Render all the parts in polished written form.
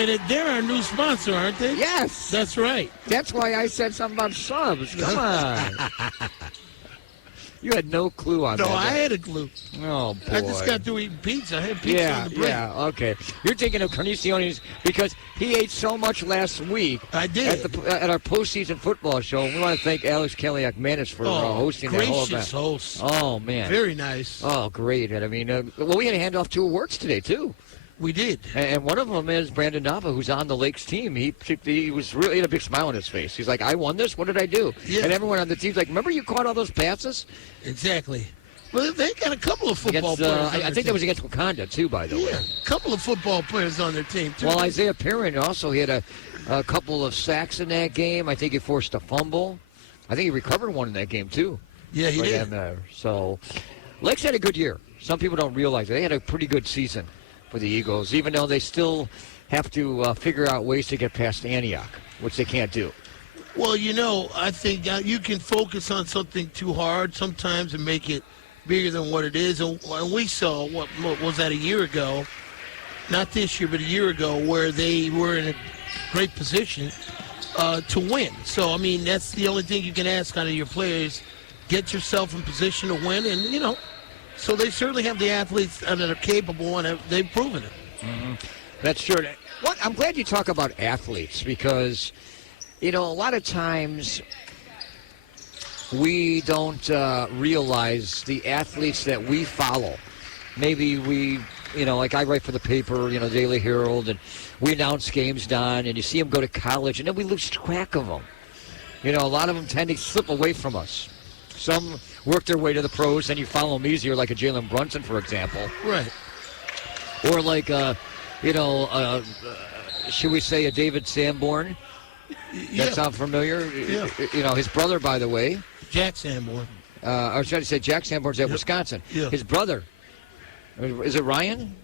minute. They're our new sponsor, aren't they? Yes. That's right. That's why I said something about subs. Come on. You had no clue on that. No, I had a clue. Oh, boy. I just got through eating pizza. I had pizza on the break. Yeah, okay. You're thinking of Carniciones because he ate so much last week. I did. At our postseason football show. We want to thank Alex Kaliak-Manis for hosting that whole event. Gracious host. Oh, man. Very nice. Oh, great. And I mean, well, we had to hand off 2 awards today, too. We did. And one of them is Brandon Nava, who's on the Lakes team. He was really had a big smile on his face. He's like, I won this? What did I do? Yeah. And everyone on the team's like, remember you caught all those passes? Exactly. Well, they got a couple of football players. I think that was against Wakanda, too, by the way. A couple of football players on their team, too. Well, Isaiah Perrin also, he had a couple of sacks in that game. I think he forced a fumble. I think he recovered one in that game, too. Yeah, he did. So, Lakes had a good year. Some people don't realize it. They had a pretty good season for the Eagles, even though they still have to figure out ways to get past Antioch, which they can't do. Well, I think you can focus on something too hard sometimes and make it bigger than what it is. And we saw, what was that, a year ago? Not this year, but a year ago, where they were in a great position to win. So, I mean, that's the only thing you can ask out of your players. Get yourself in position to win, and, so they certainly have the athletes that are capable, and they've proven it. Mm-hmm. That's true. I'm glad you talk about athletes because, a lot of times we don't realize the athletes that we follow. Maybe we, like I write for the paper, Daily Herald, and we announce games done, and you see them go to college, and then we lose track of them. A lot of them tend to slip away from us. Some work their way to the pros, and you follow them easier, like a Jalen Brunson, for example. Right. Or like, should we say a David Sanborn? Yeah. That sound familiar? Yeah. His brother, by the way. Jack Sanborn. I was trying to say Jack Sanborn's at Wisconsin. Yeah. His brother. Is it Ryan?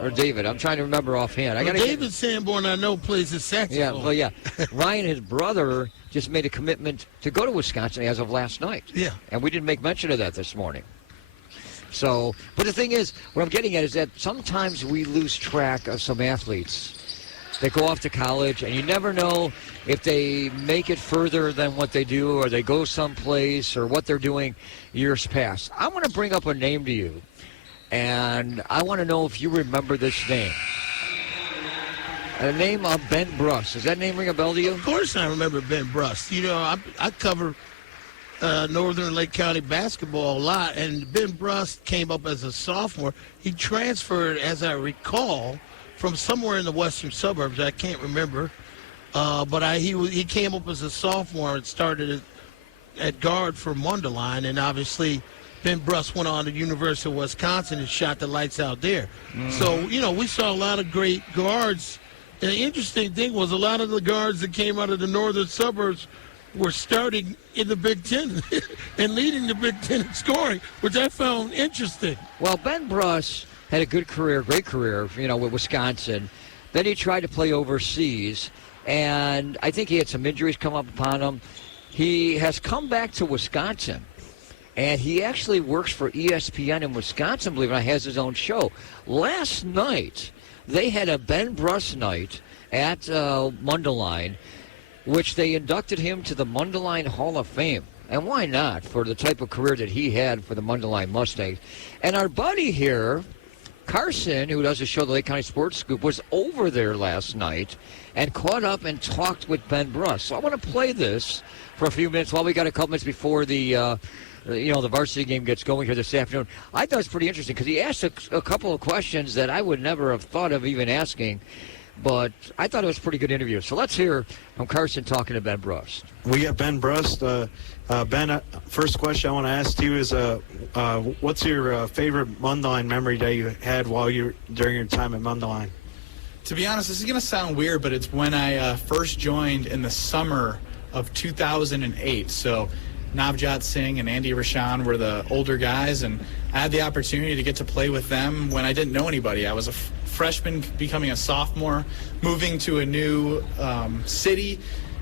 Or David? I'm trying to remember offhand. David Sanborn, I know, plays the saxophone. Yeah. Ryan, his brother, just made a commitment to go to Wisconsin as of last night. Yeah. And we didn't make mention of that this morning. So, but the thing is, what I'm getting at is that sometimes we lose track of some athletes that go off to college, and you never know if they make it further than what they do, or they go someplace, or what they're doing years past. I want to bring up a name to you, and I want to know if you remember this name. The name of Ben Bruss. Does that name ring a bell to you? Of course I remember Ben Bruss. I cover Northern Lake County basketball a lot, and Ben Bruss came up as a sophomore. He transferred, as I recall, from somewhere in the western suburbs. I can't remember. But he came up as a sophomore and started at guard for Mundelein, and obviously Ben Bruss went on to University of Wisconsin and shot the lights out there. Mm. So, we saw a lot of great guards. And the interesting thing was a lot of the guards that came out of the northern suburbs were starting in the Big Ten and leading the Big Ten in scoring, which I found interesting. Well, Ben Bruss had a good career, great career, with Wisconsin. Then he tried to play overseas, and I think he had some injuries come up upon him. He has come back to Wisconsin, and he actually works for ESPN in Wisconsin, believe it or not, has his own show. Last night, they had a Ben Bruss night at Mundelein, which they inducted him to the Mundelein Hall of Fame. And why not, for the type of career that he had for the Mundelein Mustangs. And our buddy here, Carson, who does the show, the Lake County Sports Scoop, was over there last night and caught up and talked with Ben Bruss. So I want to play this for a few minutes while we got a couple minutes before the varsity game gets going here this afternoon. I thought it was pretty interesting because he asked a couple of questions that I would never have thought of even asking. But I thought it was a pretty good interview. So let's hear from Carson talking to Ben Bruss. We got Ben Bruss. Ben, first question I want to ask you is, what's your favorite Mundelein memory that you had during your time at Mundelein? To be honest, this is going to sound weird, but it's when I first joined in the summer of 2008. So Navjot Singh and Andy Rashan were the older guys, and I had the opportunity to get to play with them when I didn't know anybody. I was a freshman becoming a sophomore, moving to a new city,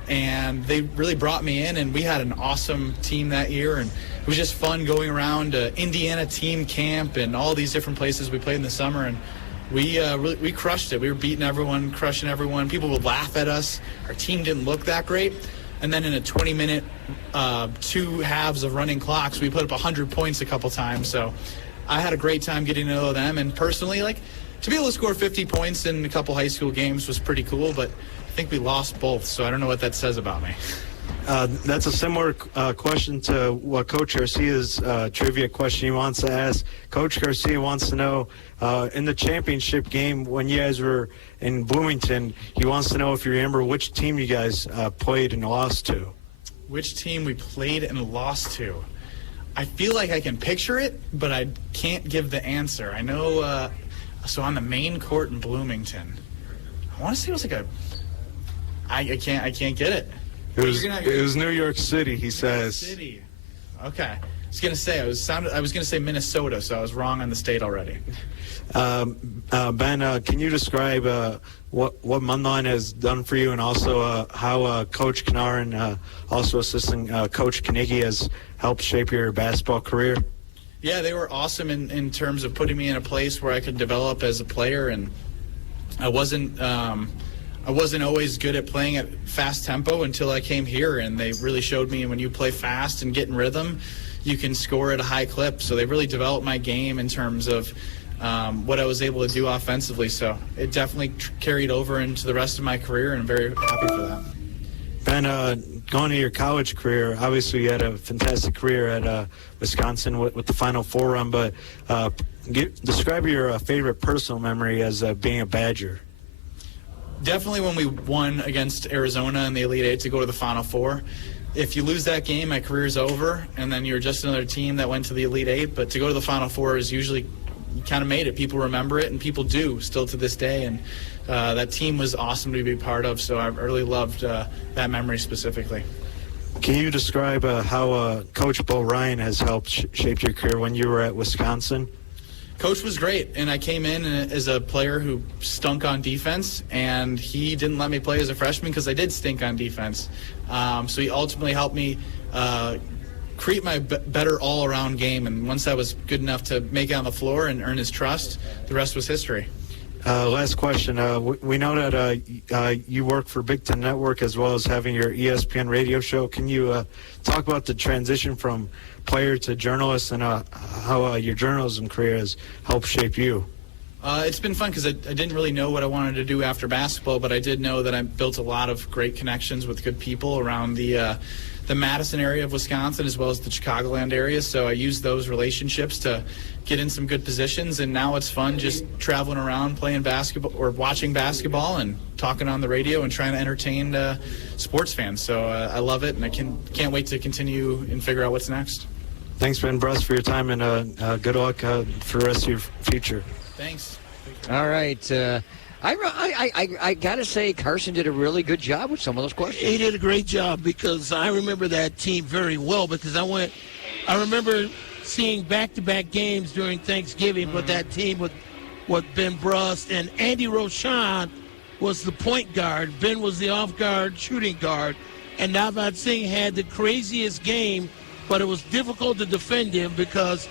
and they really brought me in, and we had an awesome team that year, and it was just fun going around to Indiana team camp and all these different places we played in the summer, and we crushed it. We were beating everyone, crushing everyone. People would laugh at us. Our team didn't look that great. And then in a 20-minute, 2 halves of running clocks, we put up 100 points a couple times. So I had a great time getting to know them. And personally, like, to be able to score 50 points in a couple high school games was pretty cool, but I think we lost both, so I don't know what that says about me. That's a similar question to what Coach Garcia's trivia question he wants to ask. Coach Garcia wants to know, in the championship game when you guys were in Bloomington, he wants to know if you remember which team you guys played and lost to. Which team we played and lost to? I feel like I can picture it, but I can't give the answer. I know, so on the main court in Bloomington, I want to say it was like I can't get it. It was New York City, he says. City. Okay. I was gonna say Minnesota, so I was wrong on the state already. Ben, can you describe what Mundline has done for you, and also how Coach Knar and also assistant Coach Knigge has helped shape your basketball career? Yeah, they were awesome in terms of putting me in a place where I could develop as a player, and I wasn't always good at playing at fast tempo until I came here, and they really showed me when you play fast and get in rhythm, you can score at a high clip. So they really developed my game in terms of what I was able to do offensively. So it definitely carried over into the rest of my career, and I'm very happy for that. Ben, going to your college career, obviously you had a fantastic career at Wisconsin with the Final Four run, but describe your favorite personal memory as being a Badger. Definitely when we won against Arizona in the Elite Eight to go to the Final Four. If you lose that game, my career's over, and then you're just another team that went to the Elite Eight. But to go to the Final Four is usually, you kind of made it. People remember it, and people do still to this day. And that team was awesome to be a part of, so I really loved that memory specifically. Can you describe how Coach Bo Ryan has helped shape your career when you were at Wisconsin? Coach was great, and I came in as a player who stunk on defense, and he didn't let me play as a freshman because I did stink on defense. So he ultimately helped me create my better all-around game, and once I was good enough to make it on the floor and earn his trust, the rest was history. Last question. We know that you work for Big Ten Network as well as having your ESPN radio show. Can you talk about the transition from player to journalist and how your journalism career has helped shape you? It's been fun because I didn't really know what I wanted to do after basketball, but I did know that I built a lot of great connections with good people around the Madison area of Wisconsin as well as the Chicagoland area. So I used those relationships to get in some good positions, and now it's fun just traveling around playing basketball or watching basketball and talking on the radio and trying to entertain sports fans. So I love it, and I can't wait to continue and figure out what's next. Thanks, Ben Bruss, for your time, and good luck for the rest of your future. Thanks. All right. I got to say, Carson did a really good job with some of those questions. He did a great job because I remember that team very well because I remember seeing back-to-back games during Thanksgiving, but that team with Ben Bruss and Andy Roshan was the point guard. Ben was the off-guard shooting guard, and Navjot Singh had the craziest game, but it was difficult to defend him because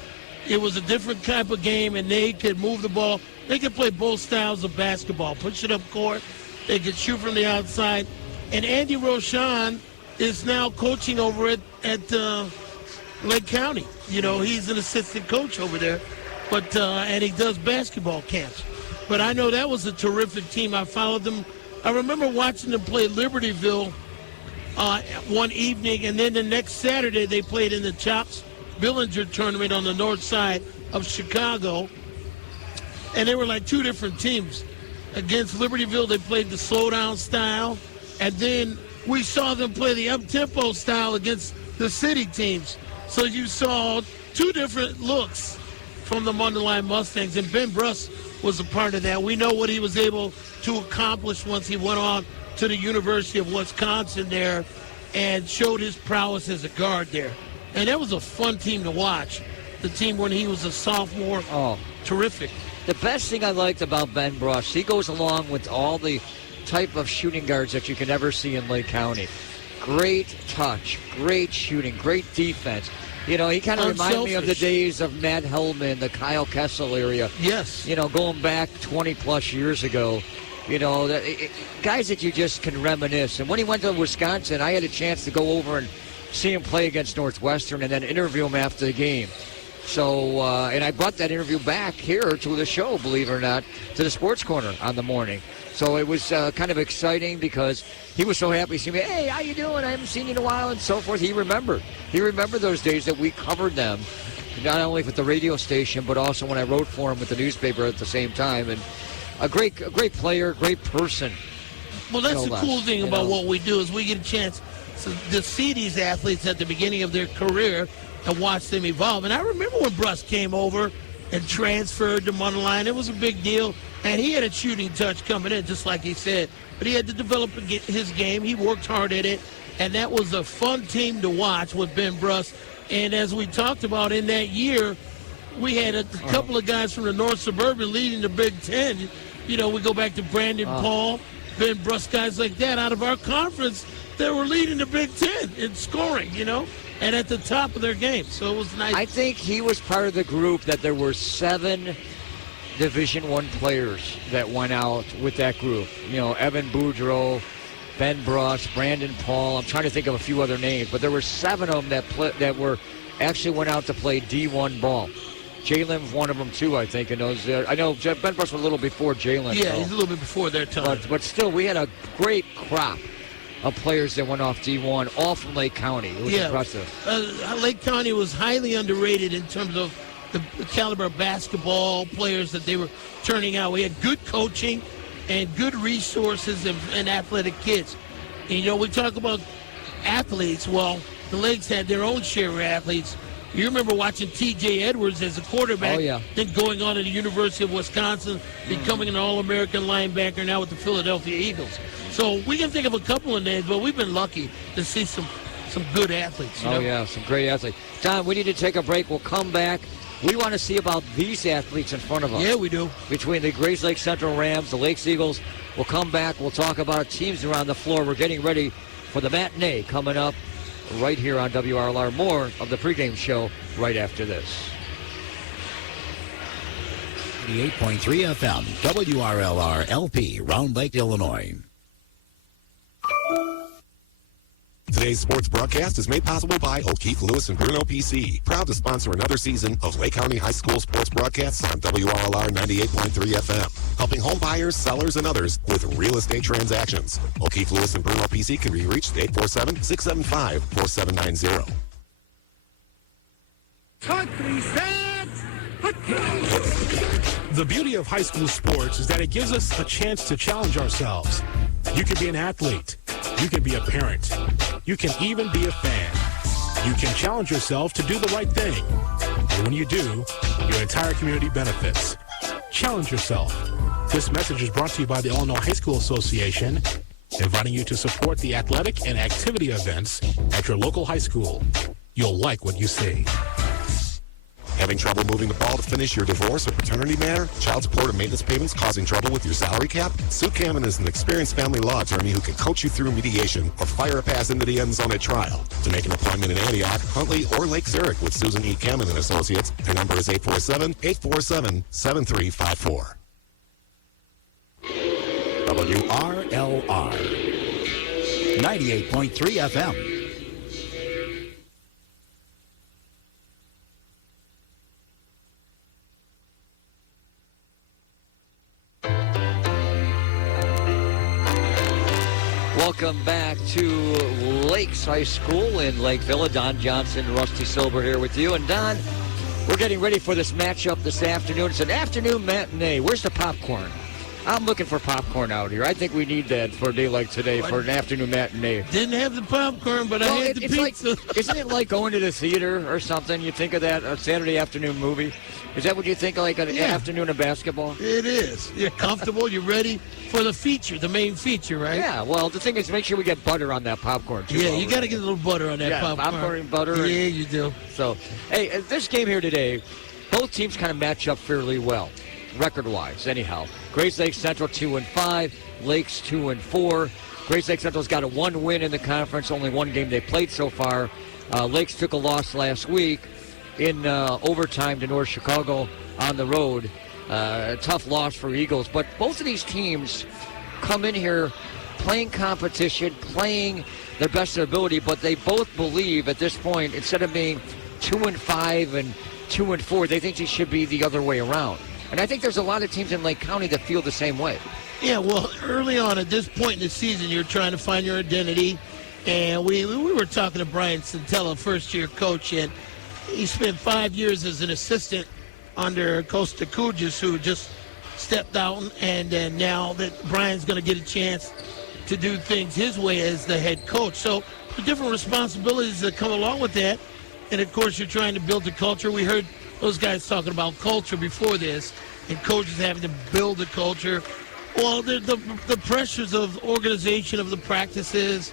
it was a different type of game, and they could move the ball. They could play both styles of basketball, push it up court. They could shoot from the outside. And Andy Roshan is now coaching over at Lake County. You know, he's an assistant coach over there, but and he does basketball camps. But I know that was a terrific team. I followed them. I remember watching them play Libertyville one evening, and then the next Saturday they played in the Chops Billinger tournament on the north side of Chicago. And they were like two different teams. Against Libertyville, they played the slowdown style. And then we saw them play the up-tempo style against the city teams. So you saw two different looks from the Mundline Mustangs. And Ben Bruss was a part of that. We know what he was able to accomplish once he went on to the University of Wisconsin there and showed his prowess as a guard there. And that was a fun team to watch. The team when he was a sophomore, terrific. The best thing I liked about Ben Bruss, he goes along with all the type of shooting guards that you can ever see in Lake County. great touch, great shooting, great defense. You know, he kind of reminded me of the days of Matt Hellman, the Kyle Kessel area. Yes. You know, going back 20-plus years ago. You know, guys that you just can reminisce. And when he went to Wisconsin, I had a chance to go over and see him play against Northwestern and then interview him after the game. So, and I brought that interview back here to the show, believe it or not, to the Sports Corner on the morning. So it was kind of exciting because he was so happy to see me. Hey, how you doing? I haven't seen you in a while and so forth. He remembered. He remembered those days that we covered them, not only with the radio station, but also when I wrote for him with the newspaper at the same time. And a great player, great person. Well, that's the cool thing about what we do is we get a chance to see these athletes at the beginning of their career and watch them evolve. And I remember when Bruss came over and transferred to Mundelein. It was a big deal. And he had a shooting touch coming in, just like he said. But he had to develop his game. He worked hard at it. And that was a fun team to watch with Ben Bruss. And as we talked about in that year, we had a couple of guys from the North Suburban leading the Big Ten. You know, we go back to Brandon Paul, Ben Bruss, guys like that out of our conference that were leading the Big Ten in scoring, you know, and at the top of their game. So it was nice. I think he was part of the group that there were 7 Division I players that went out with that group. You know, Evan Boudreau, Ben Bruss, Brandon Paul. I'm trying to think of a few other names, but there were 7 of them that were actually went out to play D1 ball. Jalen's one of them, too, I think. And those, I know Ben Bruss was a little before Jalen. Yeah, he's a little bit before their time. But still, we had a great crop of players that went off D1, all from Lake County. It was impressive. Lake County was highly underrated in terms of the caliber of basketball players that they were turning out. We had good coaching and good resources and athletic kids. And, you know, we talk about athletes. Well, the Lakes had their own share of athletes. You remember watching T.J. Edwards as a quarterback, then going on to the University of Wisconsin, becoming an All-American linebacker now with the Philadelphia Eagles. So we can think of a couple of names, but we've been lucky to see some good athletes. You know? Some great athletes. John, we need to take a break. We'll come back. We want to see about these athletes in front of us. Yeah, we do. Between the Grayslake Central Rams, the Lakes Eagles. We'll come back. We'll talk about teams around the floor. We're getting ready for the matinee coming up right here on WRLR. More of the pregame show right after this. 88.3 FM, WRLR LP, Round Lake, Illinois. Today's sports broadcast is made possible by O'Keefe, Lewis, and Bruno PC. Proud to sponsor another season of Lake County High School sports broadcasts on WRLR 98.3 FM. Helping home buyers, sellers, and others with real estate transactions. O'Keefe, Lewis, and Bruno PC can be reached at 847-675-4790. The beauty of high school sports is that it gives us a chance to challenge ourselves. You can be an athlete. You can be a parent. You can even be a fan. You can challenge yourself to do the right thing. And when you do, your entire community benefits. Challenge yourself. This message is brought to you by the Illinois High School Association, inviting you to support the athletic and activity events at your local high school. You'll like what you see. Having trouble moving the ball to finish your divorce or paternity matter? Child support or maintenance payments causing trouble with your salary cap? Sue Kamen is an experienced family law attorney who can coach you through mediation or fire a pass into the end zone at trial. To make an appointment in Antioch, Huntley, or Lake Zurich with Susan E. Kamen and Associates, her number is 847-847-7354. WRLR 98.3 FM. Welcome back to Lakes High School in Lake Villa. Don Johnson, Rusty Silber here with you. And Don, we're getting ready for this matchup this afternoon. It's an afternoon matinee. Where's the popcorn? I'm looking for popcorn out here. I think we need that for a day like today for an afternoon matinee. Didn't have the popcorn, but I had the pizza. Like, isn't it like going to the theater or something? You think of that, a Saturday afternoon movie? Is that what you think of, like an afternoon of basketball? It is. You're comfortable. You're ready for the feature, the main feature, right? Yeah, well, the thing is, make sure we get butter on that popcorn, too. Yeah, you got to get a little butter on that popcorn. Popcorn and butter. Yeah, you do. So, hey, this game here today, both teams kind of match up fairly well, record-wise, anyhow. Grayslake Central 2-5, Lakes 2-4. Grayslake Central's got a 1 win in the conference, only 1 game they played so far. Lakes took a loss last week in overtime to North Chicago on the road. Tough loss for Eagles. But both of these teams come in here playing competition, playing their best of their ability, but they both believe at this point, instead of being 2-5 and 2-4, they think they should be the other way around. And I think there's a lot of teams in Lake County that feel the same way. Yeah, well, early on at this point in the season, you're trying to find your identity. And we were talking to Brian Centella, first-year coach, and he spent 5 years as an assistant under Costa Kujis, who just stepped out. And now that Brian's going to get a chance to do things his way as the head coach. So the different responsibilities that come along with that. And, of course, you're trying to build a culture. We heard those guys talking about culture before this, and coaches having to build a culture. Well, the pressures of organization of the practices,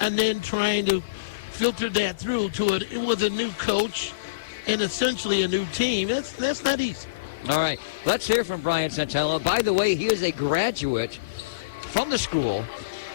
and then trying to filter that through to it with a new coach and essentially a new team. That's not easy. All right, let's hear from Brian Centella. By the way, he is a graduate from the school,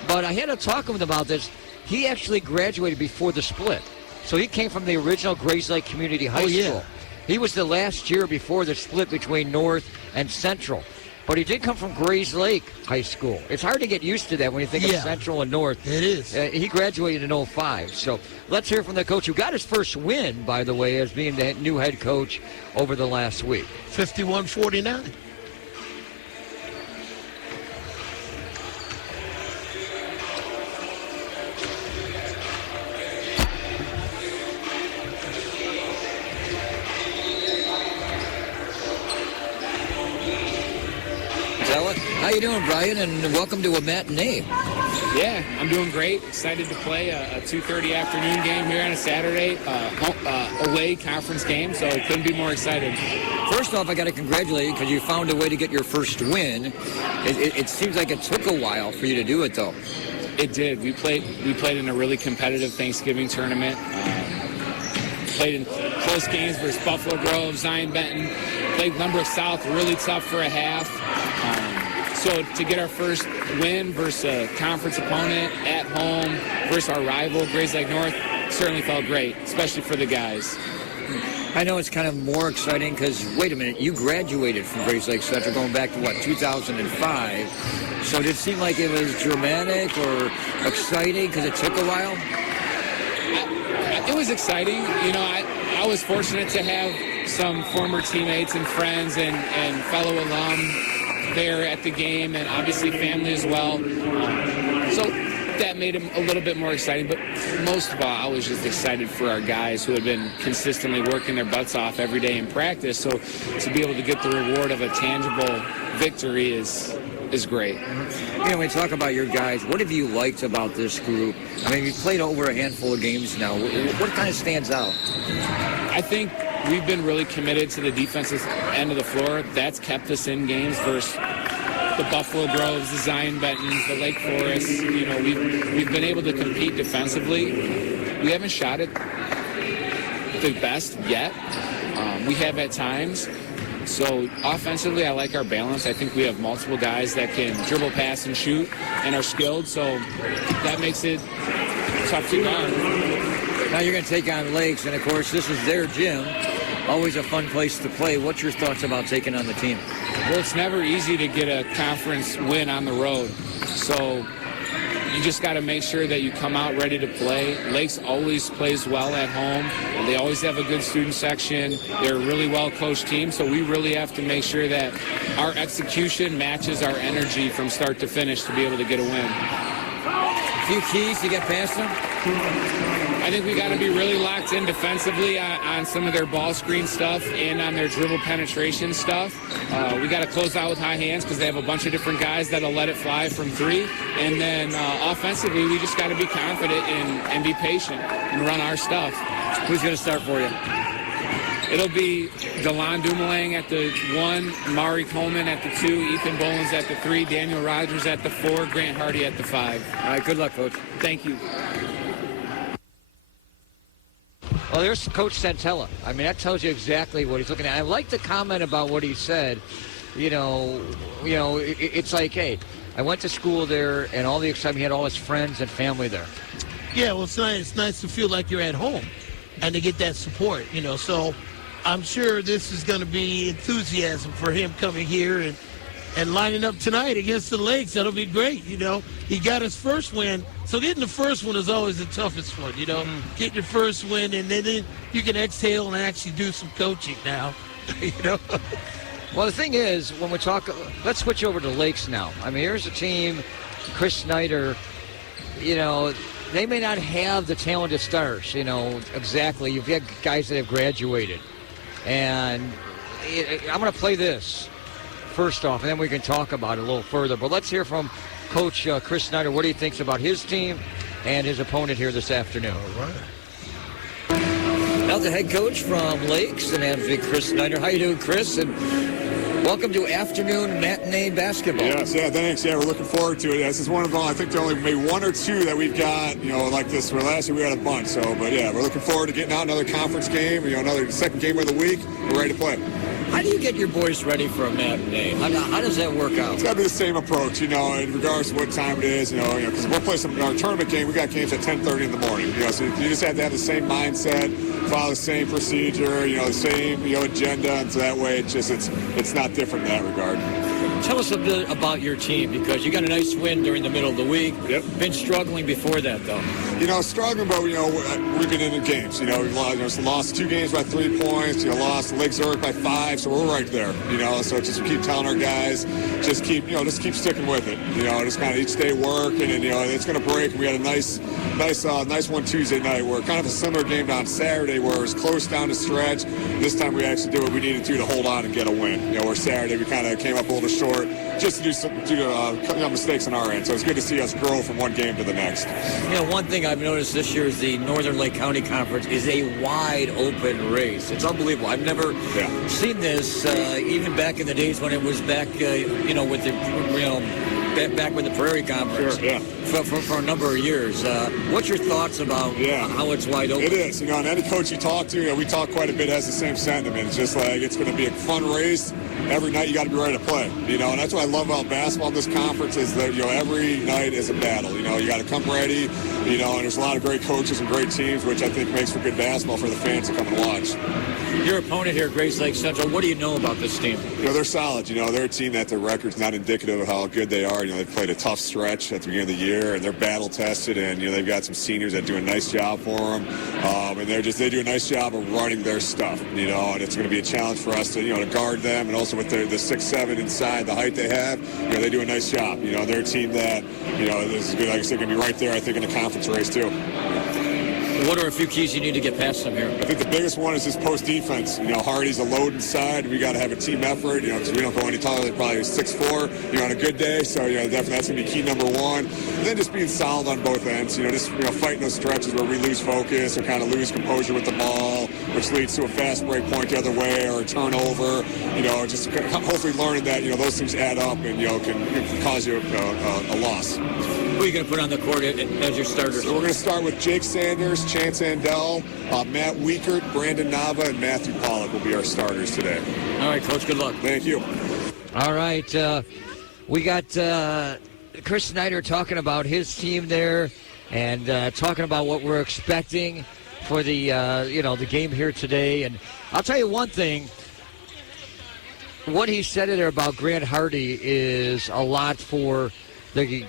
but I had to talk with him about this. He actually graduated before the split. So he came from the original Grayslake Community High School. He was the last year before the split between North and Central. But he did come from Grayslake High School. It's hard to get used to that when you think of Central and North. It is. He graduated in 05. So let's hear from the coach who got his first win, by the way, as being the new head coach over the last week. 51-49. How you doing, Brian? And welcome to a matinee. Yeah, I'm doing great. Excited to play a 2:30 afternoon game here on a Saturday, away conference game, so couldn't be more excited. First off, I got to congratulate you because you found a way to get your first win. It seems like it took a while for you to do it, though. It did. We played in a really competitive Thanksgiving tournament. Played in close games versus Buffalo Grove, Zion Benton. Played Lembrook South, really tough for a half. So to get our first win versus a conference opponent at home versus our rival, Grayslake North, certainly felt great, especially for the guys. I know it's kind of more exciting because, wait a minute, you graduated from Grayslake Central going back to, 2005. So did it seem like it was dramatic or exciting because it took a while? It was exciting. You know, I was fortunate to have some former teammates and friends and fellow alum there at the game, and obviously family as well. So that made it a little bit more exciting, but most of all, I was just excited for our guys who had been consistently working their butts off every day in practice. So to be able to get the reward of a tangible victory is great. You know, when we talk about your guys, what have you liked about this group? I mean, you've played over a handful of games now. What kind of stands out? I think we've been really committed to the defensive end of the floor. That's kept us in games versus the Buffalo Groves, the Zion Bentons, the Lake Forests. You know, we've been able to compete defensively. We haven't shot it the best yet. We have at times. So offensively, I like our balance. I think we have multiple guys that can dribble, pass, and shoot and are skilled. So that makes it tough to guard. Now you're going to take on Lakes, and of course, this is their gym. Always a fun place to play. What's your thoughts about taking on the team? Well, it's never easy to get a conference win on the road. So you just got to make sure that you come out ready to play. Lakes always plays well at home, and they always have a good student section. They're a really well-coached team, so we really have to make sure that our execution matches our energy from start to finish to be able to get a win. A few keys to get past them? I think we got to be really locked in defensively on some of their ball screen stuff and on their dribble penetration stuff. We got to close out with high hands because they have a bunch of different guys that'll let it fly from three. And then offensively, we just got to be confident and be patient and run our stuff. Who's going to start for you? It'll be DeLon Dumoulin at the 1, Mari Coleman at the 2, Ethan Bolins at the 3, Daniel Rogers at the 4, Grant Hardy at the 5. All right, good luck, Coach. Thank you. Well, there's Coach Centella. I mean, that tells you exactly what he's looking at. I like the comment about what he said. It's like, hey, I went to school there, and all the excitement, he had all his friends and family there. Yeah, well, it's nice. It's nice to feel like you're at home and to get that support, you know. So I'm sure this is going to be enthusiasm for him coming here and lining up tonight against the Lakes. That'll be great, you know. He got his first win. So getting the first one is always the toughest one, you know. Get your first win, and then you can exhale and actually do some coaching now, you know. Well, the thing is, when we talk, let's switch over to Lakes now. I mean, here's a team, Chris Snyder, you know, they may not have the talented stars, you know, exactly. You've got guys that have graduated. And I'm going to play this first off, and then we can talk about it a little further. But let's hear from Coach Chris Snyder, what he thinks about his team and his opponent here this afternoon. All right. Now the head coach from Lakes, and that's Chris Snyder. How you doing, Chris? And welcome to afternoon matinee basketball. Yes, yeah, thanks. Yeah, we're looking forward to it. This is one of them. I think there only maybe one or two that we've got, you know, like this. Where last year we had a bunch. So, but yeah, we're looking forward to getting out another conference game. You know, another second game of the week. We're ready to play. How do you get your boys ready for a matinee? How does that work out? It's got to be the same approach, you know, in regards to what time it is, you know, because we'll play our tournament game. We got games at 10:30 in the morning, you know, so you just have to have the same mindset, follow the same procedure, you know, the same, you know, agenda, and so that way it's not different in that regard. Tell us a bit about your team, because you got a nice win during the middle of the week. Yep. Been struggling before that, though. You know, struggling, but, you know, we've been in the games. You know, we've lost 2 games by 3 points. You know, lost Lake Zurich by 5, so we're right there. You know, so just keep telling our guys, just keep sticking with it. You know, just kind of each day work, and then, you know, it's going to break. We had a nice one Tuesday night where kind of a similar game on Saturday where it was close down the stretch. This time we actually did what we needed to hold on and get a win. You know, where Saturday we kind of came up a little short just to do some mistakes on our end. So it's good to see us grow from one game to the next. You know, one thing I've noticed this year is the Northern Lake County Conference is a wide open race. It's unbelievable. I've never seen this, even back in the days when it was back, you know, with the, you know, back with the Prairie Conference. Sure, yeah. For a number of years. What's your thoughts about how it's wide open? It is. You know, and any coach you talk to, you know, we talk quite a bit, has the same sentiment. It's just like it's going to be a fun race. Every night you got to be ready to play. You know, and that's what I love about basketball in this conference is that, you know, every night is a battle. You know, you got to come ready. You know, and there's a lot of great coaches and great teams, which I think makes for good basketball for the fans to come and watch. Your opponent here, Grayslake Central, what do you know about this team? You know, they're solid. You know, they're a team that their record's not indicative of how good they are. You know, they've played a tough stretch at the beginning of the year, and they're battle-tested, and, you know, they've got some seniors that do a nice job for them. And they do a nice job of running their stuff, you know, and it's going to be a challenge for us to, you know, to guard them, and also with the 6'7" inside, the height they have, you know, they do a nice job. You know, they're a team that, you know, is good. Like I said, going to be right there, I think, in the conference race, too. What are a few keys you need to get past them here? I think the biggest one is just post defense. You know, Hardy's a load inside. We got to have a team effort, you know, because we don't go any taller than probably 6'4", you know, on a good day. So, you know, definitely that's going to be key number one. And then just being solid on both ends, you know, just, you know, fighting those stretches where we lose focus or kind of lose composure with the ball, which leads to a fast break point the other way or a turnover. You know, just hopefully learning that, you know, those things add up and, you know, can cause you a loss. Who are you going to put on the court as your starters? So we're going to start with Jake Sanders, Chance Andell, Matt Wiekert, Brandon Nava, and Matthew Pollock will be our starters today. All right, Coach, good luck. Thank you. All right, we got Chris Snyder talking about his team there and talking about what we're expecting for the, you know, the game here today. And I'll tell you one thing. What he said there about Grant Hardy is a lot for the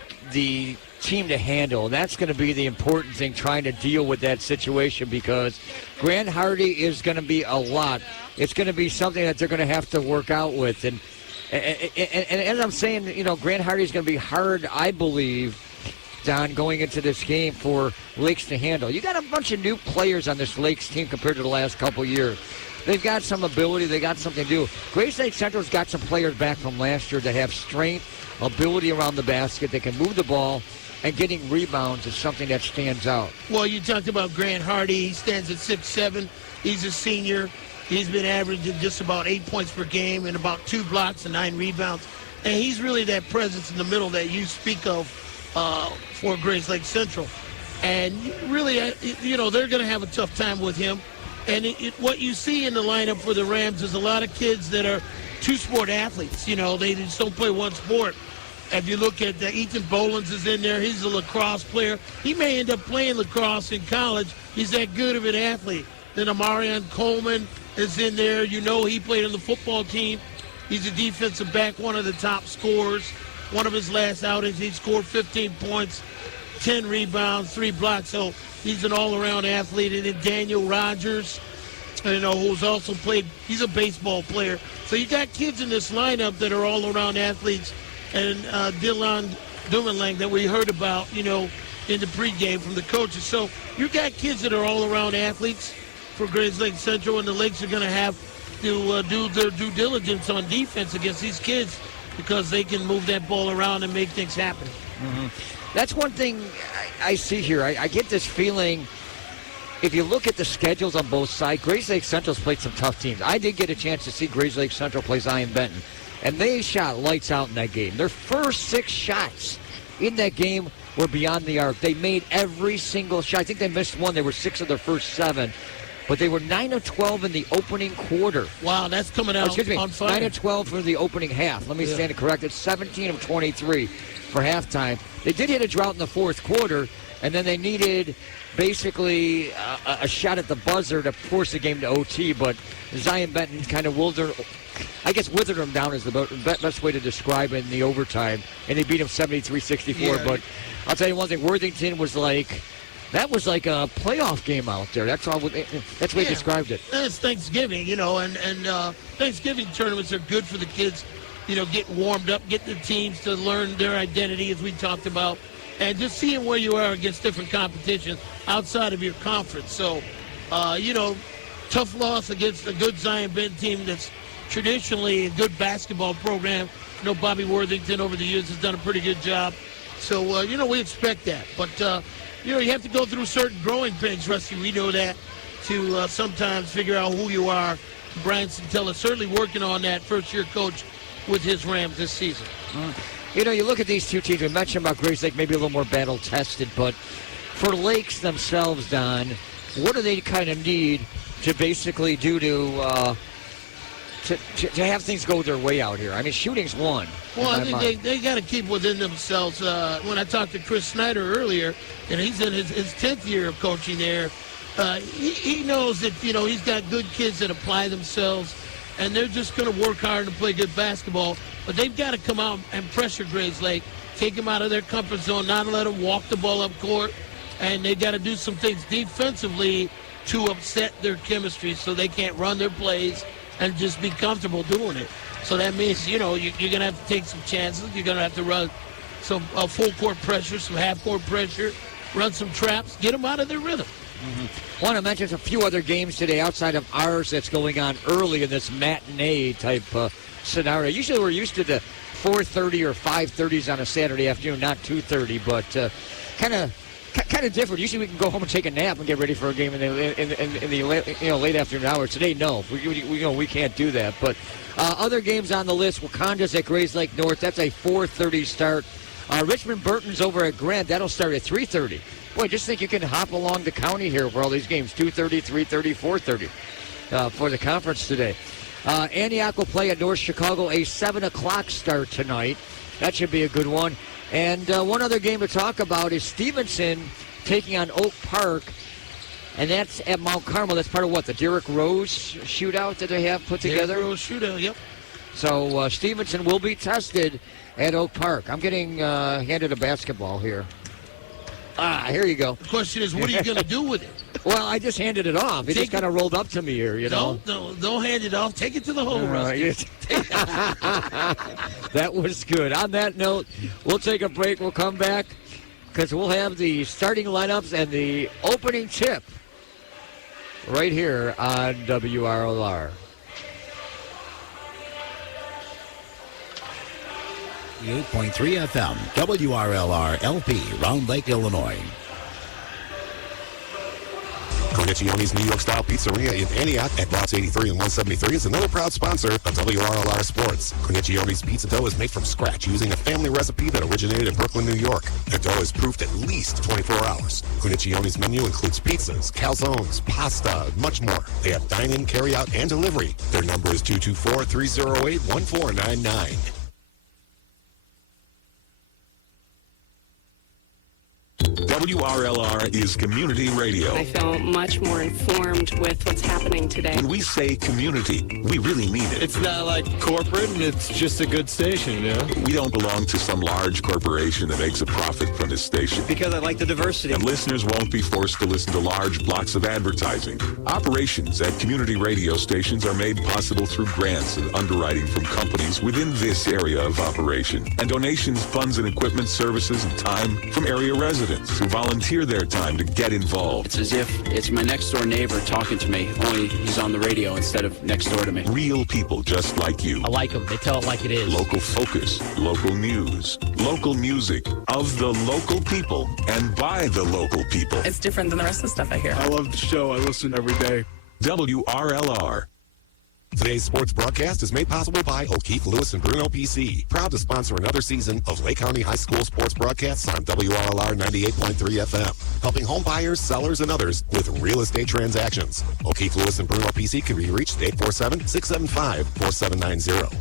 team to handle. And that's going to be the important thing, trying to deal with that situation, because Grant Hardy is going to be a lot. It's going to be something that they're going to have to work out with. And as I'm saying, you know, Grant Hardy is going to be hard, I believe, Don, going into this game for Lakes to handle. You got a bunch of new players on this Lakes team compared to the last couple years. They've got some ability. They got something to do. Grayslake Central's got some players back from last year that have strength, ability around the basket. They can move the ball, and getting rebounds is something that stands out. Well, you talked about Grant Hardy. He stands at 6'7". He's a senior. He's been averaging just about 8 points per game and about 2 blocks and 9 rebounds. And he's really that presence in the middle that you speak of for Grayslake Central. And really, you know, they're going to have a tough time with him. And what you see in the lineup for the Rams is a lot of kids that are two-sport athletes. You know, they just don't play one sport. If you look at Ethan Bolins is in there. He's a lacrosse player. He may end up playing lacrosse in college. He's that good of an athlete. Then Amarion Coleman is in there. You know he played on the football team. He's a defensive back, one of the top scorers. One of his last outings, he scored 15 points, 10 rebounds, 3 blocks. So he's an all-around athlete. And then Daniel Rogers, who's also played, he's a baseball player. So you got kids in this lineup that are all-around athletes. And Dylan Dumoulin that we heard about, in the pregame from the coaches. So you got kids that are all-around athletes for Grayslake Central, and the Lakes are going to have to do their due diligence on defense against these kids because they can move that ball around and make things happen. Mm-hmm. That's one thing I see here. I get this feeling, if you look at the schedules on both sides, Grayslake Central's played some tough teams. I did get a chance to see Grayslake Central play Zion Benton. And they shot lights out in that game. Their first 6 shots in that game were beyond the arc. They made every single shot. I think they missed one. They were 6 of their first 7. But they were 9 of 12 in the opening quarter. Wow, that's coming out on fire. 9 of 12 for the opening half. Let me stand it corrected. 17 of 23 for halftime. They did hit a drought in the fourth quarter, and then they needed basically a shot at the buzzer to force the game to OT. But Zion Benton kind of withered them down is the best way to describe it in the overtime. And they beat him 73-64. Yeah. But I'll tell you one thing, Worthington was like, that was like a playoff game out there. That's the way he described it. And it's Thanksgiving, and Thanksgiving tournaments are good for the kids, get warmed up, get the teams to learn their identity, as we talked about, and just seeing where you are against different competitions outside of your conference. So, tough loss against a good Zion Benton team that's traditionally a good basketball program. Bobby Worthington over the years has done a pretty good job. So, we expect that. But, you have to go through certain growing pains, Rusty. We know that, to sometimes figure out who you are. Brian Santella certainly working on that, first-year coach with his Rams this season. You look at these two teams. We mentioned about Grayslake, maybe a little more battle-tested. But for Lakes themselves, Don, what do they kind of need to basically do to have things go their way out here? I mean, shooting's one. Well, I think they got to keep within themselves. When I talked to Chris Snyder earlier, and he's in his 10th year of coaching there, he knows that, he's got good kids that apply themselves, and they're just going to work hard and play good basketball. But they've got to come out and pressure Grayslake, take them out of their comfort zone, not let them walk the ball up court, and they got to do some things defensively to upset their chemistry so they can't run their plays and just be comfortable doing it. So that means, you're going to have to take some chances. You're going to have to run some full-court pressure, some half-court pressure, run some traps, get them out of their rhythm. Mm-hmm. Want to mention a few other games today outside of ours that's going on early in this matinee-type scenario. Usually we're used to the 4:30 or 5:30s on a Saturday afternoon, not 2:30, but kind of different. Usually we can go home and take a nap and get ready for a game in the late afternoon hours. Today, no, we can't do that. But other games on the list: Wakanda's at Grayslake North. That's a 4:30 start. Richmond Burton's over at Grant. That'll start at 3:30. Boy, just think you can hop along the county here for all these games: 2:30, 3:30, 4:30 for the conference today. Antioch will play at North Chicago, a 7 o'clock start tonight. That should be a good one. And one other game to talk about is Stevenson taking on Oak Park, and that's at Mount Carmel. That's part of what, the Derrick Rose shootout that they have put together? Derrick Rose shootout, yep. So Stevenson will be tested at Oak Park. I'm getting handed a basketball here. Here you go. The question is, what are you going to do with it? Well, I just handed it off. It just kind of rolled up to me here, Don't hand it off. Take it to the hole, Rusty. That was good. On that note, we'll take a break. We'll come back because we'll have the starting lineups and the opening tip right here on WRLR. 8.3 FM, WRLR LP, Round Lake, Illinois. Cornicchione's New York-style pizzeria in Antioch at blocks 83 and 173 is another proud sponsor of WRLR Sports. Cornicchione's pizza dough is made from scratch using a family recipe that originated in Brooklyn, New York. The dough is proofed at least 24 hours. Cornicchione's menu includes pizzas, calzones, pasta, and much more. They have dine-in, carry-out, and delivery. Their number is 224-308-1499. WRLR is community radio. I feel much more informed with what's happening today. When we say community, we really mean it. It's not like corporate, it's just a good station, you know? We don't belong to some large corporation that makes a profit from this station. Because I like the diversity. And listeners won't be forced to listen to large blocks of advertising. Operations at community radio stations are made possible through grants and underwriting from companies within this area of operation. And donations, funds, and equipment, services, and time from area residents who volunteer their time to get involved. It's as if it's my next door neighbor talking to me, only he's on the radio instead of next door to me. Real people just like you. I like them. They tell it like it is. Local focus, local news, local music, of the local people, and by the local people. It's different than the rest of the stuff I hear. I love the show. I listen every day. WRLR. Today's sports broadcast is made possible by O'Keefe, Lewis, and Bruno PC. Proud to sponsor another season of Lake County High School sports broadcasts on WRLR 98.3 FM. Helping home buyers, sellers, and others with real estate transactions. O'Keefe, Lewis, and Bruno PC can be reached at 847-675-4790.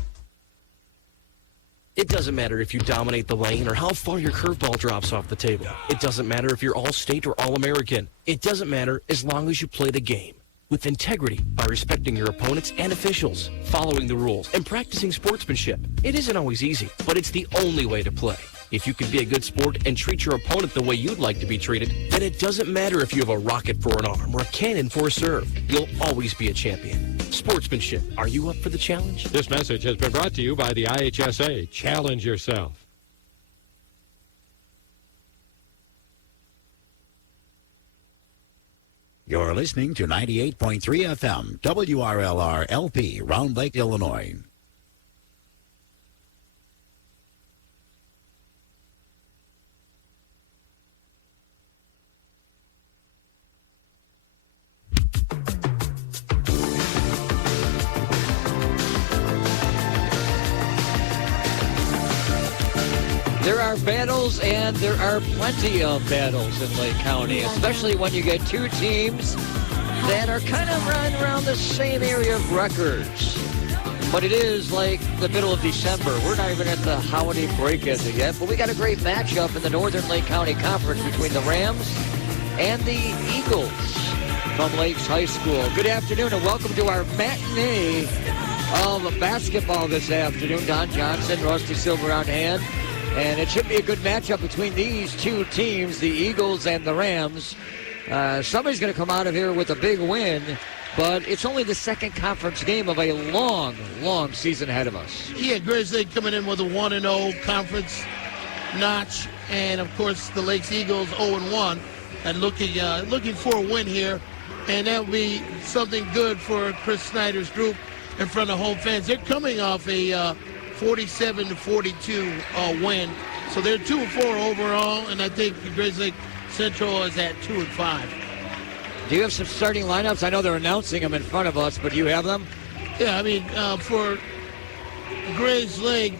It doesn't matter if you dominate the lane or how far your curveball drops off the table. It doesn't matter if you're All-State or All-American. It doesn't matter as long as you play the game with integrity by respecting your opponents and officials, following the rules, and practicing sportsmanship. It isn't always easy, but it's the only way to play. If you can be a good sport and treat your opponent the way you'd like to be treated, then it doesn't matter if you have a rocket for an arm or a cannon for a serve. You'll always be a champion. Sportsmanship. Are you up for the challenge? This message has been brought to you by the IHSA. Challenge yourself. You're listening to 98.3 FM, WRLR LP, Round Lake, Illinois. There are battles, and there are plenty of battles in Lake County, especially when you get two teams that are kind of running around the same area of records. But it is like the middle of December. We're not even at the holiday break as of yet, but we got a great matchup in the Northern Lake County Conference between the Rams and the Eagles from Lakes High School. Good afternoon, and welcome to our matinee of basketball this afternoon. Don Johnson, Rusty Silber on hand. And it should be a good matchup between these two teams, the Eagles and the Rams. Somebody's going to come out of here with a big win, but it's only the second conference game of a long, long season ahead of us. Yeah, Grayslake coming in with a 1-0 conference notch, and of course the Lakes Eagles 0-1, and looking for a win here, and that will be something good for Chris Snyder's group in front of home fans. They're coming off a 47-42 win. So they're 2-4 overall, and I think Grayslake Central is at 2-5. Do you have some starting lineups? I know they're announcing them in front of us, but do you have them? Yeah, I mean, for Grayslake,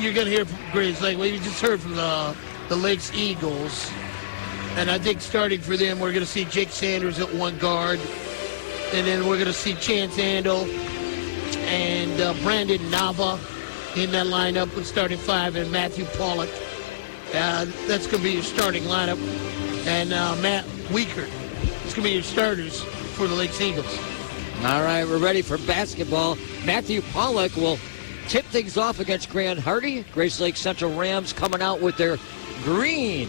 you're going to hear from Grayslake. Well, you just heard from the Lakes Eagles. And I think starting for them, we're going to see Jake Sanders at one guard. And then we're going to see Chance Handel and Brandon Nava in that lineup with starting five, and Matthew Pollock. That's going to be your starting lineup. And Matt Weikert. It's going to be your starters for the Lakes Eagles. All right, we're ready for basketball. Matthew Pollock will tip things off against Grand Hardy. Grayslake Central Rams coming out with their green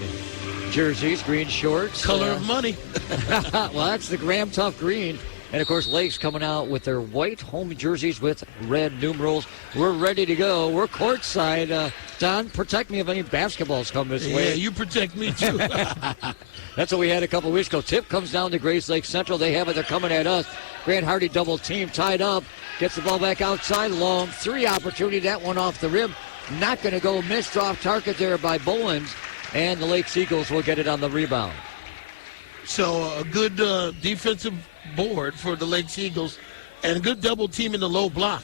jerseys, green shorts. Color of money. Well, that's the Graham Tough green. And, of course, Lakes coming out with their white home jerseys with red numerals. We're ready to go. We're courtside. Don, protect me if any basketballs come this way. Yeah, you protect me, too. That's what we had a couple weeks ago. Tip comes down to Grayslake Central. They have it. They're coming at us. Grant Hardy double team tied up. Gets the ball back outside. Long three opportunity. That one off the rim. Not going to go. Missed off target there by Bowens. And the Lakes Eagles will get it on the rebound. So a good defensive board for the Lakes Eagles and a good double team in the low block.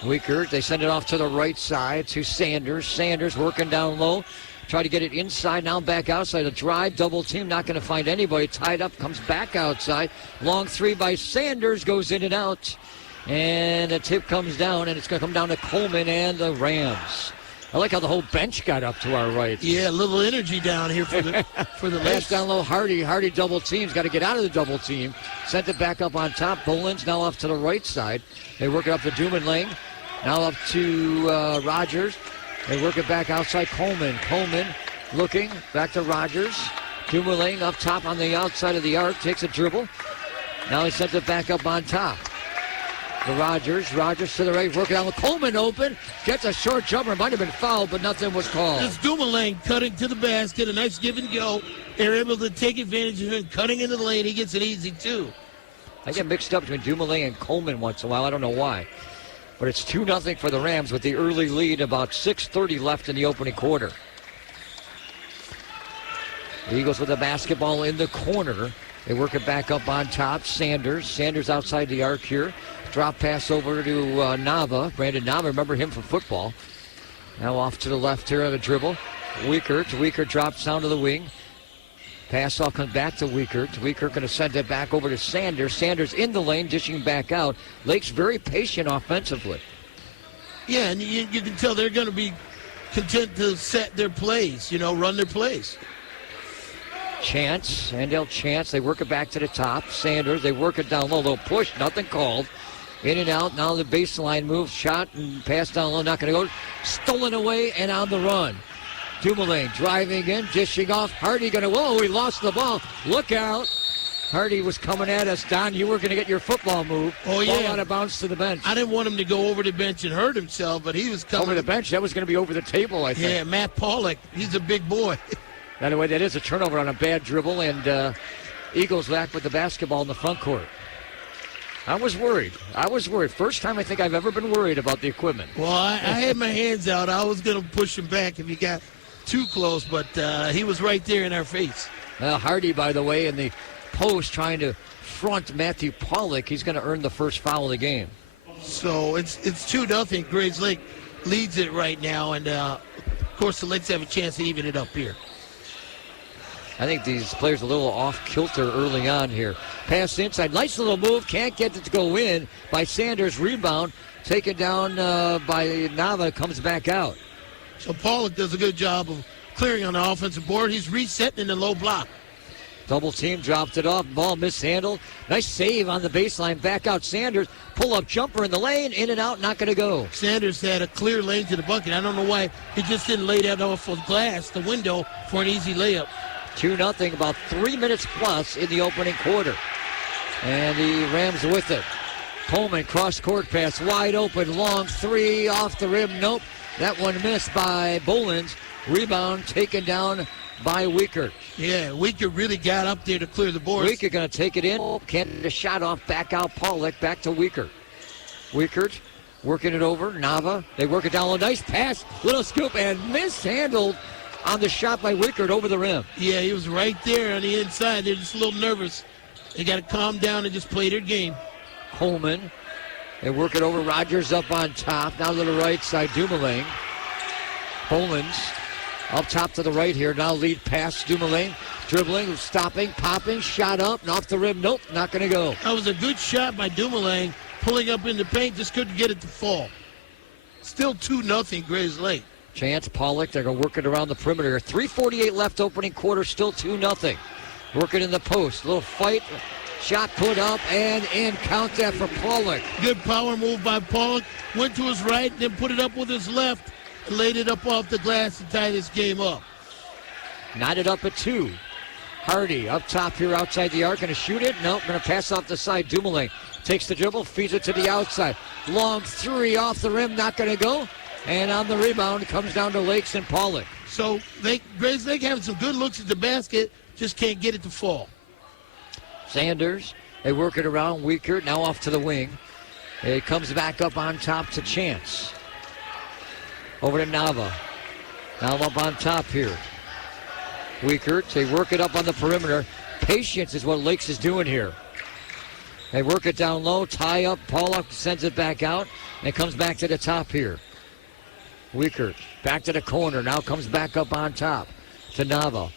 Weikert, they send it off to the right side to Sanders. Sanders working down low. Try to get it inside, now back outside. A drive, double team, not going to find anybody. Tied up, comes back outside. Long three by Sanders, goes in and out. And the tip comes down, and it's going to come down to Coleman and the Rams. I like how the whole bench got up to our right. Yeah, a little energy down here for the Pass Lakes. down low, Hardy. Hardy double teams. Got to get out of the double team. Sent it back up on top. Bolins now off to the right side. They work it up to Dumoulin. Now up to Rogers. They work it back outside Coleman. Coleman looking back to Rogers. Dumoulin up top on the outside of the arc. Takes a dribble. Now he sends it back up on top. To Rogers. Rogers to the right. Working on the Coleman open. Gets a short jumper. Might have been fouled, but nothing was called. It's Dumoulin cutting to the basket. A nice give and go. They're able to take advantage of him cutting into the lane. He gets it easy, too. I get mixed up between Dumoulin and Coleman once in a while. I don't know why. But it's 2-0 for the Rams with the early lead. About 6:30 left in the opening quarter. The Eagles with the basketball in the corner. They work it back up on top. Sanders. Sanders outside the arc here. Drop pass over to Nava. Brandon Nava, remember him from football. Now off to the left here on the dribble. Weikert. Weikert drops down to the wing. Pass off comes back to Weikert. Weikert going to send it back over to Sanders. Sanders in the lane, dishing back out. Lake's very patient offensively. Yeah, and you can tell they're going to be content to set their plays, run their plays. Chance, Andale Chance, they work it back to the top. Sanders, they work it down low, little push, nothing called. In and out, now the baseline move, shot and pass down low, not going to go. Stolen away and on the run. Dumoulin driving in, dishing off. Hardy going to, whoa, he lost the ball. Look out. Hardy was coming at us. Don, you were going to get your football move. Oh, yeah. Ball out of bounds to the bench. I didn't want him to go over the bench and hurt himself, but he was coming. Over the bench, that was going to be over the table, I think. Yeah, Matt Pollock, he's a big boy. By the way, that is a turnover on a bad dribble, and Eagles back with the basketball in the front court. I was worried. First time I think I've ever been worried about the equipment. Well, I had my hands out. I was going to push him back if he got too close, but he was right there in our face. Hardy, by the way, in the post trying to front Matthew Pollock. He's going to earn the first foul of the game. So it's 2-0. Grayslake leads it right now, and of course the Lakes have a chance to even it up here. I think these players are a little off kilter early on here. Pass inside, nice little move, can't get it to go in by Sanders. Rebound taken down by Nava, comes back out. So Pollock does a good job of clearing on the offensive board. He's resetting in the low block. Double team, dropped it off, ball mishandled. Nice save on the baseline, back out Sanders. Pull-up jumper in the lane, in and out, not going to go. Sanders had a clear lane to the bucket. I don't know why he just didn't lay that off of glass, the window, for an easy layup. 2-0, about 3 minutes plus in the opening quarter. And the Rams with it. Coleman, cross-court pass, wide open, long three, off the rim, nope. That one missed by Bolins. Rebound taken down by Weikert. Yeah, Weikert really got up there to clear the boards. Weikert going to take it in. Can't get a shot off. Back out Pollock. Back to Weikert. Weikert working it over. Nava. They work it down. A nice pass. Little scoop and mishandled on the shot by Weikert over the rim. Yeah, he was right there on the inside. They're just a little nervous. They got to calm down and just play their game. Coleman. They work it over. Rogers up on top. Now to the right side. Dumoulin. Bolins up top to the right here. Now lead pass. Dumoulin dribbling, stopping, popping, shot up, and off the rim. Nope, not going to go. That was a good shot by Dumoulin, pulling up in the paint. Just couldn't get it to fall. Still 2-0 Grayslake. Chance, Pollock, they're going to work it around the perimeter. 3:48 left opening quarter, still 2-0. Working in the post. Little fight. Shot put up and in. Count that for Pollock. Good power move by Pollock. Went to his right, then put it up with his left. And laid it up off the glass to tie this game up. Knotted up at 2. Hardy up top here outside the arc. Going to shoot it? Nope. Going to pass off the side. Dumoulin takes the dribble, feeds it to the outside. Long three off the rim. Not going to go. And on the rebound, comes down to Lakes and Pollock. So Grayslake having some good looks at the basket. Just can't get it to fall. Sanders, they work it around. Weikert now off to the wing. It comes back up on top to Chance. Over to Nava. Now up on top here. Weikert, they work it up on the perimeter. Patience is what Lakes is doing here. They work it down low, tie up. Pollock sends it back out. And it comes back to the top here. Weikert back to the corner. Now comes back up on top to Nava.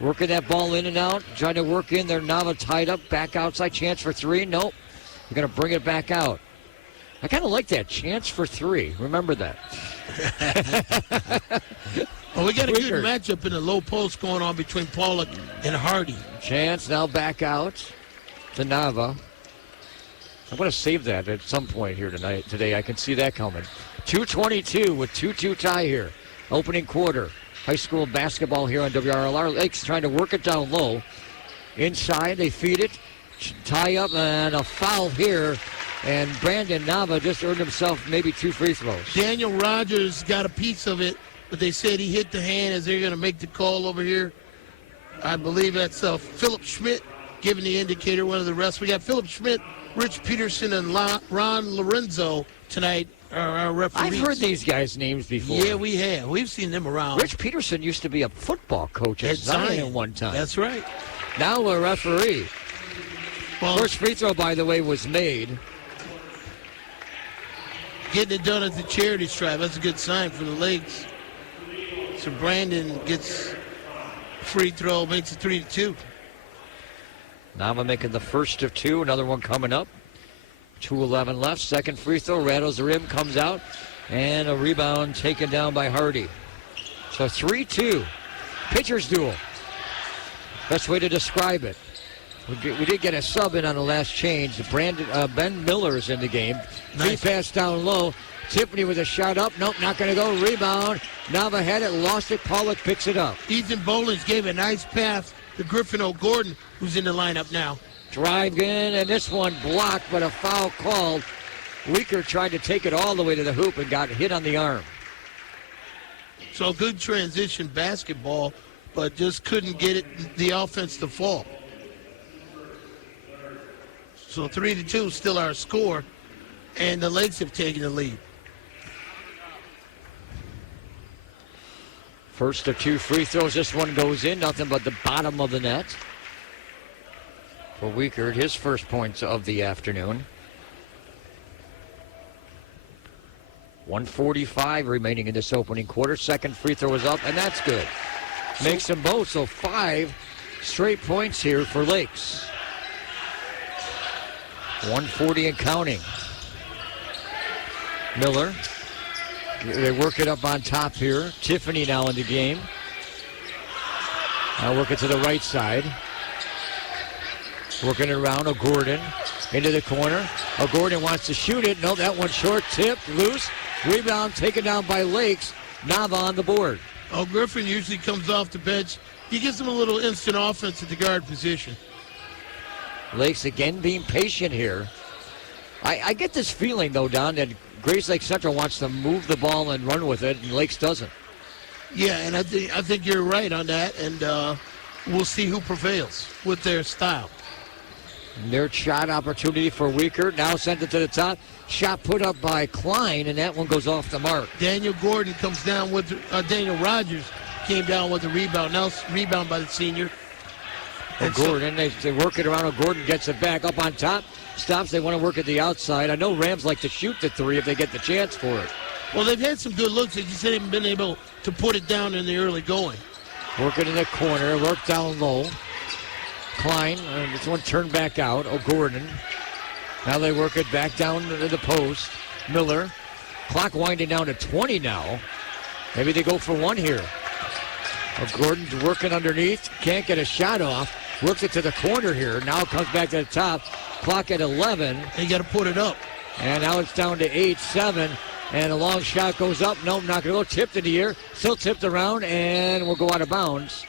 Working that ball in and out. Trying to work in there. Nava tied up. Back outside. Chance for three. Nope. We're going to bring it back out. I kind of like that. Chance for three. Remember that. Well, we got a good matchup in the low post going on between Pollock and Hardy. Chance now back out to Nava. I'm going to save that at some point here today. I can see that coming. 2:22 with 2-2 tie here. Opening quarter. High school basketball here on WRLR. Lakes trying to work it down low. Inside, they feed it. Tie up and a foul here. And Brandon Nava just earned himself maybe 2 free throws. Daniel Rogers got a piece of it, but they said he hit the hand as they're going to make the call over here. I believe that's Philip Schmidt giving the indicator, one of the refs. We got Philip Schmidt, Rich Peterson, and Ron Lorenzo tonight, our referees. I've heard these guys' names before. Yeah, we have. We've seen them around. Rich Peterson used to be a football coach at Zion at one time. That's right. Now a referee. Well, first free throw, by the way, was made. Getting it done at the charity stripe. That's a good sign for the Lakes. So Brandon gets a free throw, makes it 3-2. Nava making the first of 2. Another one coming up. 2:11 left. Second free throw. Rattles the rim. Comes out. And a rebound taken down by Hardy. So 3-2. Pitcher's duel. Best way to describe it. We did get a sub in on the last change. Ben Miller's in the game. Nice. Free pass down low. Tiffany with a shot up. Nope, not going to go. Rebound. Nava had it, lost it. Pollock picks it up. Ethan Bolins gave a nice pass to Griffin O'Gordon, who's in the lineup now. Drive in, and this one blocked, but a foul called. Weaker tried to take it all the way to the hoop and got hit on the arm. So good transition basketball, but just couldn't get the offense to fall. So 3-2 still our score, and the Lakes have taken the lead. First of 2 free throws. This one goes in. Nothing but the bottom of the net for Weikert. His first points of the afternoon. 1:45 remaining in this opening quarter. Second free throw is up, and that's good. Makes them both. So 5 straight points here for Lakes. 140 and counting. Miller. They work it up on top here. Tiffany now in the game. Now working to the right side. Working it around. O'Gordon into the corner. O'Gordon wants to shoot it. No, that one short. Tipped. Loose. Rebound taken down by Lakes. Nava on the board. Oh, Griffin usually comes off the bench. He gives them a little instant offense at the guard position. Lakes again being patient here. I get this feeling, though, Don, that Grayslake Central wants to move the ball and run with it, and Lakes doesn't. Yeah, and I think you're right on that, and we'll see who prevails with their style. Their shot opportunity for Weikert. Now sent it to the top. Shot put up by Klein, and that one goes off the mark. Daniel Gordon comes down with, Daniel Rogers came down with a rebound. Now rebound by the senior. O'Gordon, they work it around. O'Gordon gets it back up on top. Stops. They want to work at the outside. I know Rams like to shoot the 3 if they get the chance for it. Well, they've had some good looks. They just haven't been able to put it down in the early going. Working in the corner. Work down low. Klein. This one turned back out. O'Gordon. Now they work it back down to the post. Miller. Clock winding down to 20 now. Maybe they go for one here. O'Gordon's working underneath. Can't get a shot off. Works it to the corner here. Now it comes back to the top. Clock at 11. They got to put it up. And now it's down to 8-7. And a long shot goes up. Nope, not going to go. Tipped in the air. Still tipped around and will go out of bounds.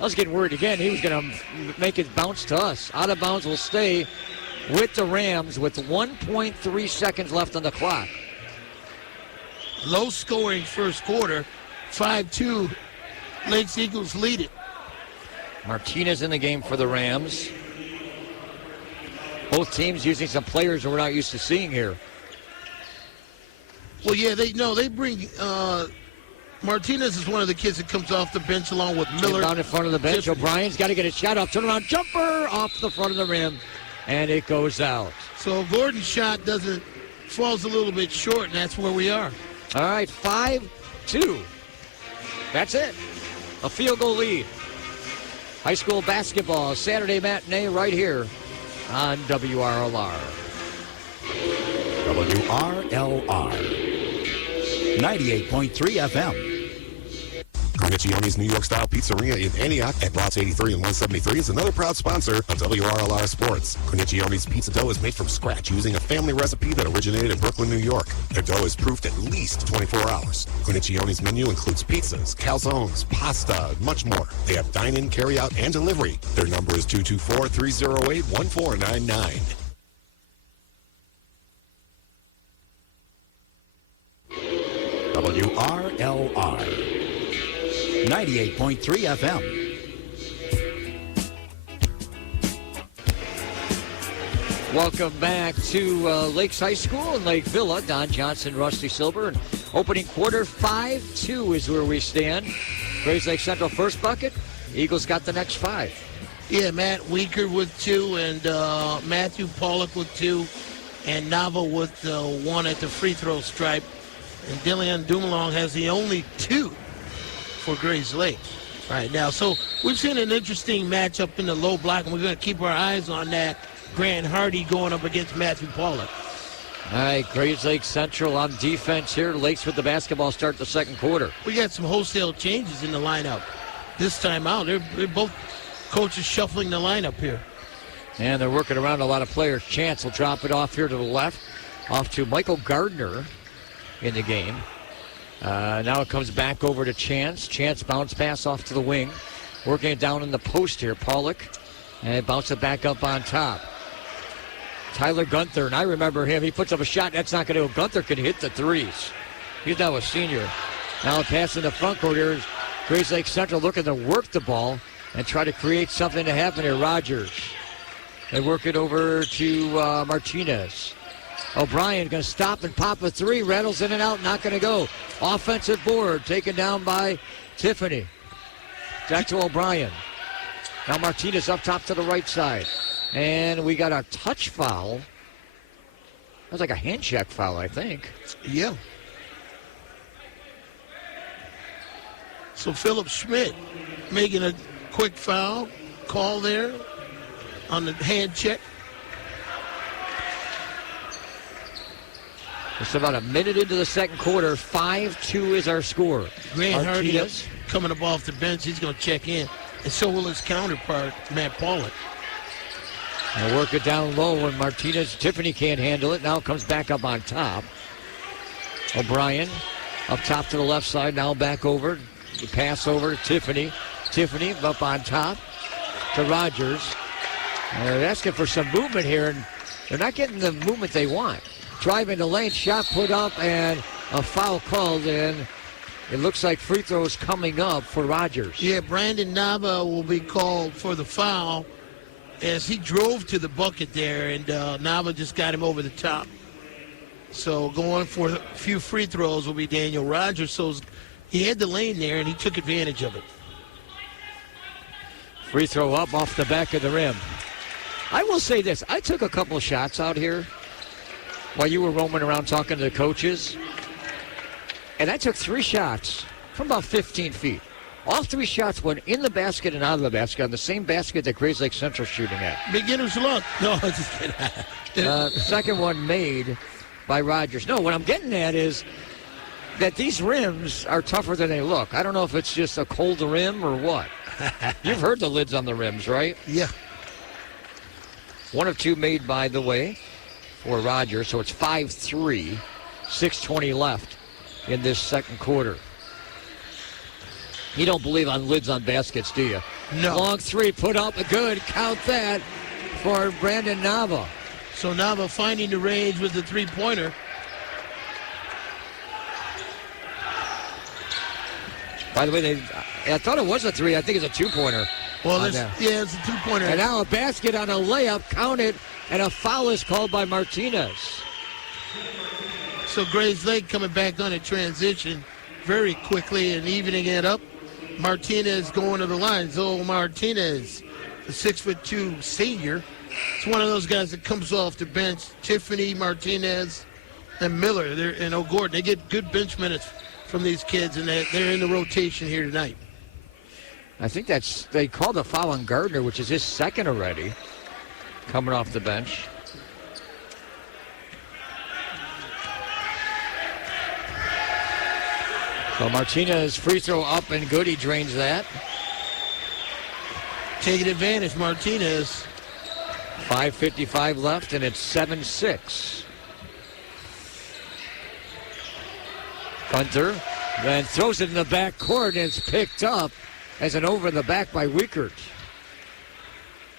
I was getting worried again. He was going to make it bounce to us. Out of bounds will stay with the Rams with 1.3 seconds left on the clock. Low scoring first quarter. 5-2. Lakes Eagles lead it. Martinez in the game for the Rams. Both teams using some players that we're not used to seeing here. Well, yeah, they bring Martinez is one of the kids that comes off the bench along with Miller. Down in front of the bench. O'Brien's got to get a shot off. Turnaround jumper off the front of the rim, and it goes out. So Gordon's shot falls a little bit short, and that's where we are. All right, 5-2. That's it. A field goal lead. High school basketball, Saturday matinee right here on WRLR. WRLR. 98.3 FM. Cornicioni's New York-style pizzeria in Antioch at Routes 83 and 173 is another proud sponsor of WRLR Sports. Cornicioni's pizza dough is made from scratch using a family recipe that originated in Brooklyn, New York. Their dough is proofed at least 24 hours. Cornicioni's menu includes pizzas, calzones, pasta, and much more. They have dine-in, carry-out, and delivery. Their number is 224-308-1499. WRLR 98.3 FM. Welcome back to Lakes High School in Lake Villa. Don Johnson, Rusty Silber. And opening quarter, 5-2 is where we stand. Grayslake Central first bucket. Eagles got the next 5. Yeah, Matt Weaker with 2 and Matthew Pollock with 2 and Nava with 1 at the free throw stripe. And Dillian Dumalong has the only 2 for Grayslake right now. So we've seen an interesting matchup in the low block, and we're going to keep our eyes on that. Grant Hardy going up against Matthew Pollock. All right, Grayslake Central on defense here. Lakes with the basketball start the second quarter. We got some wholesale changes in the lineup this time out. They're both coaches shuffling the lineup here. And they're working around a lot of players. Chance will drop it off here to the left, off to Michael Gardner in the game. Now it comes back over to Chance. Chance bounce pass off to the wing. Working it down in the post here, Pollock. And bounce it back up on top. Tyler Gunther, and I remember him. He puts up a shot. That's not going to go. Gunther can hit the threes. He's now a senior. Now a pass in the front court here is Grayslake Central looking to work the ball and try to create something to happen here. Rogers. They work it over to Martinez. O'Brien going to stop and pop a 3. Rattles in and out, not going to go. Offensive board taken down by Tiffany. Back to O'Brien. Now Martinez up top to the right side. And we got a touch foul. That was like a hand check foul, I think. Yeah. So Philip Schmidt making a quick foul call there on the hand check. It's about a minute into the second quarter. 5-2 is our score. Grant Hardy coming up off the bench. He's going to check in. And so will his counterpart, Matt Pollock. They'll work it down low when Martinez. Tiffany can't handle it. Now it comes back up on top. O'Brien up top to the left side. Now back over. The pass over to Tiffany. Tiffany up on top to Rogers. And they're asking for some movement here, and they're not getting the movement they want. Driving the lane, shot put up, and a foul called in. It looks like free throws coming up for Rogers. Yeah, Brandon Nava will be called for the foul as he drove to the bucket there, and Nava just got him over the top. So going for a few free throws will be Daniel Rogers. So he had the lane there, and he took advantage of it. Free throw up off the back of the rim. I will say this. I took a couple of shots out here while you were roaming around talking to the coaches. And I took 3 shots from about 15 feet. All 3 shots went in the basket and out of the basket on the same basket that Grayslake Central shooting at. Beginner's luck. No, I'm just kidding. Second one made by Rogers. No, what I'm getting at is that these rims are tougher than they look. I don't know if it's just a cold rim or what. You've heard the lids on the rims, right? Yeah. 1 of 2 made, by the way, for Rogers. So it's 5-3, 6:20 left in this second quarter. You don't believe on lids on baskets, do you? No. Long 3 put up, good. Count that for Brandon Nava. So Nava finding the range with the 3-pointer. By the way, I thought it was a 3. I think it's a 2-pointer. Well, it's a 2-pointer. And now a basket on a layup, counted, and a foul is called by Martinez. So Grayslake coming back on a transition very quickly and evening it up. Martinez going to the line. Zoe Martinez, the 6'2" senior. It's one of those guys that comes off the bench. Tiffany, Martinez, and Miller, and O'Gordon. They get good bench minutes from these kids, and they're in the rotation here tonight. I think they called a foul on Gardner, which is his second already, coming off the bench. So Martinez free throw up and good. He drains that. Taking advantage, Martinez. 5:55 left, and it's 7-6. Hunter then throws it in the back court, and it's picked up as an over in the back by Wiekert.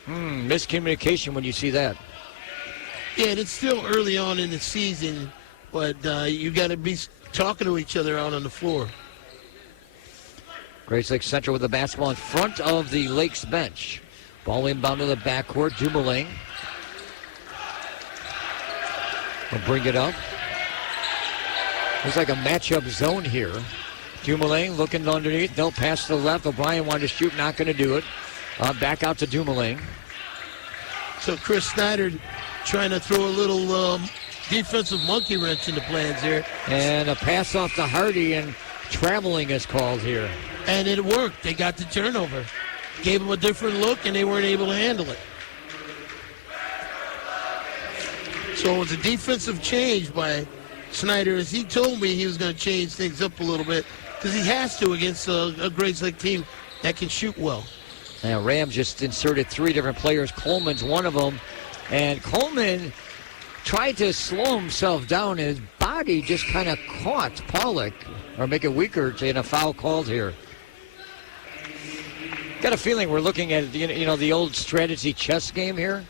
Miscommunication when you see that. Yeah, and it's still early on in the season, but you got to be talking to each other out on the floor. Grayslake Central with the basketball in front of the Lakes bench. Ball inbound to the backcourt. Dumoulin will bring it up. Looks like a matchup zone here. Dumoulin looking underneath. No pass to the left. O'Brien wanted to shoot. Not going to do it. Back out to Dumoulin. So Chris Snyder trying to throw a little defensive monkey wrench in the plans here. And a pass off to Hardy, and traveling is called here. And it worked. They got the turnover. Gave them a different look, and they weren't able to handle it. So it was a defensive change by Snyder, as he told me he was going to change things up a little bit because he has to against a Grayslake team that can shoot well. Now Rams just inserted 3 different players. Coleman's one of them. And Coleman tried to slow himself down, and his body just kind of caught Pollock, or make it weaker, and a foul called here. Got a feeling we're looking at the old strategy chess game here.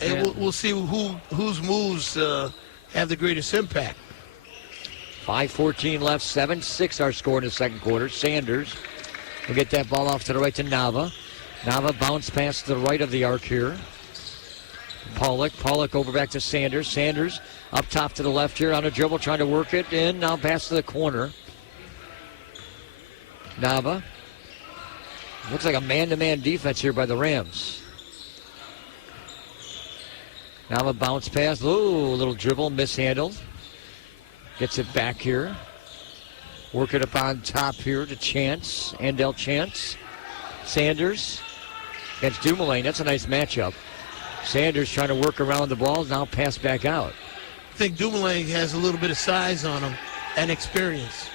And we'll see whose moves have the greatest impact. 5:14 left, 7-6 our score in the second quarter. Sanders will get that ball off to the right to Nava. Nava bounce pass to the right of the arc here. Pollock over back to Sanders. Sanders up top to the left here on a dribble, trying to work it in. Now pass to the corner. Nava. Looks like a man-to-man defense here by the Rams. Now a bounce pass. Ooh, a little dribble, mishandled. Gets it back here. Work it up on top here to Chance. Andel Chance. Sanders against Dumoulin. That's a nice matchup. Sanders trying to work around the ball. Now pass back out. I think Dumoulin has a little bit of size on him and experience.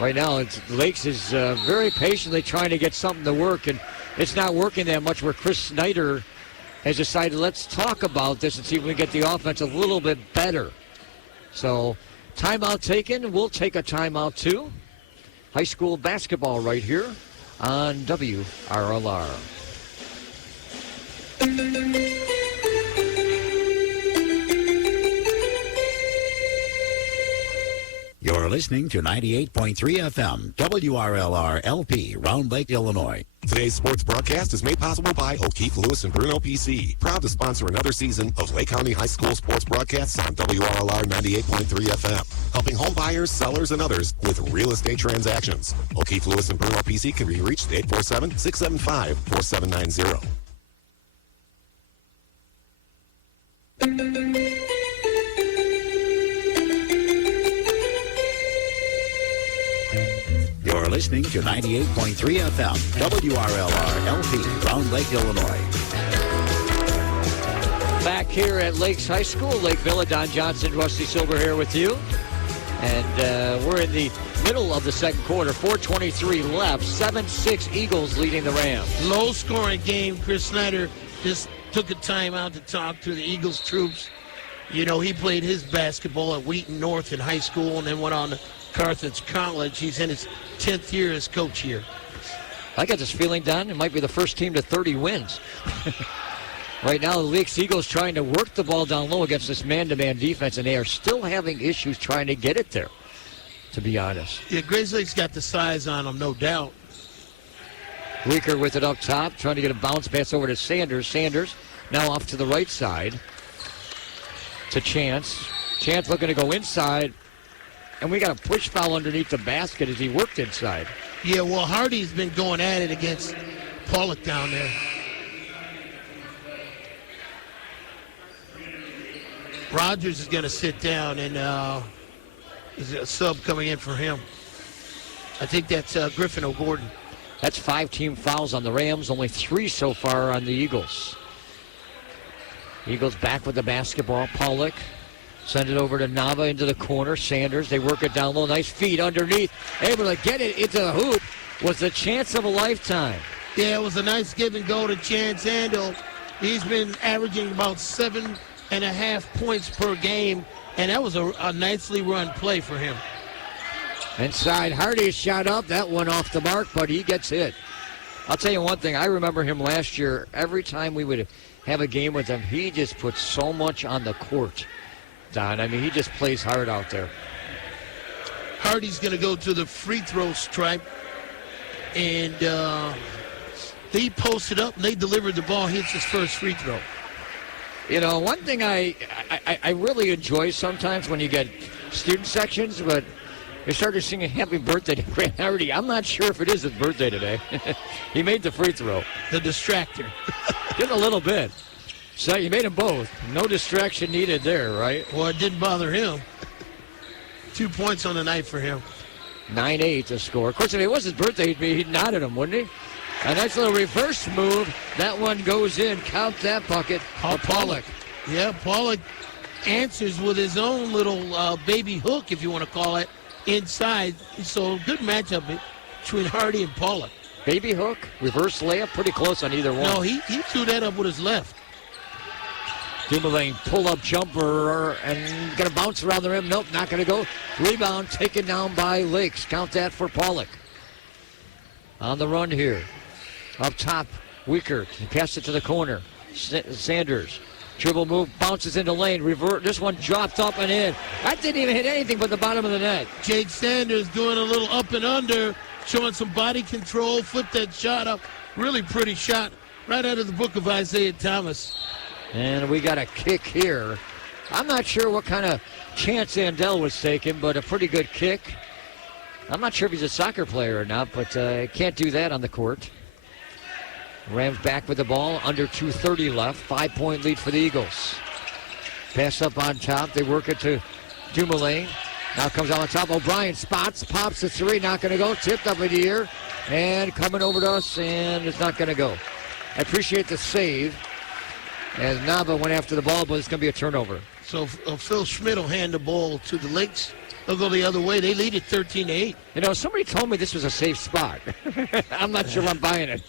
Right now, Lakes is very patiently trying to get something to work, and it's not working that much, where Chris Snyder has decided, let's talk about this and see if we can get the offense a little bit better. So, timeout taken. We'll take a timeout, too. High school basketball right here on WRLR. You're listening to 98.3 FM, WRLR LP, Round Lake, Illinois. Today's sports broadcast is made possible by O'Keefe, Lewis, and Bruno PC. Proud to sponsor another season of Lake County High School sports broadcasts on WRLR 98.3 FM. Helping home buyers, sellers, and others with real estate transactions. O'Keefe, Lewis, and Bruno PC can be reached at 847-675-4790. You're listening to 98.3 FM, WRLR LP, Round Lake, Illinois. Back here at Lakes High School, Lakeville. Don Johnson, Rusty Silber here with you. And we're in the middle of the second quarter. 4:23 left. 7-6 Eagles leading the Rams. Low-scoring game. Chris Snyder just took a time out to talk to the Eagles troops. You know, he played his basketball at Wheaton North in high school and then went on to Carthage College. He's in his 10th year as coach here. I got this feeling, Don, it might be the first team to 30 wins. Right now, the Lakes Eagles trying to work the ball down low against this man-to-man defense, and they are still having issues trying to get it there, to be honest. Yeah, Grayslake's got the size on him, no doubt. Weaker with it up top, trying to get a bounce pass over to Sanders. Sanders now off to the right side to Chance. Chance looking to go inside. And we got a push foul underneath the basket as he worked inside. Yeah, well, Hardy's been going at it against Pollock down there. Rogers is going to sit down, and there's a sub coming in for him. I think that's Griffin O'Gordon. That's 5 team fouls on the Rams, only 3 so far on the Eagles. Eagles back with the basketball. Pollock Send it over to Nava into the corner. Sanders, they work it down low. Nice feed underneath. Able to get it into the hoop. Was the chance of a lifetime. Yeah, it was a nice give and go to Chance Handel. He's been averaging about 7.5 points per game, and that was a nicely run play for him. Inside, Hardy shot up. That one off the mark, but he gets hit. I'll tell you one thing. I remember him last year. Every time we would have a game with him, he just put so much on the court, Don. I mean, he just plays hard out there. Hardy's going to go to the free throw stripe, and they posted up, and they delivered the ball. Hits his first free throw. You know, one thing I really enjoy sometimes when you get student sections, but they started singing happy birthday to Grant Hardy. I'm not sure if it is his birthday today. He made the free throw. The distractor. Just a little bit. So you made them both. No distraction needed there, right? Well, it didn't bother him. 2 points on the night for him. 9-8 to score. Of course, if it was his birthday, he'd nod at him, wouldn't he? A nice little reverse move. That one goes in. Count that bucket. Pollock. Yeah, Pollock answers with his own little baby hook, if you want to call it, inside. So good matchup between Hardy and Pollock. Baby hook, reverse layup, pretty close on either one. No, he threw that up with his left. Dumoulin pull-up jumper and going to bounce around the rim. Nope, not going to go. Rebound taken down by Lakes. Count that for Pollock. On the run here. Up top, Wickert. He passed it to the corner. Sanders. Dribble move, bounces into lane. Revert. This one dropped up and in. That didn't even hit anything but the bottom of the net. Jake Sanders doing a little up and under, showing some body control. Flipped that shot up. Really pretty shot. Right out of the book of Isaiah Thomas. And we got a kick here. I'm not sure what kind of chance Andel was taking, but a pretty good kick. I'm not sure if he's a soccer player or not, but can't do that on the court. Rams back with the ball, under 2:30 left. 5-point lead for the Eagles. Pass up on top. They work it to Dumoulin. Now comes on top. O'Brien spots, pops the three. Not going to go. Tipped up in the air. And coming over to us, and it's not going to go. I appreciate the save as Nava went after the ball, but it's going to be a turnover. So Phil Schmidt will hand the ball to the Lakes. They'll go the other way. They lead it 13-8. You know, somebody told me this was a safe spot. I'm not sure I'm buying it.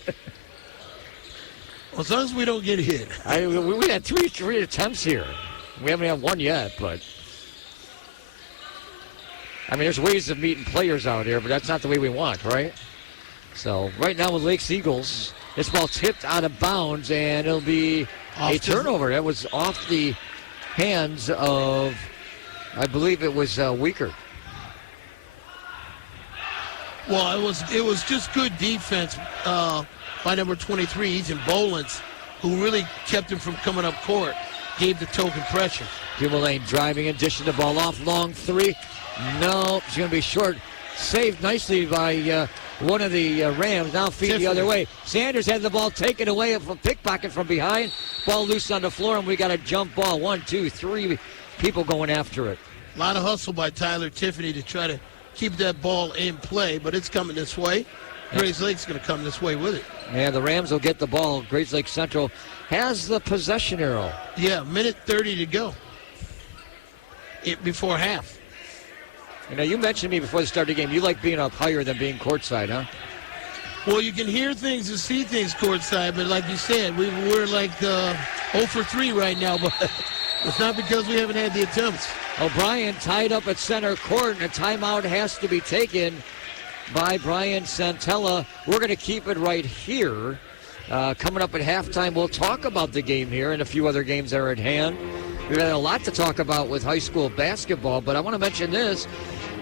Well, as long as we don't get hit. We had three attempts here. We haven't had one yet, but I mean, there's ways of meeting players out here, but that's not the way we want, right? So right now with Lakes Eagles, this ball tipped out of bounds, and it'll be a turnover. That was off the hands of, I believe it was Weaker. Well, it was just good defense by number 23, Ethan Bolins, who really kept him from coming up court, gave the token pressure. Dumoulin driving in, dishing the ball off, long three. No, it's going to be short. Saved nicely by one of the Rams. Now feed the other way. Sanders had the ball taken away from pickpocket from behind. Ball loose on the floor, and we got a jump ball. 1, 2, 3 people going after it. A lot of hustle by Tyler Tiffany to try to keep that ball in play, but it's coming this way. Grayslake's going to come this way with it. Yeah, the Rams will get the ball. Grayslake Central has the possession arrow. Yeah, minute 30 to go. Before half. You know, you mentioned me before the start of the game. You like being up higher than being courtside, huh? Well, you can hear things and see things courtside, but like you said, we're like 0 for 3 right now, but it's not because we haven't had the attempts. O'Brien tied up at center court, and a timeout has to be taken by Brian Santella. We're going to keep it right here. Coming up at halftime, we'll talk about the game here and a few other games that are at hand. We've had a lot to talk about with high school basketball, but I want to mention this.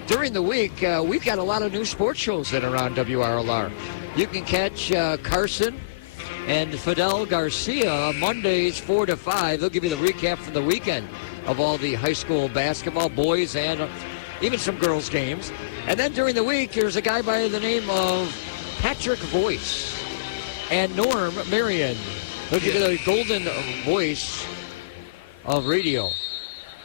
During the week, we've got a lot of new sports shows that are on WRLR. You can catch Carson and Fidel Garcia Mondays 4 to 5. They'll give you the recap from the weekend of all the high school basketball, boys and even some girls games. And then during the week, there's a guy by the name of Patrick Voice and Norm Marion. They'll give you the golden voice of radio.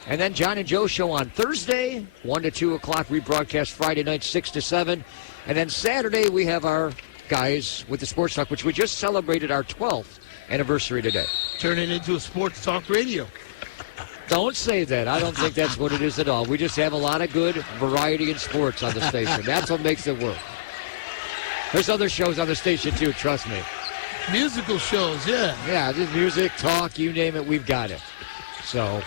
And then John and Joe show on Thursday, 1 to 2 o'clock, rebroadcast Friday night, 6 to 7. And then Saturday, we have our guys with the Sports Talk, which we just celebrated our 12th anniversary today. Turning into a sports talk radio. Don't say that. I don't think that's what it is at all. We just have a lot of good variety in sports on the station. That's what makes it work. There's other shows on the station, too, trust me. Musical shows, yeah. Yeah, just music, talk, you name it, we've got it. So,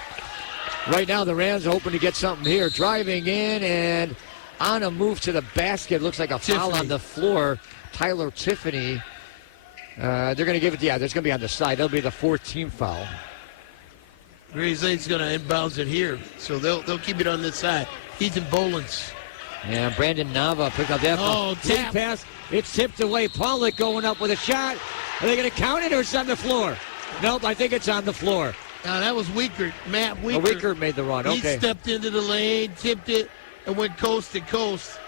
right now the Rams are hoping to get something here. Driving in and on a move to the basket. Looks like a foul on the floor. Tyler Tiffany. They're going to give it, there's going to be on the side. That'll be the fourth team foul. Grayslake's going to inbounds it here, so they'll keep it on this side. Ethan Bolins. Yeah, Brandon Nava picked up that ball. Tap. Pass. It's tipped away. Pollock going up with a shot. Are they going to count it or it's on the floor? Nope, I think it's on the floor. Now, that was Weaker. Matt Weaker. Weaker made the run, okay. He stepped into the lane, tipped it, and went coast to coast.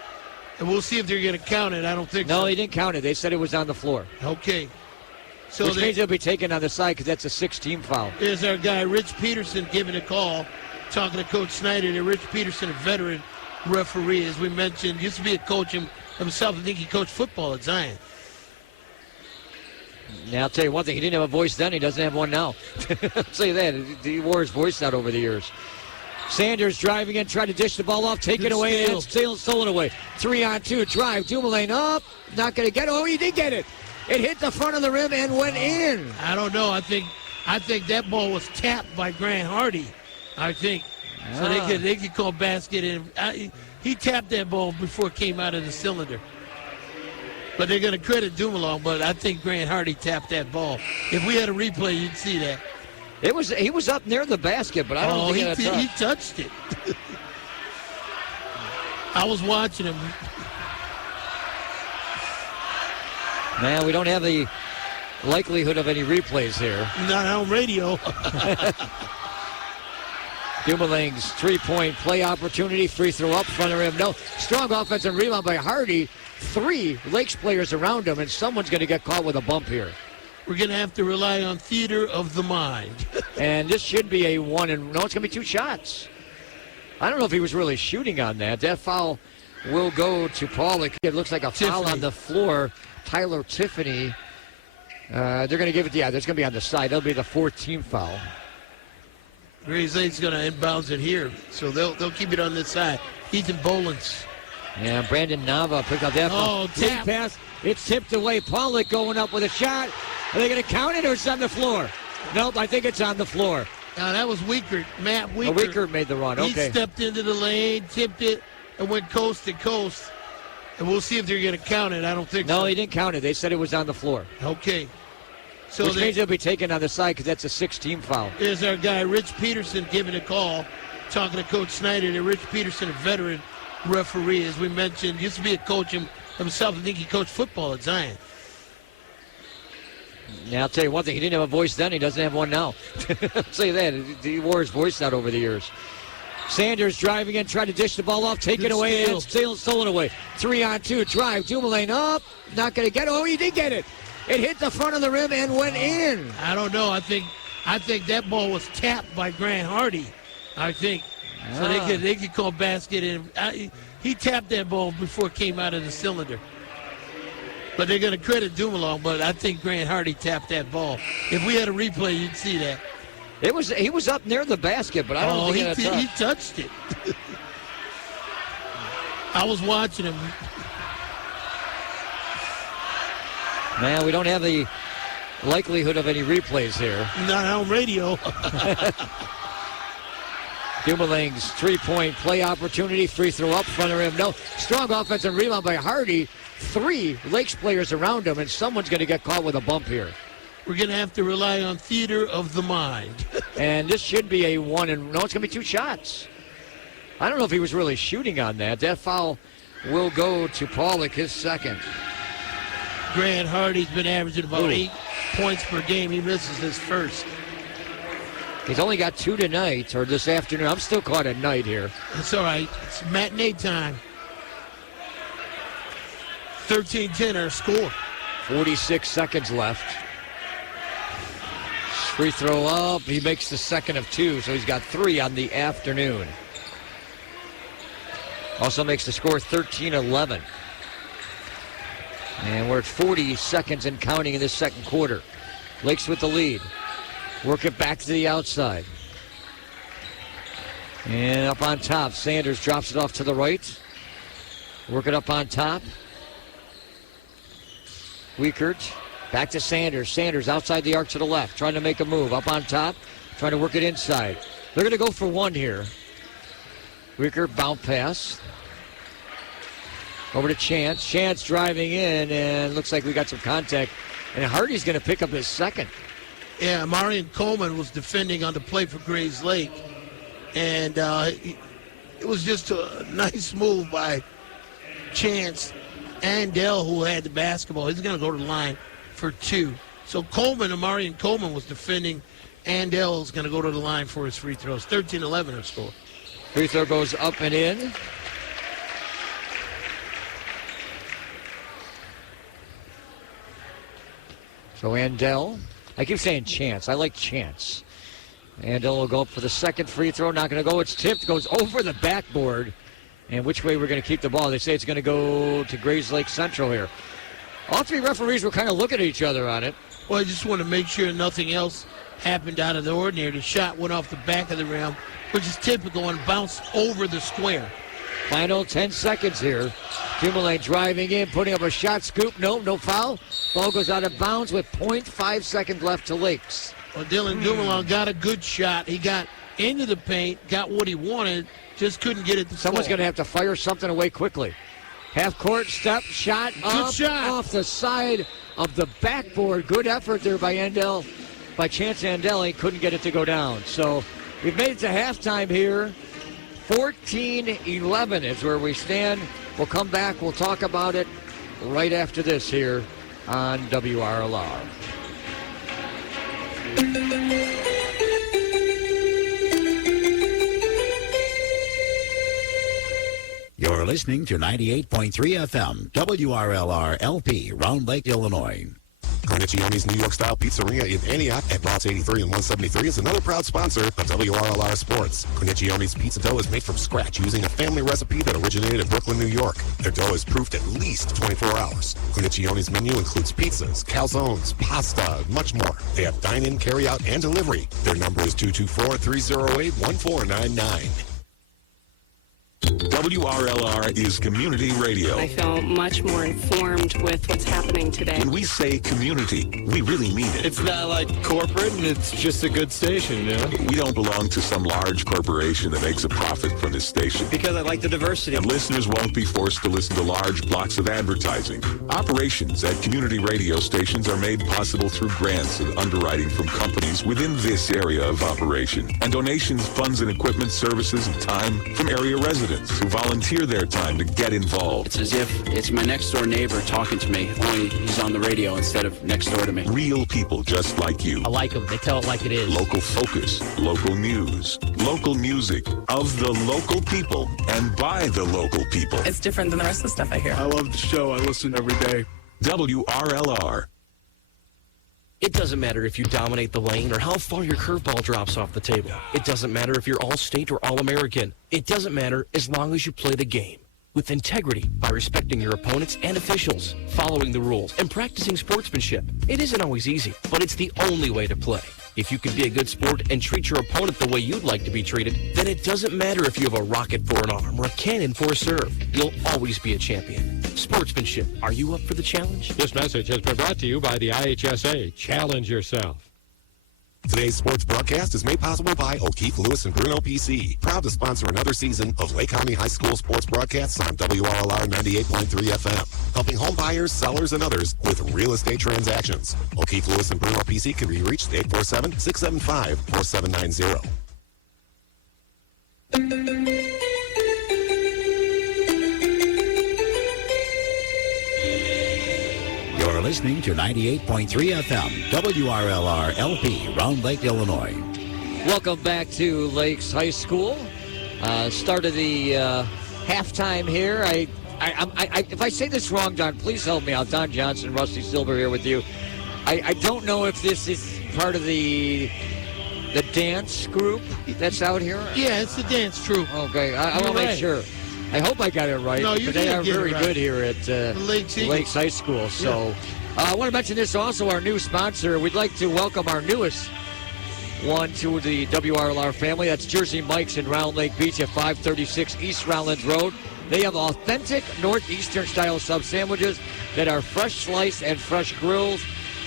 And we'll see if they're going to count it. I don't think so. No, he didn't count it. They said it was on the floor. Okay. So which means it'll be taken on the side because that's a 6-team foul. There's our guy, Rich Peterson, giving a call, talking to Coach Snyder. And Rich Peterson, a veteran referee, as we mentioned, used to be a coach himself. I think he coached football at Zion. Now, I'll tell you one thing. He didn't have a voice then. He doesn't have one now. I'll tell you that. He wore his voice out over the years. Sanders driving in, trying to dish the ball off, take it away, and stolen away. 3-on-2, drive. Dumoulin up. Not going to get it. Oh, he did get it. It hit the front of the rim and went in. I don't know. I think that ball was tapped by Grant Hardy. I think. So they could call basket in. He tapped that ball before it came out of the cylinder. But they're going to credit Dumoulin, but I think Grant Hardy tapped that ball. If we had a replay, you'd see that. He was up near the basket, but I don't think he touched it. I was watching him. Man, we don't have the likelihood of any replays here. Not on radio. Dumoulin's three-point play opportunity, free throw up, front of the rim. No, strong offensive rebound by Hardy. 3 Lakes players around him, and someone's going to get caught with a bump here. We're going to have to rely on theater of the mind. And this should be a one, and no, it's going to be 2 shots. I don't know if he was really shooting on that. That foul will go to Pollock. It looks like a foul on the floor. Tyler Tiffany. They're going to give it, there's going to be on the side. That'll be the 4th team foul. Grayslake's going to inbounds it here, so they'll keep it on this side. Ethan Bolins. Yeah, Brandon Nava picked up that ball. Tap. Pass. It's tipped away. Pollock going up with a shot. Are they going to count it or it's on the floor? Nope, I think it's on the floor. Now, that was Weaker. Matt Weaker. Weaker made the run, okay. He stepped into the lane, tipped it, and went coast to coast. And we'll see if they're going to count it. I don't think so. No, he didn't count it. They said it was on the floor. Okay. So which means it'll be taken on the side because that's a 6-team foul. There's our guy, Rich Peterson, giving a call, talking to Coach Snyder. And Rich Peterson, a veteran referee, as we mentioned, used to be a coach himself. I think he coached football at Zion. Now, I'll tell you one thing. He didn't have a voice then. He doesn't have one now. I'll tell you that. He wore his voice out over the years. Sanders driving in, trying to dish the ball off, take it away, and stolen away. 3-on-2, drive. Dumoulin up. Not going to get it. Oh, he did get it. It hit the front of the rim and went in. I don't know. I think that ball was tapped by Grant Hardy. I think. So they could call basket in. He tapped that ball before it came out of the cylinder. But they're going to credit Dumoulin, but I think Grant Hardy tapped that ball. If we had a replay, you'd see that. He was up near the basket, but I don't think he touched it. I was watching him. Man, we don't have the likelihood of any replays here. Not on radio. Dumoulin's three-point play opportunity, free throw up, front of the rim. No, strong offensive rebound by Hardy. 3 Lakes players around him, and someone's going to get caught with a bump here. We're going to have to rely on theater of the mind. And this should be a one, and no, it's going to be 2 shots. I don't know if he was really shooting on that. That foul will go to Pollock, his 2nd. Grant Hardy's been averaging about 8 points per game. He misses his 1st. He's only got 2 tonight, or this afternoon. I'm still caught at night here. It's all right. It's matinee time. 13-10 our score. 46 seconds left. Free throw up. He makes the 2nd of 2, so he's got 3 on the afternoon. Also makes the score 13-11. And we're at 40 seconds and counting in this 2nd quarter. Lakes with the lead. Work it back to the outside. And up on top, Sanders drops it off to the right. Work it up on top. Wiekert back to Sanders. Sanders outside the arc to the left, trying to make a move. Up on top, trying to work it inside. They're going to go for one here. Wiekert bounce pass. Over to Chance. Chance driving in, and looks like we got some contact. And Hardy's going to pick up his second. Yeah, Marion Coleman was defending on the play for Grayslake. And it was just a nice move by Chance. Andell, who had the basketball, he's going to go to the line for two. So Marion Coleman was defending. Andell is going to go to the line for his free throws. 13-11 her score. Free throw goes up and in. So Andell, I keep saying Chance. I like Chance. Andell will go up for the second free throw. Not going to go. It's tipped. Goes over the backboard. And which way we're going to keep the ball. They say it's going to go to Grayslake Central here. All three referees were kind of looking at each other on it. Well, I just want to make sure nothing else happened out of the ordinary. The shot went off the back of the rim, which is typical, and bounced over the square. Final 10 seconds here. Dumoulin driving in, putting up a shot. Scoop. No foul. Ball goes out of bounds with 0.5 seconds left to Lakes. Well, Dylan Dumoulin got a good shot. He got into the paint, got what he wanted, just couldn't get it to Someone's going to have to fire something away quickly. Half court step, shot good shot off the side of the backboard. Good effort there by Chance Andell. He couldn't get it to go down. So we've made it to halftime here. 14-11 is where we stand. We'll come back. We'll talk about it right after this here on WRLR. You're listening to 98.3 FM, WRLR LP, Round Lake, Illinois. Cornicchione's New York-style pizzeria in Antioch at Routes 83 and 173 is another proud sponsor of WRLR Sports. Cornicchione's pizza dough is made from scratch using a family recipe that originated in Brooklyn, New York. Their dough is proofed at least 24 hours. Cornicchione's menu includes pizzas, calzones, pasta, and much more. They have dine-in, carry-out, and delivery. Their number is 224-308-1499. WRLR is community radio. I feel much more informed with what's happening today. When we say community, we really mean it. It's not like corporate, and it's just a good station, you know? We don't belong to some large corporation that makes a profit from this station. Because I like the diversity. And listeners won't be forced to listen to large blocks of advertising. Operations at community radio stations are made possible through grants and underwriting from companies within this area of operation. And donations, funds, and equipment, services, and time from area residents who volunteer their time to get involved. It's as if it's my next door neighbor talking to me, only he's on the radio instead of next door to me. Real people just like you. I like them. They tell it like it is. Local focus, local news, local music, of the local people, and by the local people. It's different than the rest of the stuff I hear. I love the show. I listen every day. WRLR. It doesn't matter if you dominate the lane or how far your curveball drops off the table. It doesn't matter if you're All-State or All-American. It doesn't matter as long as you play the game with integrity by respecting your opponents and officials, following the rules, and practicing sportsmanship. It isn't always easy, but it's the only way to play. If you can be a good sport and treat your opponent the way you'd like to be treated, then it doesn't matter if you have a rocket for an arm or a cannon for a serve. You'll always be a champion. Sportsmanship. Are you up for the challenge? This message has been brought to you by the IHSA. Challenge yourself. Today's sports broadcast is made possible by O'Keefe, Lewis, and Bruno PC. Proud to sponsor another season of Lake County High School sports broadcasts on WRLR 98.3 FM. Helping home buyers, sellers, and others with real estate transactions. O'Keefe, Lewis, and Bruno PC can be reached at 847-675-4790. You're listening to 98.3 FM, WRLR LP, Round Lake, Illinois. Welcome back to Lakes High School. Start of the halftime here. If I say this wrong, Don, please help me out. Don Johnson, Rusty Silber here with you. I don't know if this is part of the dance group that's out here. Yeah, it's the dance troupe. Okay, I want to make sure. I hope I got it right. No, you but they did are get it very right. good here at Lakes High School. So I want to mention this also, our new sponsor. We'd like to welcome our newest one to the WRLR family. That's Jersey Mike's in Round Lake Beach at 536 East Roundlands Road. They have authentic Northeastern-style sub sandwiches that are fresh sliced and fresh grills.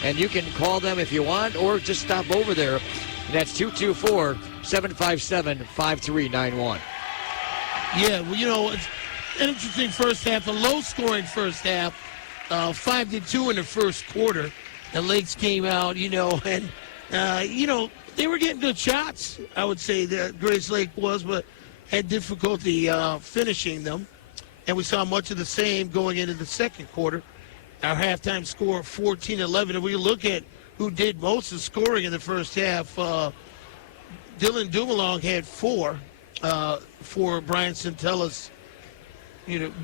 And you can call them if you want or just stop over there. And that's 224-757-5391. Yeah, well, it's an interesting first half, a low-scoring first half, 5-2 in the first quarter. The Lakes came out, and, they were getting good shots, I would say, that Grayslake was, but had difficulty finishing them. And we saw much of the same going into the second quarter. Our halftime score, 14-11. If we look at who did most of the scoring in the first half, Dylan Dumalong had 4 for Brian Centella's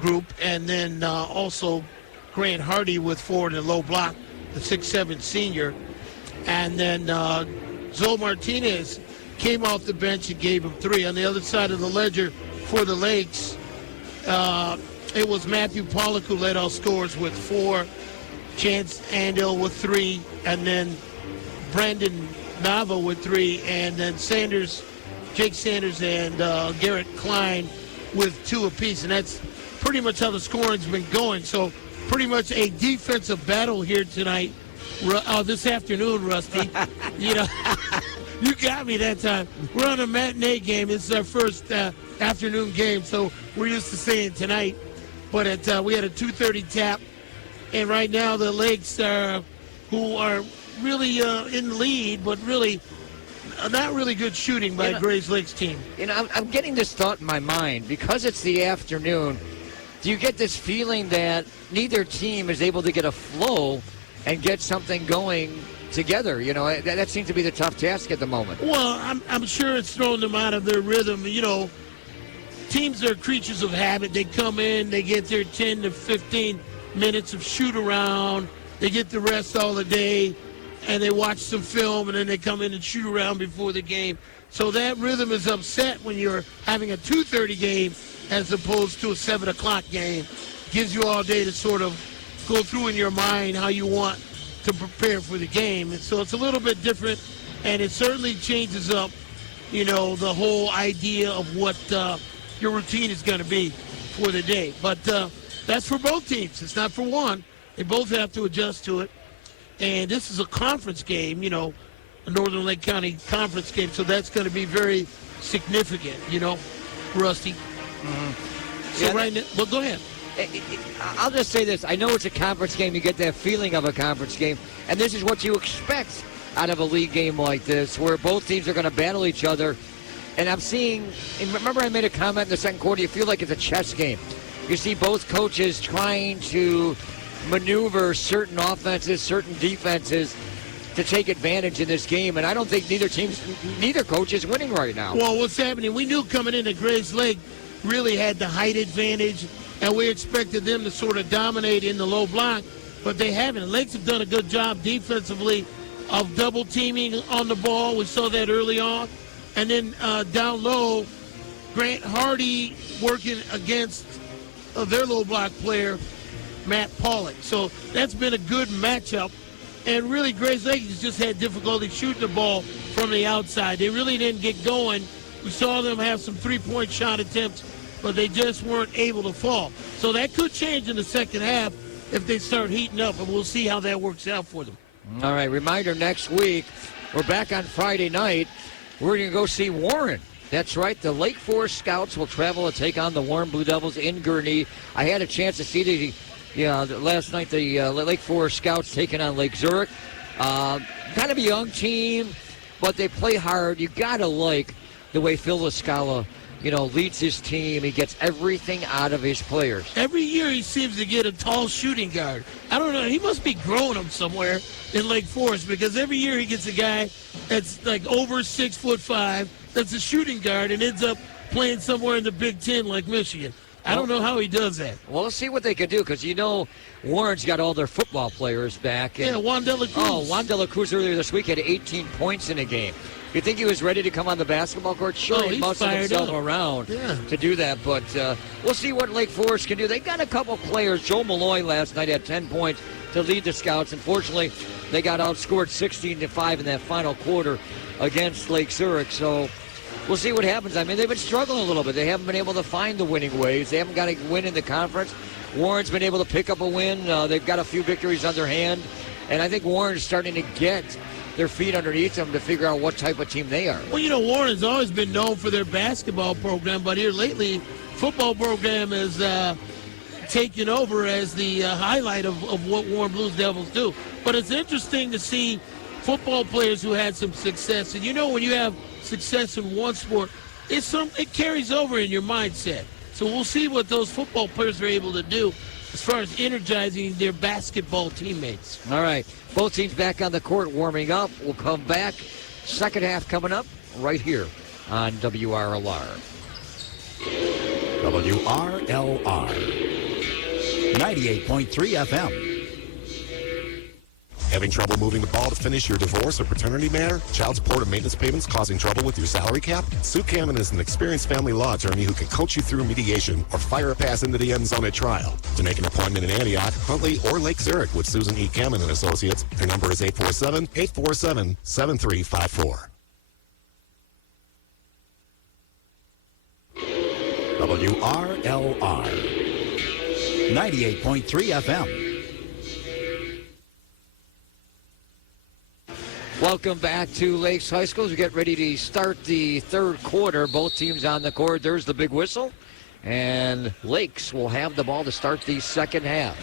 group, and then also Grant Hardy with 4 in the low block, the 6'7" senior. And then Zoe Martinez came off the bench and gave him 3. On the other side of the ledger for the Lakes, it was Matthew Pollock who led all scores with 4, Chance Andel with 3, and then Brandon Nava with 3, and then Jake Sanders and Garrett Klein with 2 apiece. And that's pretty much how the scoring's been going. So pretty much a defensive battle here tonight. This afternoon, Rusty. You got me that time. We're on a matinee game. This is our first afternoon game, so we're used to saying tonight. But we had a 2:30 tap, and right now the Lakes who are really in the lead, but really not really good shooting by Grayslake's team. I'm getting this thought in my mind. Because it's the afternoon, do you get this feeling that neither team is able to get a flow and get something going together? That seems to be the tough task at the moment. Well, I'm sure it's thrown them out of their rhythm. Teams are creatures of habit. They come in, they get their 10 to 15 minutes of shoot around. They get the rest all the day, and they watch some film, and then they come in and shoot around before the game. So that rhythm is upset when you're having a 2:30 game as opposed to a 7 o'clock game. Gives you all day to sort of go through in your mind how you want to prepare for the game. And so it's a little bit different, and it certainly changes up, the whole idea of what your routine is going to be for the day. But that's for both teams. It's not for one. They both have to adjust to it. And this is a conference game, a Northern Lake County conference game, so that's going to be very significant, Rusty. Mm-hmm. So right now, well, go ahead. I'll just say this. I know it's a conference game. You get that feeling of a conference game, and this is what you expect out of a league game like this, where both teams are going to battle each other. And I'm seeing, and remember I made a comment in the second quarter, you feel like it's a chess game. You see both coaches trying to maneuver certain offenses, certain defenses to take advantage in this game, and I don't think neither coach is winning right now. Well, what's happening, we knew coming into Grayslake really had the height advantage, and we expected them to sort of dominate in the low block, but they haven't. The Lakes have done a good job defensively of double teaming on the ball. We saw that early on. And then down low, Grant Hardy working against their low block player, Matt Pollock. So that's been a good matchup. And really, Grayslake has just had difficulty shooting the ball from the outside. They really didn't get going. We saw them have some three-point shot attempts, but they just weren't able to fall. So that could change in the second half if they start heating up, and we'll see how that works out for them. All right, reminder, next week, we're back on Friday night. We're going to go see Warren. That's right. The Lake Forest Scouts will travel to take on the Warren Blue Devils in Gurnee. I had a chance to see last night the Lake Forest Scouts taking on Lake Zurich. Kind of a young team, but they play hard. You got to like the way Phil Lascala, leads his team. He gets everything out of his players. Every year he seems to get a tall shooting guard. I don't know. He must be growing them somewhere in Lake Forest, because every year he gets a guy that's like over 6'5", that's a shooting guard and ends up playing somewhere in the Big Ten like Michigan. I don't know how he does that. Well, let's see what they can do, because Warren's got all their football players back. And, Juan De La Cruz. Oh, Juan De La Cruz earlier this week had 18 points in a game. You think he was ready to come on the basketball court? Sure, he muscled himself around to do that, but we'll see what Lake Forest can do. They got a couple players. Joe Malloy last night had 10 points to lead the Scouts. Unfortunately, they got outscored 16-5 in that final quarter against Lake Zurich. So we'll see what happens. I mean, they've been struggling a little bit. They haven't been able to find the winning ways. They haven't got a win in the conference. Warren's been able to pick up a win. They've got a few victories on their hand. And I think Warren's starting to get their feet underneath them to figure out what type of team they are. Well, Warren's always been known for their basketball program, but here lately, football program is taken over as the highlight of what Warren Blues Devils do. But it's interesting to see football players who had some success. And when you have success in one sport, it carries over in your mindset. So we'll see what those football players are able to do as far as energizing their basketball teammates. All right. Both teams back on the court warming up. We'll come back. Second half coming up right here on WRLR. WRLR. 98.3 FM. Having trouble moving the ball to finish your divorce or paternity matter? Child support and maintenance payments causing trouble with your salary cap? Sue Kamen is an experienced family law attorney who can coach you through mediation or fire a pass into the end zone at trial. To make an appointment in Antioch, Huntley, or Lake Zurich with Susan E. Kamen and Associates, their number is 847-847-7354. WRLR 98.3 FM. Welcome back to Lakes High School as we get ready to start the third quarter. Both teams on the court. There's the big whistle. And Lakes will have the ball to start the second half.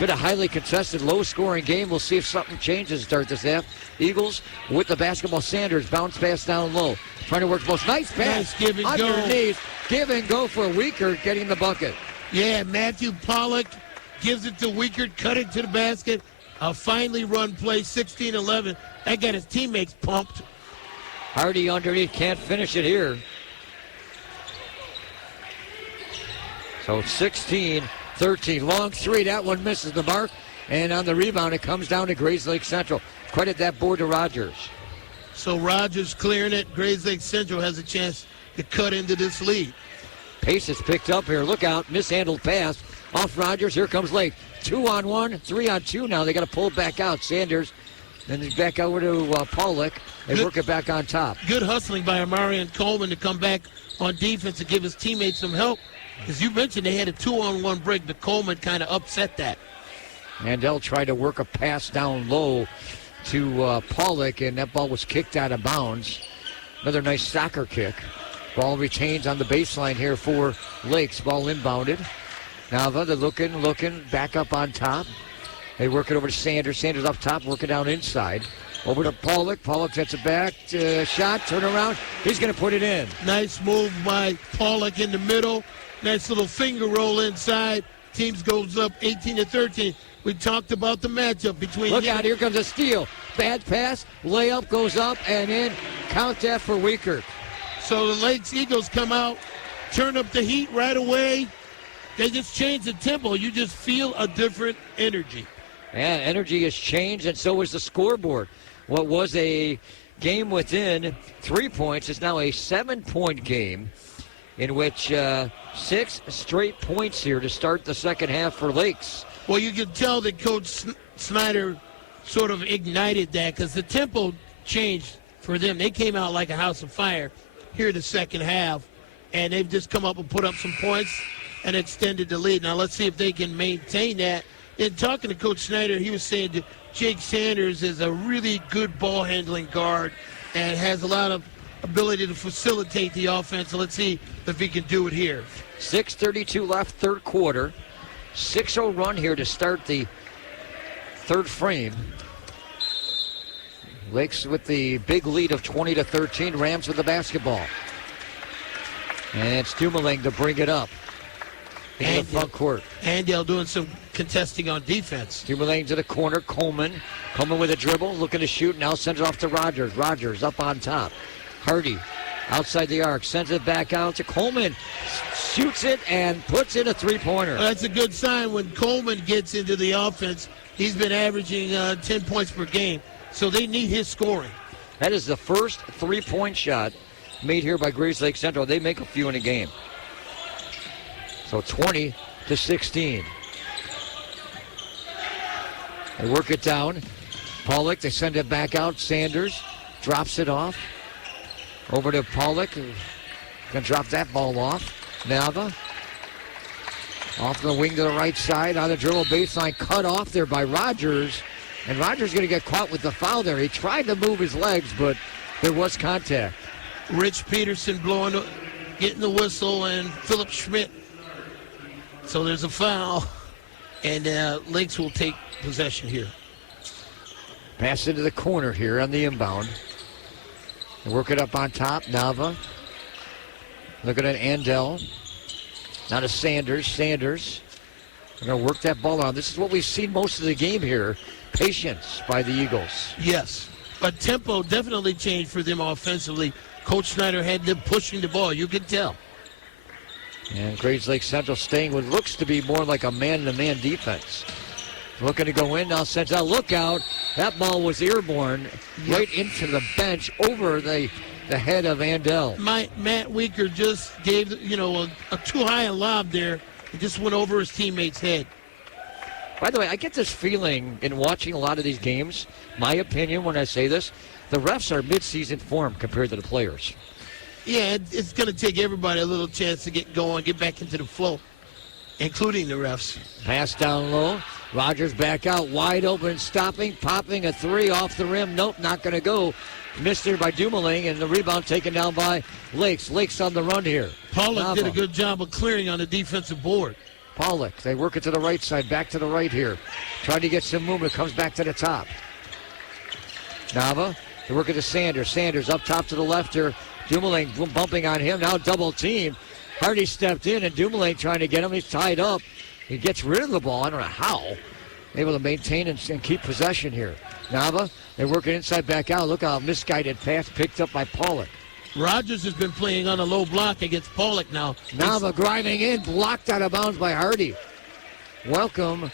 Been a highly contested, low-scoring game. We'll see if something changes to start this half. Eagles with the basketball. Sanders bounce pass down low. Trying to work most. Nice pass. Nice give and underneath. go. Give and go for Weikert getting the bucket. Yeah, Matthew Pollock gives it to Weikert, cut it to the basket. A finely run play, 16-11. That got his teammates pumped. Hardy underneath, can't finish it here. So 16-13. Long three, that one misses the mark. And on the rebound, it comes down to Grayslake Central. Credit that board to Rogers. So Rogers clearing it. Grayslake Central has a chance to cut into this lead. Pace is picked up here. Look out, mishandled pass. Off Rogers, here comes Lake. 2-on-1, 3-on-2 now. They got to pull it back out. Sanders, then back over to Pollock. They work it back on top. Good hustling by Amarian Coleman to come back on defense and give his teammates some help. As you mentioned, they had a 2-on-1 break, but Coleman kind of upset that. Mandel tried to work a pass down low to Pollock, and that ball was kicked out of bounds. Another nice soccer kick. Ball retains on the baseline here for Lakes. Ball inbounded. Now they're looking, back up on top. They work it over to Sanders. Sanders up top, working down inside. Over to Pollock. Pollock gets it back. Shot, turn around. He's going to put it in. Nice move by Pollock in the middle. Nice little finger roll inside. Teams goes up 18-13. We talked about the matchup between. Look out, here comes a steal. Bad pass, layup goes up and in. Count that for Weikert. So the Lakes Eagles come out, turn up the heat right away. They just change the tempo. You just feel a different energy. And energy has changed, and so is the scoreboard. What was a game within 3 points is now a 7-point game, in which 6 straight points here to start the second half for Lakes. Well, you can tell that Coach Snyder sort of ignited that because the tempo changed for them. They came out like a house of fire here in the second half, and they've just come up and put up some points and extended the lead. Now let's see if they can maintain that. In talking to Coach Snyder, he was saying that Jake Sanders is a really good ball-handling guard and has a lot of ability to facilitate the offense. So let's see if he can do it here. 6:32 left, third quarter. 6-0 run here to start the third frame. Lakes with the big lead of 20-13. Rams with the basketball. And it's Dumoulin to bring it up in the front court. Andale doing some contesting on defense. Dumoulin to the corner. Coleman with a dribble, looking to shoot. Now sends it off to Rogers. Rogers up on top. Hardy outside the arc, sends it back out to Coleman. Shoots it and puts in a three-pointer. That's a good sign when Coleman gets into the offense. He's been averaging 10 points per game, so they need his scoring. That is the first three-point shot made here by Grayslake Central. They make a few in a game. So 20-16. They work it down. Pollock, they send it back out. Sanders drops it off. Over to Pollock. Gonna drop that ball off. Nava. Off the wing to the right side. On the dribble baseline. Cut off there by Rogers. And Rogers going to get caught with the foul there. He tried to move his legs, but there was contact. Rich Peterson getting the whistle, and Philip Schmidt. So there's a foul, and Lakes will take possession here. Pass into the corner here on the inbound. They work it up on top. Nava. Looking at Andel. Now to Sanders. Sanders. They're going to work that ball on. This is what we've seen most of the game here. Patience by the Eagles. Yes, but tempo definitely changed for them offensively. Coach Snyder had them pushing the ball. You can tell. And Grayslake Central staying what looks to be more like a man-to-man defense. Looking to go in now. Sends out. Look out. That ball was airborne right into the bench over the head of Andel. Matt Weaker just gave a too high a lob there. It just went over his teammate's head. By the way, I get this feeling in watching a lot of these games, my opinion when I say this, the refs are mid-season form compared to the players. Yeah, it's going to take everybody a little chance to get going, get back into the flow, including the refs. Pass down low. Rogers back out, wide open, stopping, popping a three off the rim. Nope, not going to go. Missed there by Dumoulin, and the rebound taken down by Lakes. Lakes on the run here. Pollock did a good job of clearing on the defensive board. Pollock, they work it to the right side, back to the right here. Trying to get some movement, comes back to the top. Nava, they work it to Sanders. Sanders up top to the left here. Dumoulin bumping on him, now double team. Hardy stepped in, and Dumoulin trying to get him. He's tied up. He gets rid of the ball. I don't know how. Able to maintain and keep possession here. Nava, they work it inside back out. Look how misguided pass picked up by Pollock. Rogers has been playing on a low block against Pollock now. Nava grinding in, blocked out of bounds by Hardy. Welcome,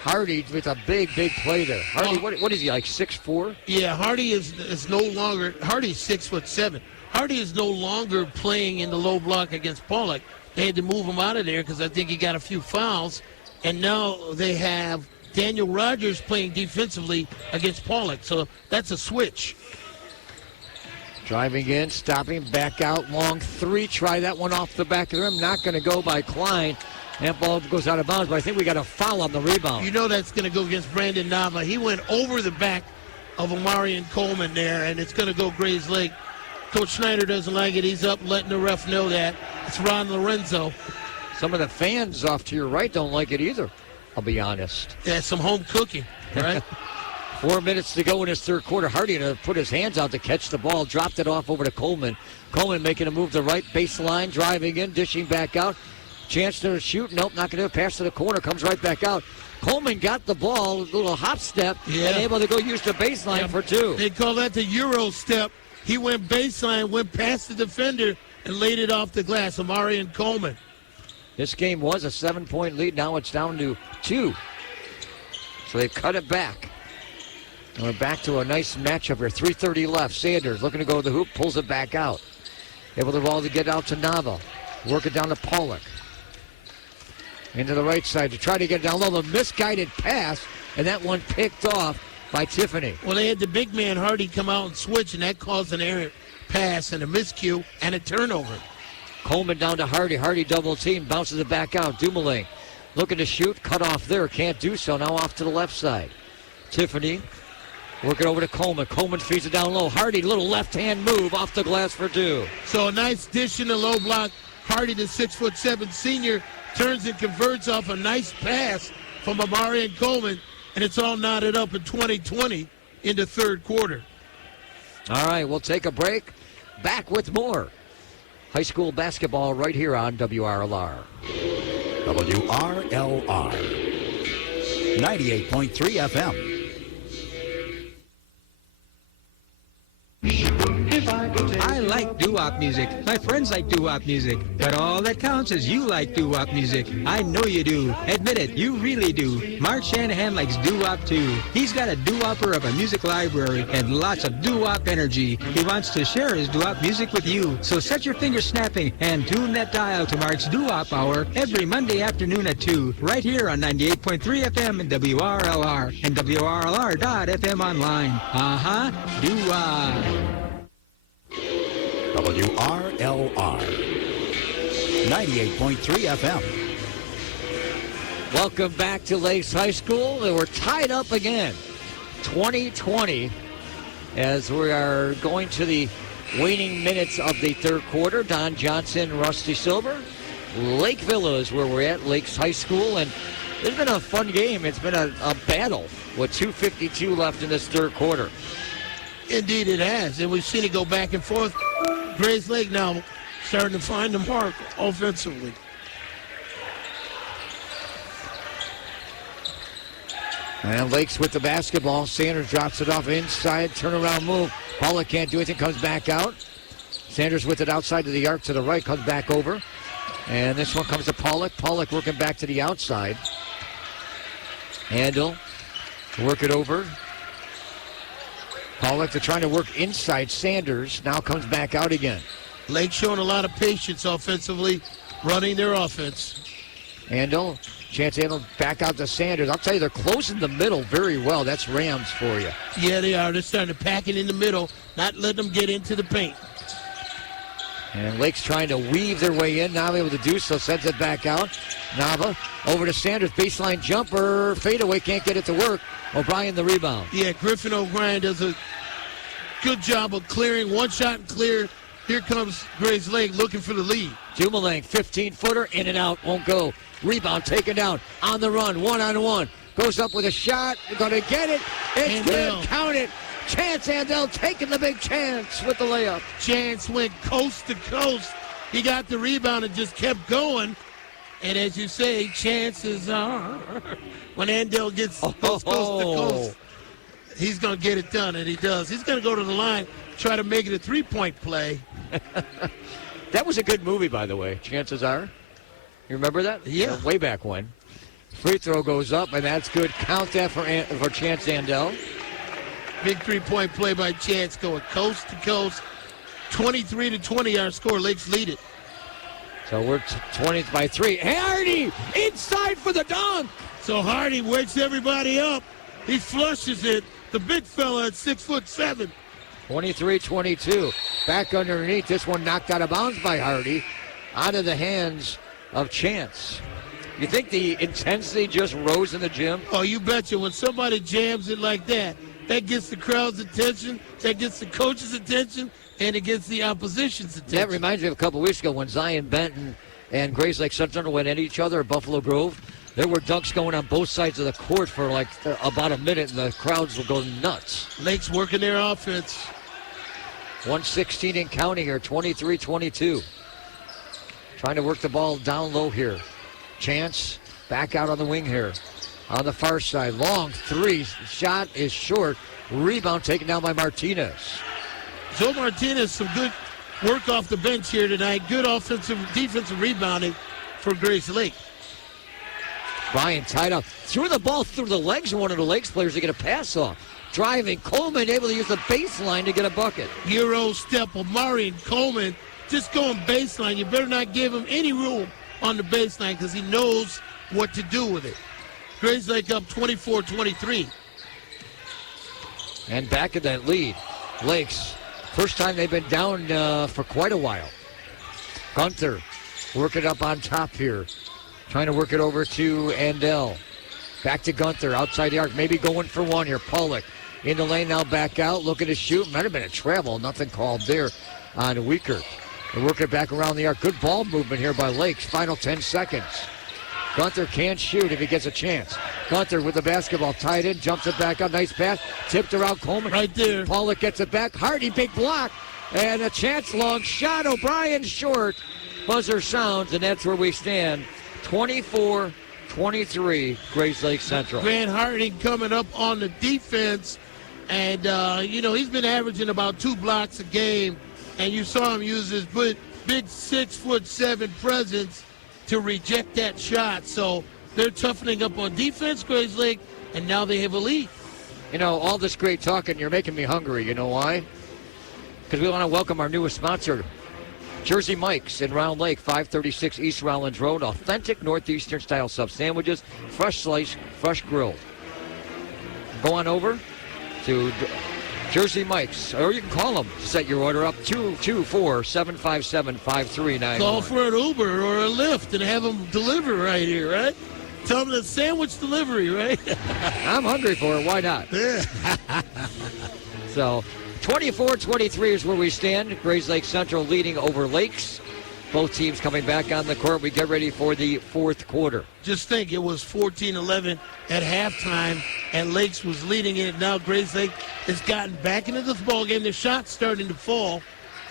Hardy, with a big play there. Hardy, what is he, like 6'4"? Yeah, Hardy is no longer, Hardy's 6'7". Hardy is no longer playing in the low block against Pollock. They had to move him out of there because I think he got a few fouls. And now they have Daniel Rogers playing defensively against Pollock. So that's a switch. Driving in, stopping, back out, long three. Try that one off the back of the rim. Not going to go by Klein. That ball goes out of bounds, but I think we got a foul on the rebound. You know that's going to go against Brandon Nava. He went over the back of Amarian Coleman there, and it's going to go Grayslake. Coach Schneider doesn't like it. He's up letting the ref know that. It's Ron Lorenzo. Some of the fans off to your right don't like it either, I'll be honest. Yeah, some home cooking, right? 4 minutes to go in his third quarter. Hardy to put his hands out to catch the ball. Dropped it off over to Coleman. Coleman making a move to right baseline. Driving in, dishing back out. Chance to shoot. Nope, not going to do it. Pass to the corner. Comes right back out. Coleman got the ball. A little hop step. Yeah. And able to go use the baseline for two. They call that the Euro step. He went baseline, went past the defender, and laid it off the glass. Amarian Coleman. This game was a 7-point lead. Now it's down to 2. So they've cut it back. And we're back to a nice matchup here. 3:30 left. Sanders looking to go to the hoop, pulls it back out. Able to ball to get out to Nava. Work it down to Pollock. Into the right side to try to get down low. The misguided pass, and that one picked off by Tiffany. Well, they had the big man Hardy come out and switch, and that caused an errant pass and a miscue and a turnover. Coleman down to Hardy. Hardy double team, bounces it back out. Dumoulin looking to shoot, cut off there. Can't do so. Now off to the left side. Tiffany working over to Coleman. Coleman feeds it down low. Hardy, little left-hand move off the glass for 2. So a nice dish in the low block. Hardy, the 6'7" senior, turns and converts off a nice pass from Amarian Coleman, and it's all knotted up in 2020 in the third quarter. All right, we'll take a break. Back with more high school basketball right here on WRLR. WRLR 98.3 FM. I like like doo-wop music. My friends like doo-wop music. But all that counts is you like doo-wop music. I know you do. Admit it, you really do. Mark Shanahan likes doo-wop too. He's got a doo-wopper of a music library and lots of doo-wop energy. He wants to share his doo-wop music with you. So set your fingers snapping and tune that dial to Mark's Doo-Wop Hour every Monday afternoon at 2, right here on 98.3 FM and WRLR and WRLR.FM online. Uh-huh, doo-wop. WRLR 98.3 FM. Welcome back to Lakes High School. We're tied up again, 20-20, as we are going to the waning minutes of the third quarter. Don Johnson, Rusty Silber. Lakeville is where we're at, Lakes High School, and it's been a fun game. It's been a battle with 2:52 left in this third quarter. Indeed it has, and we've seen it go back and forth. Grayslake now starting to find the mark offensively. And Lakes with the basketball. Sanders drops it off inside, turnaround move. Pollock can't do anything, comes back out. Sanders with it outside to the arc to the right, comes back over. And this one comes to Pollock. Pollock working back to the outside. Handle, work it over. Pollock, they're trying to work inside. Sanders now comes back out again. Lake showing a lot of patience offensively, running their offense. Handle, chance handle back out to Sanders. I'll tell you, they're closing the middle very well. That's Rams for you. Yeah, they are. They're starting to pack it in the middle, not letting them get into the paint. And Lake's trying to weave their way in. Now able to do so. Sends it back out. Nava over to Sanders. Baseline jumper. Fadeaway. Can't get it to work. O'Brien the rebound. Yeah, Griffin O'Brien does a good job of clearing. One shot and clear. Here comes Grayslake looking for the lead. Jumalang, 15-footer. In and out. Won't go. Rebound taken down. On the run. One-on-one. Goes up with a shot. Going to get it. It's good. Count it. Chance Andell taking the big chance with the layup. Chance went coast to coast. He got the rebound and just kept going. And as you say, Chance is when Andell gets goes coast to coast, he's going to get it done, and he does. He's going to go to the line, try to make it a three-point play. That was a good movie, by the way, chances are. You remember that? Yeah. Way back when. Free throw goes up, and that's good. Count that for Chance Andell. Big three-point play by Chance going coast to coast. 23-20 our score. Lakes lead it. So we're 20 by 3. Hardy inside for the dunk. So Hardy wakes everybody up. He flushes it. The big fella at 6'7". 23-22. Back underneath. This one knocked out of bounds by Hardy. Out of the hands of Chance. You think the intensity just rose in the gym? Oh, you betcha. When somebody jams it like that, that gets the crowd's attention, that gets the coach's attention, and it gets the opposition's attention. That reminds me of a couple weeks ago when Zion Benton and Grayslake Central went at each other at Buffalo Grove. There were dunks going on both sides of the court for like about a minute, and the crowds will go nuts. Lake's working their offense. 116 and counting here, 23-22. Trying to work the ball down low here. Chance back out on the wing here. On the far side, long three. Shot is short. Rebound taken down by Martinez. Joe Martinez, some good work off the bench here tonight. Good defensive rebounding for Grayslake. Bryan tied up. Threw the ball through the legs of one of the Lakes players to get a pass off. Driving, Coleman able to use the baseline to get a bucket. Euro step, Omari and Coleman just going baseline. You better not give him any room on the baseline because he knows what to do with it. Grayslake up 24-23. And back in that lead. Lakes, first time they've been down for quite a while. Gunther working up on top here. Trying to work it over to Andell. Back to Gunther, outside the arc, maybe going for one here. Pollock in the lane now, back out, looking to shoot. Might have been a travel, nothing called there on Weaker. They're working back around the arc. Good ball movement here by Lakes. Final 10 seconds. Gunther can't shoot if he gets a chance. Gunther with the basketball tied in, jumps it back up. Nice pass, tipped around Coleman. Right there. Pollock gets it back. Hardy, big block. And a chance, long shot. O'Brien short. Buzzer sounds, and that's where we stand. 24-23, Grayslake Central. Grant Harding coming up on the defense. And, he's been averaging about 2 blocks a game and you saw him use his big 6'7" presence to reject that shot. So they're toughening up on defense, Grayslake, and now they have a lead. You know, all this great talking, you're making me hungry. You know why? Because we want to welcome our newest sponsor, Jersey Mike's in Round Lake, 536 East Rollins Road. Authentic Northeastern-style sub sandwiches, fresh sliced, fresh grilled. Go on over to Jersey Mike's, or you can call them to set your order up, 224-757-5391. Call for an Uber or a Lyft and have them deliver right here, right? Tell them the sandwich delivery, right? I'm hungry for it. Why not? Yeah. So, 24-23 is where we stand. Grayslake Central leading over Lakes. Both teams coming back on the court. We get ready for the fourth quarter. Just think, it was 14-11 at halftime, and Lakes was leading it. Now Grayslake has gotten back into the ball game. Their shots starting to fall,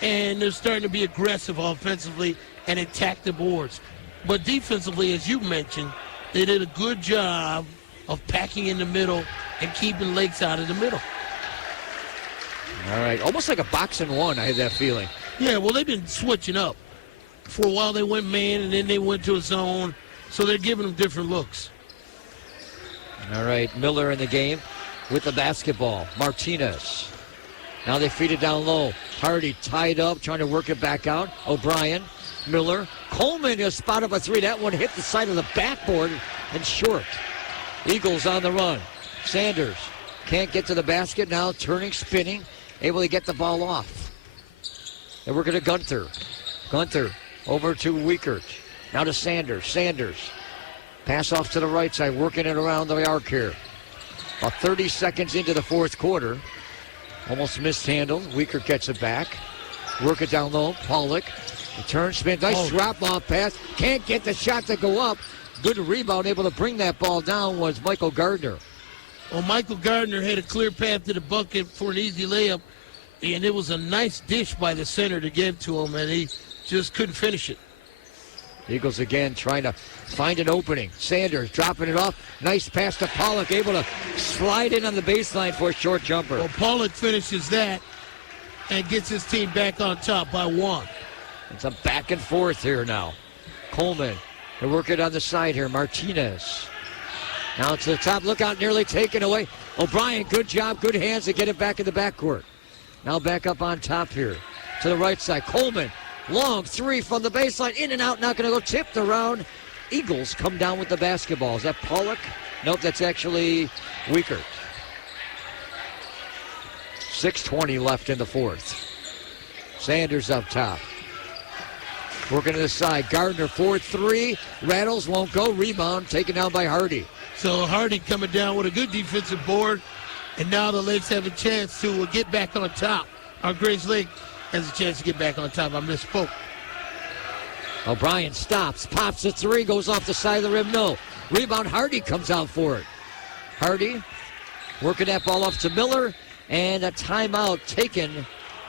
and they're starting to be aggressive offensively and attack the boards. But defensively, as you mentioned, they did a good job of packing in the middle and keeping Lakes out of the middle. All right, almost like a boxing one, I had that feeling. Yeah, well, they've been switching up. For a while, they went man, and then they went to a zone, so they're giving them different looks. All right, Miller in the game with the basketball. Martinez. Now they feed it down low. Hardy tied up, trying to work it back out. O'Brien, Miller. Coleman has spotted up a three. That one hit the side of the backboard and short. Eagles on the run. Sanders can't get to the basket now, turning, spinning, able to get the ball off. They're working to Gunther. Gunther over to Wiekert. Now to Sanders. Sanders. Pass off to the right side, working it around the arc here. About 30 seconds into the fourth quarter. Almost mishandled. Wiekert gets it back. Work it down low. Pollock. Return, spin. Nice drop-off pass. Can't get the shot to go up. Good rebound. Able to bring that ball down was Michael Gardner. Well, Michael Gardner had a clear path to the bucket for an easy layup, and it was a nice dish by the center to give to him, and he just couldn't finish it. Eagles again trying to find an opening. Sanders dropping it off. Nice pass to Pollock, able to slide in on the baseline for a short jumper. Well, Pollock finishes that and gets his team back on top by one. It's a back and forth here now. Coleman, they work it on the side here. Martinez. Now to the top, look out, nearly taken away. O'Brien, good job, good hands to get it back in the backcourt. Now back up on top here to the right side. Coleman, long three from the baseline, in and out, not going to go, tipped around. Eagles come down with the basketball. Is that Pollock? Nope, that's actually Wiekert. 6:20 left in the fourth. Sanders up top. Working to the side. Gardner 4-3. Rattles, won't go. Rebound taken down by Hardy. So Hardy coming down with a good defensive board, and now the Lakes have a chance to get back on top. Our Grayslake has a chance to get back on top. I misspoke. O'Brien stops, pops a three, goes off the side of the rim. No. Rebound, Hardy comes out for it. Hardy working that ball off to Miller, and a timeout taken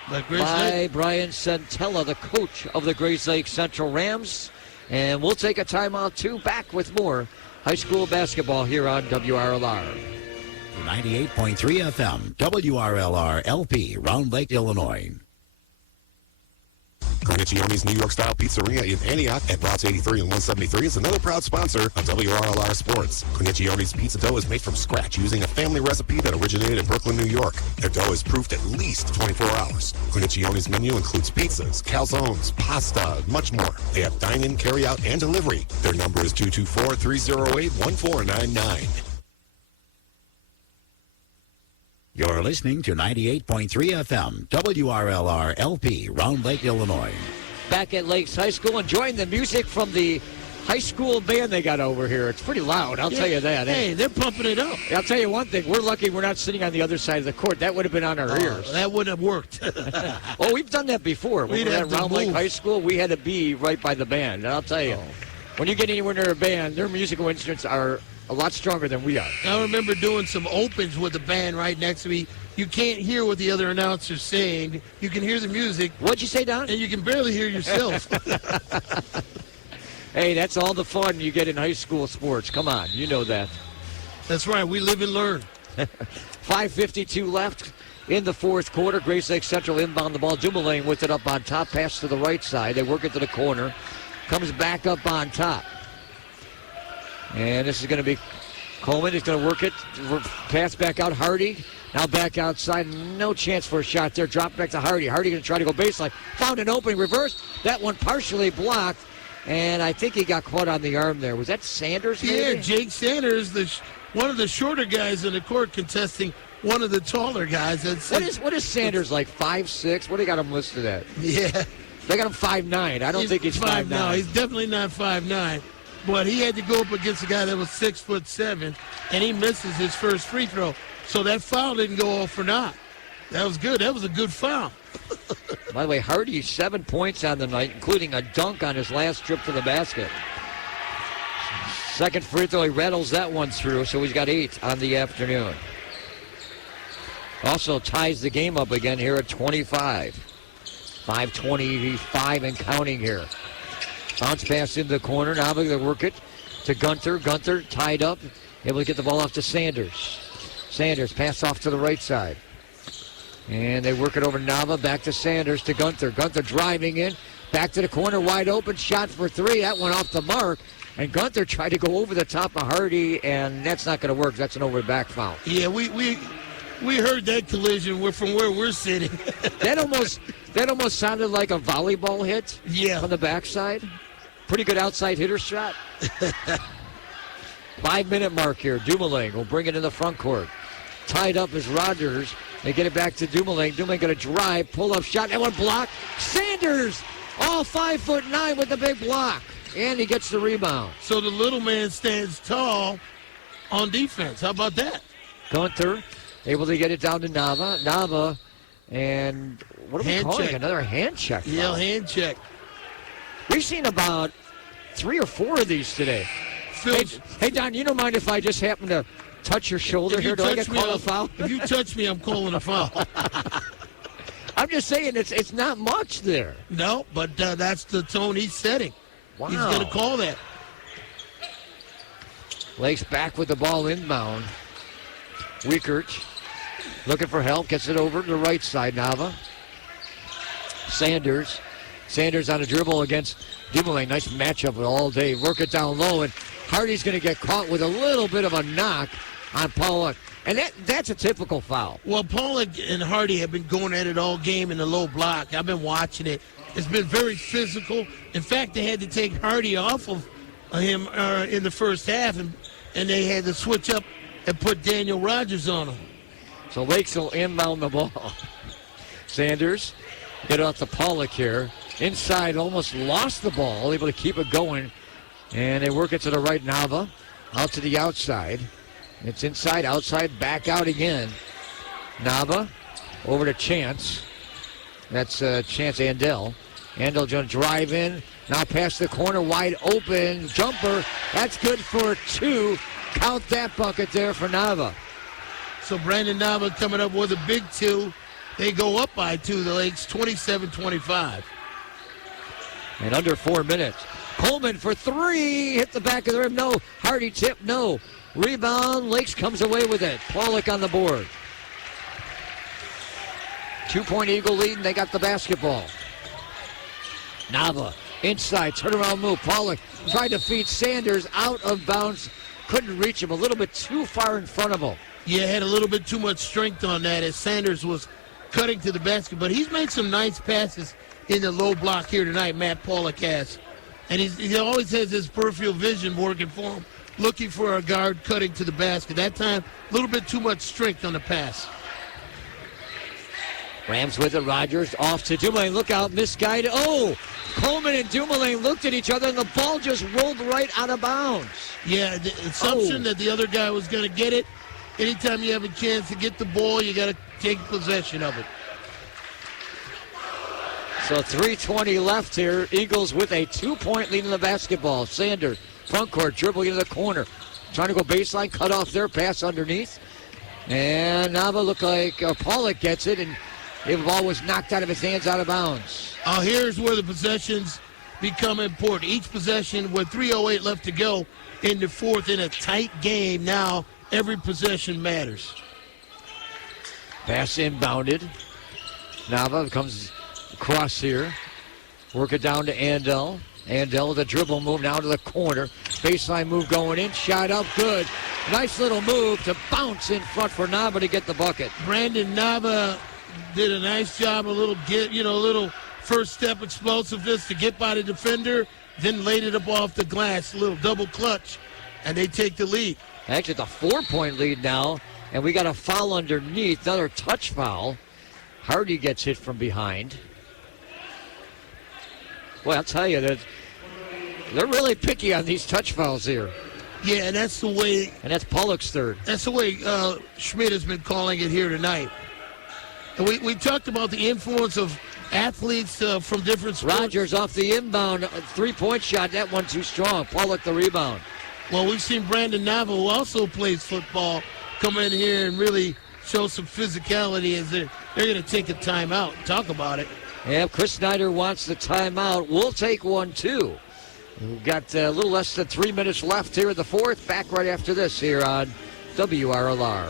by Brian Centella, the coach of the Grayslake Central Rams. And we'll take a timeout, too. Back with more high school basketball here on WRLR. 98.3 FM, WRLR LP, Round Lake, Illinois. Carnicione's New York-style pizzeria in Antioch at routes 83 and 173 is another proud sponsor of WRLR Sports. Carnicione's pizza dough is made from scratch using a family recipe that originated in Brooklyn, New York. Their dough is proofed at least 24 hours. Carnicione's menu includes pizzas, calzones, pasta, and much more. They have dine-in, carry-out, and delivery. Their number is 224-308-1499. You're listening to 98.3 FM, WRLR LP, Round Lake, Illinois. Back at Lakes High School, enjoying the music from the high school band they got over here. It's pretty loud, I'll tell you that. Hey, they're pumping it up. I'll tell you one thing. We're lucky we're not sitting on the other side of the court. That would have been on our ears. That wouldn't have worked. Oh, we've done that before. When we were at Round Lake High School, we had to be right by the band. And I'll tell you, when you get anywhere near a band, their musical instruments are a lot stronger than we are. I remember doing some opens with the band right next to me. You can't hear what the other announcer's saying. You can hear the music. What'd you say, Don? And you can barely hear yourself. Hey, that's all the fun you get in high school sports. Come on, you know that. That's right. We live and learn. 5:52 left in the fourth quarter. Grayslake Central inbound the ball. Dumoulin with it up on top. Pass to the right side. They work it to the corner. Comes back up on top. And this is going to be Coleman is going to work it. Pass back out. Hardy now back outside. No chance for a shot there. Drop back to Hardy. Hardy going to try to go baseline. Found an opening. Reverse. That one partially blocked. And I think he got caught on the arm there. Was that Sanders maybe? Yeah, Jake Sanders, one of the shorter guys in the court contesting one of the taller guys. What is Sanders, like 5'6"? What do they got him listed at? Yeah. They got him 5'9". I don't think he's 5'9". No, he's definitely not 5'9". But he had to go up against a guy that was 6'7", and he misses his first free throw. So that foul didn't go off for naught. That was good. That was a good foul. By the way, Hardy, 7 points on the night, including a dunk on his last trip to the basket. Second free throw, he rattles that one through, so he's got 8 on the afternoon. Also ties the game up again here at 25. 5:25 and counting here. Bounce pass in the corner. Now they work it to Gunther. Gunther tied up, able to get the ball off to Sanders. Sanders pass off to the right side. And they work it over Nava, back to Sanders, to Gunther. Gunther driving in, back to the corner, wide open, shot for 3. That went off the mark. And Gunther tried to go over the top of Hardy, and that's not going to work. That's an over-back foul. Yeah, we heard that collision from where we're sitting. That almost sounded like a volleyball hit. Yeah. On the backside. Pretty good outside hitter shot. 5-minute mark here. Dumoulin will bring it in the front court. Tied up is Rogers. They get it back to Dumoulin. Dumoulin going to drive, pull-up shot. That one blocked. Sanders, all 5'9" with the big block. And he gets the rebound. So the little man stands tall on defense. How about that? Gunther able to get it down to Nava. Nava, and what are we calling it? Another hand check. Yeah, hand check. We've seen about 3 or 4 of these today. Hey, Don, you don't mind if I just happen to touch your shoulder here? Do I get called a foul? If you touch me, I'm calling a foul. I'm just saying it's not much there. No, but that's the tone he's setting. Wow. He's going to call that. Lake's back with the ball inbound. Wiekert looking for help. Gets it over to the right side. Nava. Sanders. Sanders on a dribble against Dumoulin. Nice matchup all day. Work it down low. And Hardy's going to get caught with a little bit of a knock on Pollock. And that's a typical foul. Well, Pollock and Hardy have been going at it all game in the low block. I've been watching it. It's been very physical. In fact, they had to take Hardy off of him in the first half, and they had to switch up and put Daniel Rogers on him. So Lakes will inbound the ball. Sanders get off the Pollock here. Inside, almost lost the ball, able to keep it going. And they work it to the right. Nava out to the outside. It's inside, outside, back out again. Nava over to Chance. That's Chance Andel. Andel going to drive in. Now past the corner, wide open. Jumper. That's good for 2. Count that bucket there for Nava. So Brandon Nava coming up with a big 2. They go up by 2, the Lakes, 27-25. And under 4 minutes. Coleman for 3. Hit the back of the rim. No. Hardy tip. No. Rebound. Lakes comes away with it. Pollock on the board. 2-point Eagle lead, and they got the basketball. Nava inside. Turnaround move. Pollock tried to feed Sanders out of bounds. Couldn't reach him. A little bit too far in front of him. Yeah, had a little bit too much strength on that as Sanders was cutting to the basket. But he's made some nice passes in the low block here tonight, Matt Pollock has. And he always has his peripheral vision working for him, looking for a guard cutting to the basket. That time, a little bit too much strength on the pass. Rams with it. Rogers off to Dumoulin. Look out, misguided. Oh, Coleman and Dumoulin looked at each other, and the ball just rolled right out of bounds. Yeah, the assumption that the other guy was going to get it. Anytime you have a chance to get the ball, you got to take possession of it. So 3:20 left here. Eagles with a 2-point lead in the basketball. Sanders, front court, dribbling into the corner. Trying to go baseline, cut off their pass underneath. And Nava looked like Pollock gets it, and the ball was knocked out of his hands, out of bounds. Here's where the possessions become important. Each possession with 3:08 left to go in the fourth in a tight game now every possession matters. Pass inbounded. Nava comes across here. Work it down to Andel. Andel with a dribble move now to the corner. Baseline move going in. Shot up good. Nice little move to bounce in front for Nava to get the bucket. Brandon Nava did a nice job, a little first step explosiveness to get by the defender, then laid it up off the glass, a little double clutch, and they take the lead. Actually, it's a 4-point lead now, and we got a foul underneath, another touch foul. Hardy gets hit from behind. Well, I'll tell you, they're really picky on these touch fouls here. Yeah, and that's the way. And that's Pollock's third. That's the way Schmidt has been calling it here tonight. And we talked about the influence of athletes from different sports. Rogers off the inbound three-point shot. That one too strong. Pollock the rebound. Well, we've seen Brandon Nava, who also plays football, come in here and really show some physicality as they're going to take a timeout and talk about it. Yeah, Chris Snyder wants the timeout. We'll take one, too. We've got a little less than 3 minutes left here in the fourth. Back right after this here on WRLR.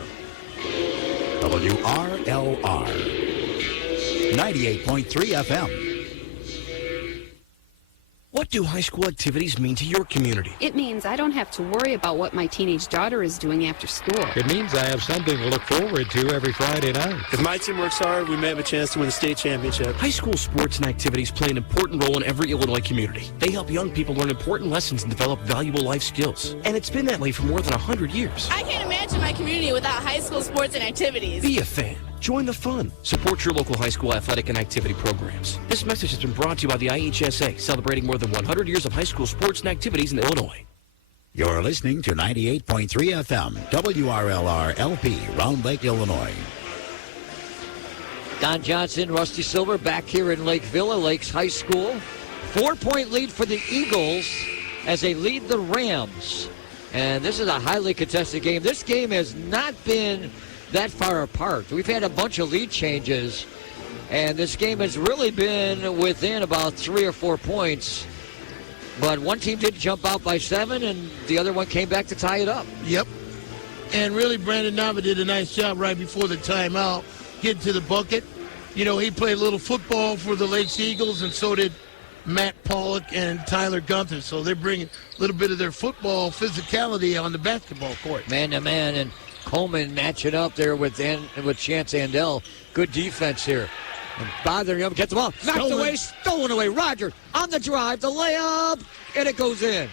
WRLR 98.3 FM. What do high school activities mean to your community? It means I don't have to worry about what my teenage daughter is doing after school. It means I have something to look forward to every Friday night. If my team works hard, we may have a chance to win the state championship. High school sports and activities play an important role in every Illinois community. They help young people learn important lessons and develop valuable life skills. And it's been that way for more than 100 years. I can't imagine my community without high school sports and activities. Be a fan. Join the fun. Support your local high school athletic and activity programs. This message has been brought to you by the IHSA, celebrating more than 100 years of high school sports and activities in Illinois. You're listening to 98.3 FM, WRLR LP, Round Lake, Illinois. Don Johnson, Rusty Silber back here in Lake Villa, Lakes High School. 4-point lead for the Eagles as they lead the Rams. And this is a highly contested game. This game has not been that far apart. We've had a bunch of lead changes, and this game has really been within about 3 or 4 points. But one team did jump out by 7, and the other one came back to tie it up. Yep. And really, Brandon Nava did a nice job right before the timeout, getting to the bucket. You know, he played a little football for the Lakes Eagles, and so did Matt Pollock and Tyler Gunther. So they're bringing a little bit of their football physicality on the basketball court. Man-to-man, and Coleman matching up there with Chance Andel. Good defense here. And bothering him, gets the ball, knocked away, stolen away. Rogers on the drive, the layup, and it goes in.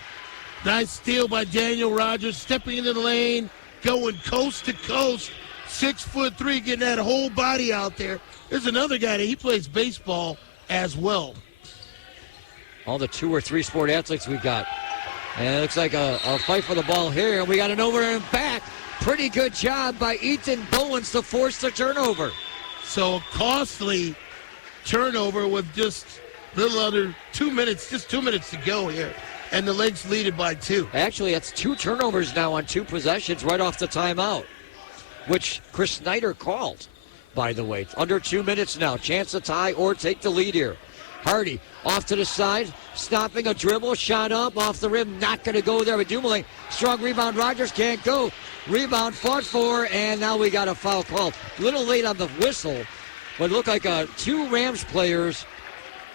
Nice steal by Daniel Rogers, stepping into the lane, going coast to coast. 6'3", getting that whole body out there. There's another guy that he plays baseball as well. All the 2 or 3 sport athletes we got. And it looks like a fight for the ball here. And we got an over and back. Pretty good job by Ethan Bowens to force the turnover. So a costly turnover with just a little under 2 minutes, just 2 minutes to go here. And the Lakes lead it by 2. Actually, it's 2 turnovers now on 2 possessions right off the timeout, which Chris Snyder called, by the way. It's under 2 minutes now. Chance to tie or take the lead here. Hardy off to the side, stopping a dribble, shot up off the rim, not going to go there with Dumoulin. Strong rebound, Rogers can't go. Rebound fought for, and now we got a foul called. A little late on the whistle, but it looked like 2 Rams players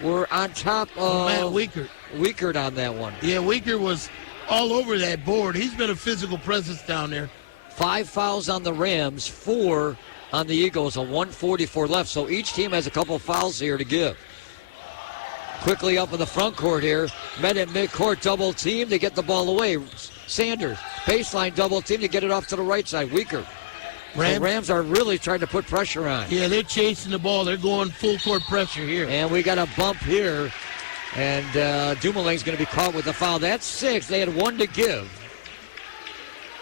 were on top of Matt Wiekert. Wiekert on that one. Yeah, Wiekert was all over that board. He's been a physical presence down there. 5 fouls on the Rams, 4 on the Eagles, a 1:44 left. So each team has a couple fouls here to give. Quickly up in the front court here. Met at midcourt, double team to get the ball away. Sanders, baseline double team to get it off to the right side. Wiekert. The Rams are really trying to put pressure on. Yeah, they're chasing the ball. They're going full court pressure here. And we got a bump here. And Dumoulin's going to be caught with a foul. That's 6. They had 1 to give.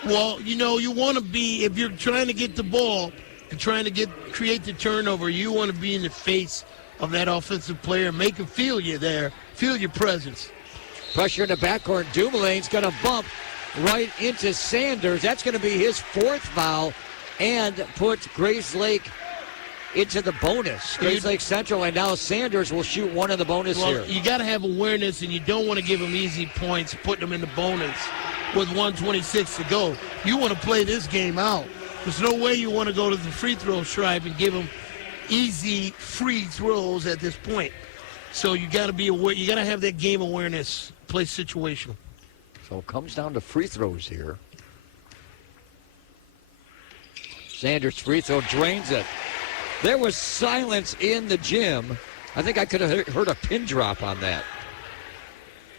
Well, you know, you want to be, if you're trying to get the ball and trying to create the turnover, you want to be in the face of that offensive player, make him feel you there, feel your presence. Pressure in the backcourt. Dumoulin's going to bump right into Sanders. That's going to be his 4th foul and put Grayslake into the bonus. Grayslake Central, and now Sanders will shoot 1 in the bonus here. You got to have awareness, and you don't want to give him easy points, putting them in the bonus. with 1:26 to go. You want to play this game out. There's no way you want to go to the free throw stripe and give them easy free throws at this point. So you got to be aware. You got to have that game awareness, play situational. So it comes down to free throws here. Sanders' free throw drains it. There was silence in the gym. I think I could have heard a pin drop on that.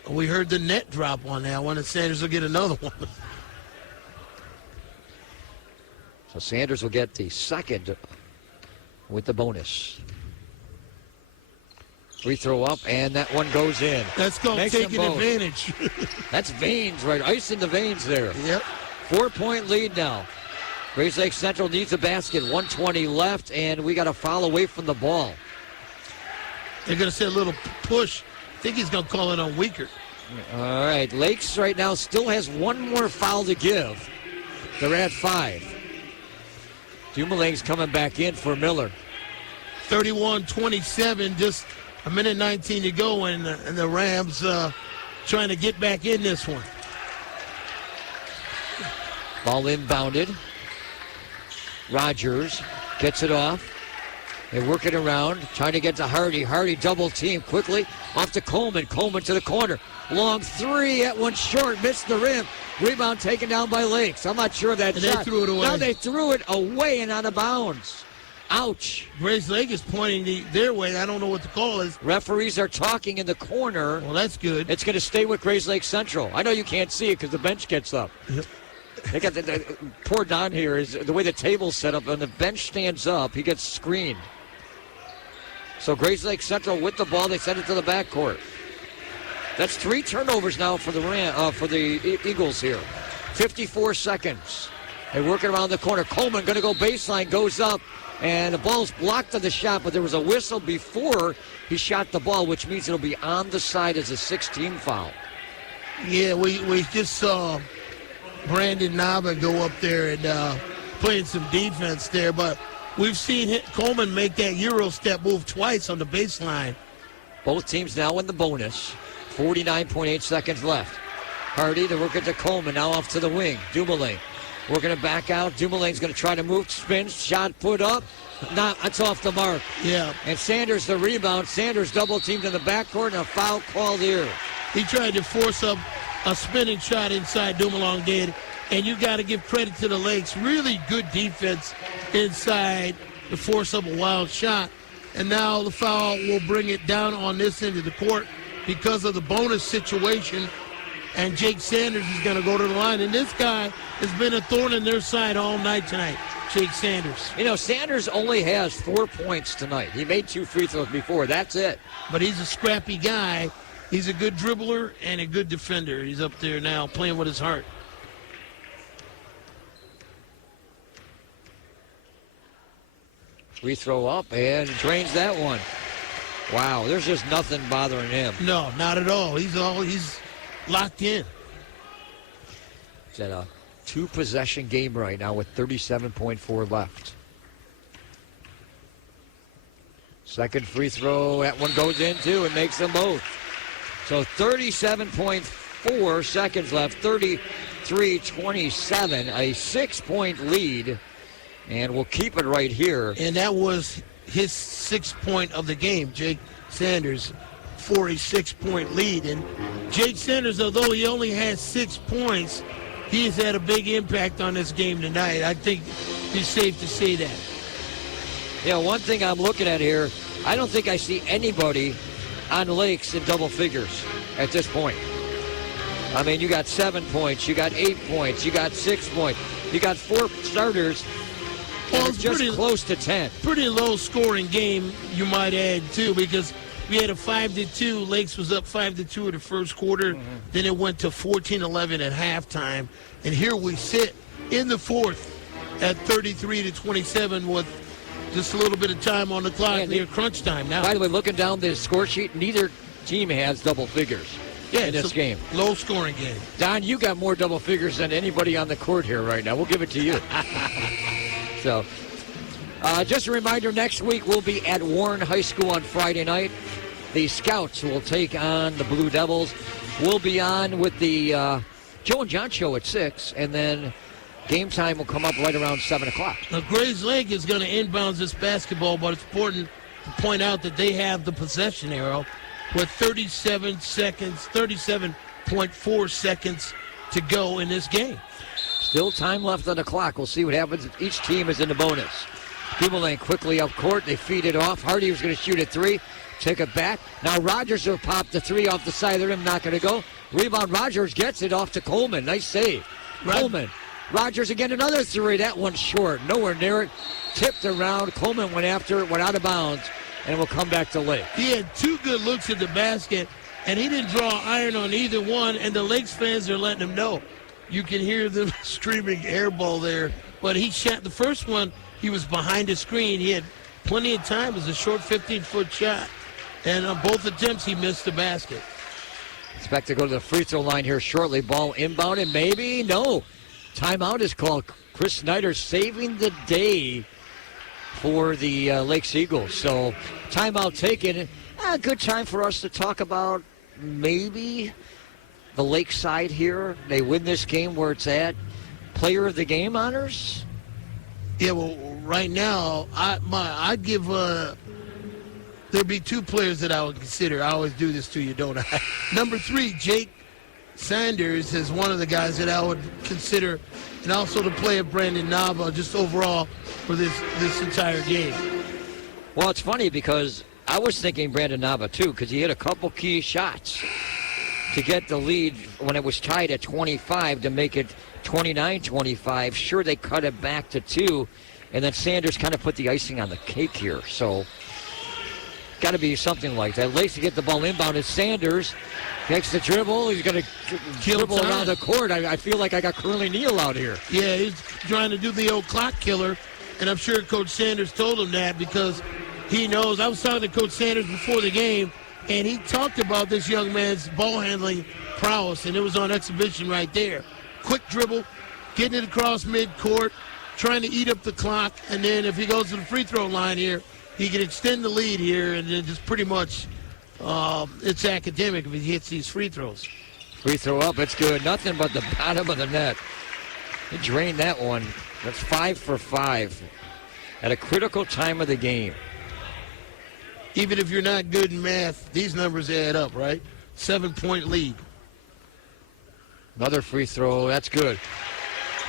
We heard the net drop on that one, and Sanders will get another one. So Sanders will get the second with the bonus. Free throw up, and that one goes in. Let's go, taking advantage. That's veins, right? Ice in the veins there. Yep. 4-point lead now. Grayslake Central needs a basket. 1:20 left, and we got a foul away from the ball. They're going to say a little push. I think he's going to call it on Weaker. All right, Lakes right now still has one more foul to give. They're at 5. Dumouling's coming back in for Miller. 31-27, just a minute 19 to go, and the Rams trying to get back in this one. Ball inbounded. Rogers gets it off. They work it around, trying to get to Hardy. Hardy double team quickly. Off to Coleman. Coleman to the corner. Long three at one short. Missed the rim. Rebound taken down by Lakes. I'm not sure of that shot. They threw it away. Now they threw it away and out of bounds. Ouch. Grayslake is pointing their way. I don't know what the call is. Referees are talking in the corner. Well, that's good. It's going to stay with Grayslake Central. I know you can't see it because the bench gets up. They got the poor Don here is the way the table's set up. When the bench stands up, he gets screened. So Grayslake Central with the ball, they send it to the backcourt. That's 3 turnovers now for the Eagles here. 54 seconds. They work it around the corner. Coleman going to go baseline, goes up, and the ball's blocked on the shot, but there was a whistle before he shot the ball, which means it'll be on the side as a 16 foul. Yeah, we just saw Brandon Nava go up there and playing some defense there, but we've seen Coleman make that Euro step move twice on the baseline. Both teams now in the bonus. 49.8 seconds left. Hardy to work it to Coleman, now off to the wing. Dumoulin working it back out. Dumouling's going to try to move, spins, shot put up. It's off the mark. Yeah. And Sanders the rebound. Sanders double teamed in the backcourt and a foul called here. He tried to force up a spinning shot inside. Dumoulin did. And you got to give credit to the Lakes. Really good defense inside to force up a wild shot. And now the foul will bring it down on this end of the court because of the bonus situation. And Jake Sanders is going to go to the line. And this guy has been a thorn in their side all night tonight, Jake Sanders. You know, Sanders only has 4 points tonight. He made 2 free throws before. That's it. But he's a scrappy guy. He's a good dribbler and a good defender. He's up there now playing with his heart. Free throw up and drains that one. Wow, there's just nothing bothering him. No, not at all. He's locked in. It's at a 2-possession game right now with 37.4 left. Second free throw, that one goes in too and makes them both. So 37.4 seconds left, 33-27, a 6-point lead. And we'll keep it right here. And that was his 6th point of the game, Jake Sanders, for a 6-point lead. And Jake Sanders, although he only has 6 points, he has had a big impact on this game tonight. I think it's safe to say that. Yeah, one thing I'm looking at here, I don't think I see anybody on Lakes in double figures at this point. I mean, you got 7 points, you got 8 points, you got 6 points, you got 4 starters. Well, it's just close to 10. Pretty low scoring game, you might add, too, because we had a 5-2. Lakes was up 5-2 in the first quarter. Then it went to 14-11 at halftime. And here we sit in the fourth at 33-27 with just a little bit of time on the clock near crunch time now. By the way, looking down the score sheet, neither team has double figures in this game. Low scoring game. Don, you got more double figures than anybody on the court here right now. We'll give it to you. So, just a reminder, next week we'll be at Warren High School on Friday night. The Scouts will take on the Blue Devils. We'll be on with the Joe and John show at 6, and then game time will come up right around 7 o'clock. Now, Grayslake is going to inbound this basketball, but it's important to point out that they have the possession arrow with 37.4 seconds to go in this game. Still time left on the clock. We'll see what happens if each team is in the bonus. Dumoulin quickly up court. They feed it off. Hardy was going to shoot a 3. Take it back. Now Rogers will pop the 3 off the side of the rim. Not going to go. Rebound. Rogers gets it off to Coleman. Nice save. Coleman. Rogers again, another 3. That one's short. Nowhere near it. Tipped around. Coleman went after it. Went out of bounds. And will come back to Lake. He had 2 good looks at the basket, and he didn't draw iron on either one. And the Lakes fans are letting him know. You can hear them screaming air ball there. But he shot the first one. He was behind the screen. He had plenty of time. It was a short 15-foot shot. And on both attempts, he missed the basket. Expect to go to the free throw line here shortly. Ball inbounded. Maybe. No. Timeout is called. Chris Snyder saving the day for the Lakes Eagles. So timeout taken. A good time for us to talk about maybe the Lakes side here. They win this game where it's at. Player of the game honors? Yeah, well, right now, I'd give there'd be 2 players that I would consider. I always do this to you, don't I? Number 3, Jake Sanders is one of the guys that I would consider, and also the player Brandon Nava, just overall for this entire game. Well, it's funny because I was thinking Brandon Nava too, because he hit a couple key shots to get the lead when it was tied at 25 to make it 29-25. Sure, they cut it back to 2, and then Sanders kind of put the icing on the cake here. So, got to be something like that. Lakes to get the ball inbound. It's Sanders. Takes the dribble. He's going to dribble around the court. I feel like I got Curly Neal out here. Yeah, he's trying to do the old clock killer, and I'm sure Coach Sanders told him that because he knows. I was talking to Coach Sanders before the game, and he talked about this young man's ball handling prowess, and it was on exhibition right there. Quick dribble, getting it across midcourt, trying to eat up the clock, and then if he goes to the free throw line here, he can extend the lead here, and then just pretty much it's academic if he hits these free throws. Free throw up, it's good. Nothing but the bottom of the net. He drained that one. That's 5 for 5 at a critical time of the game. Even if you're not good in math, these numbers add up, right? 7-point lead. Another free throw. That's good.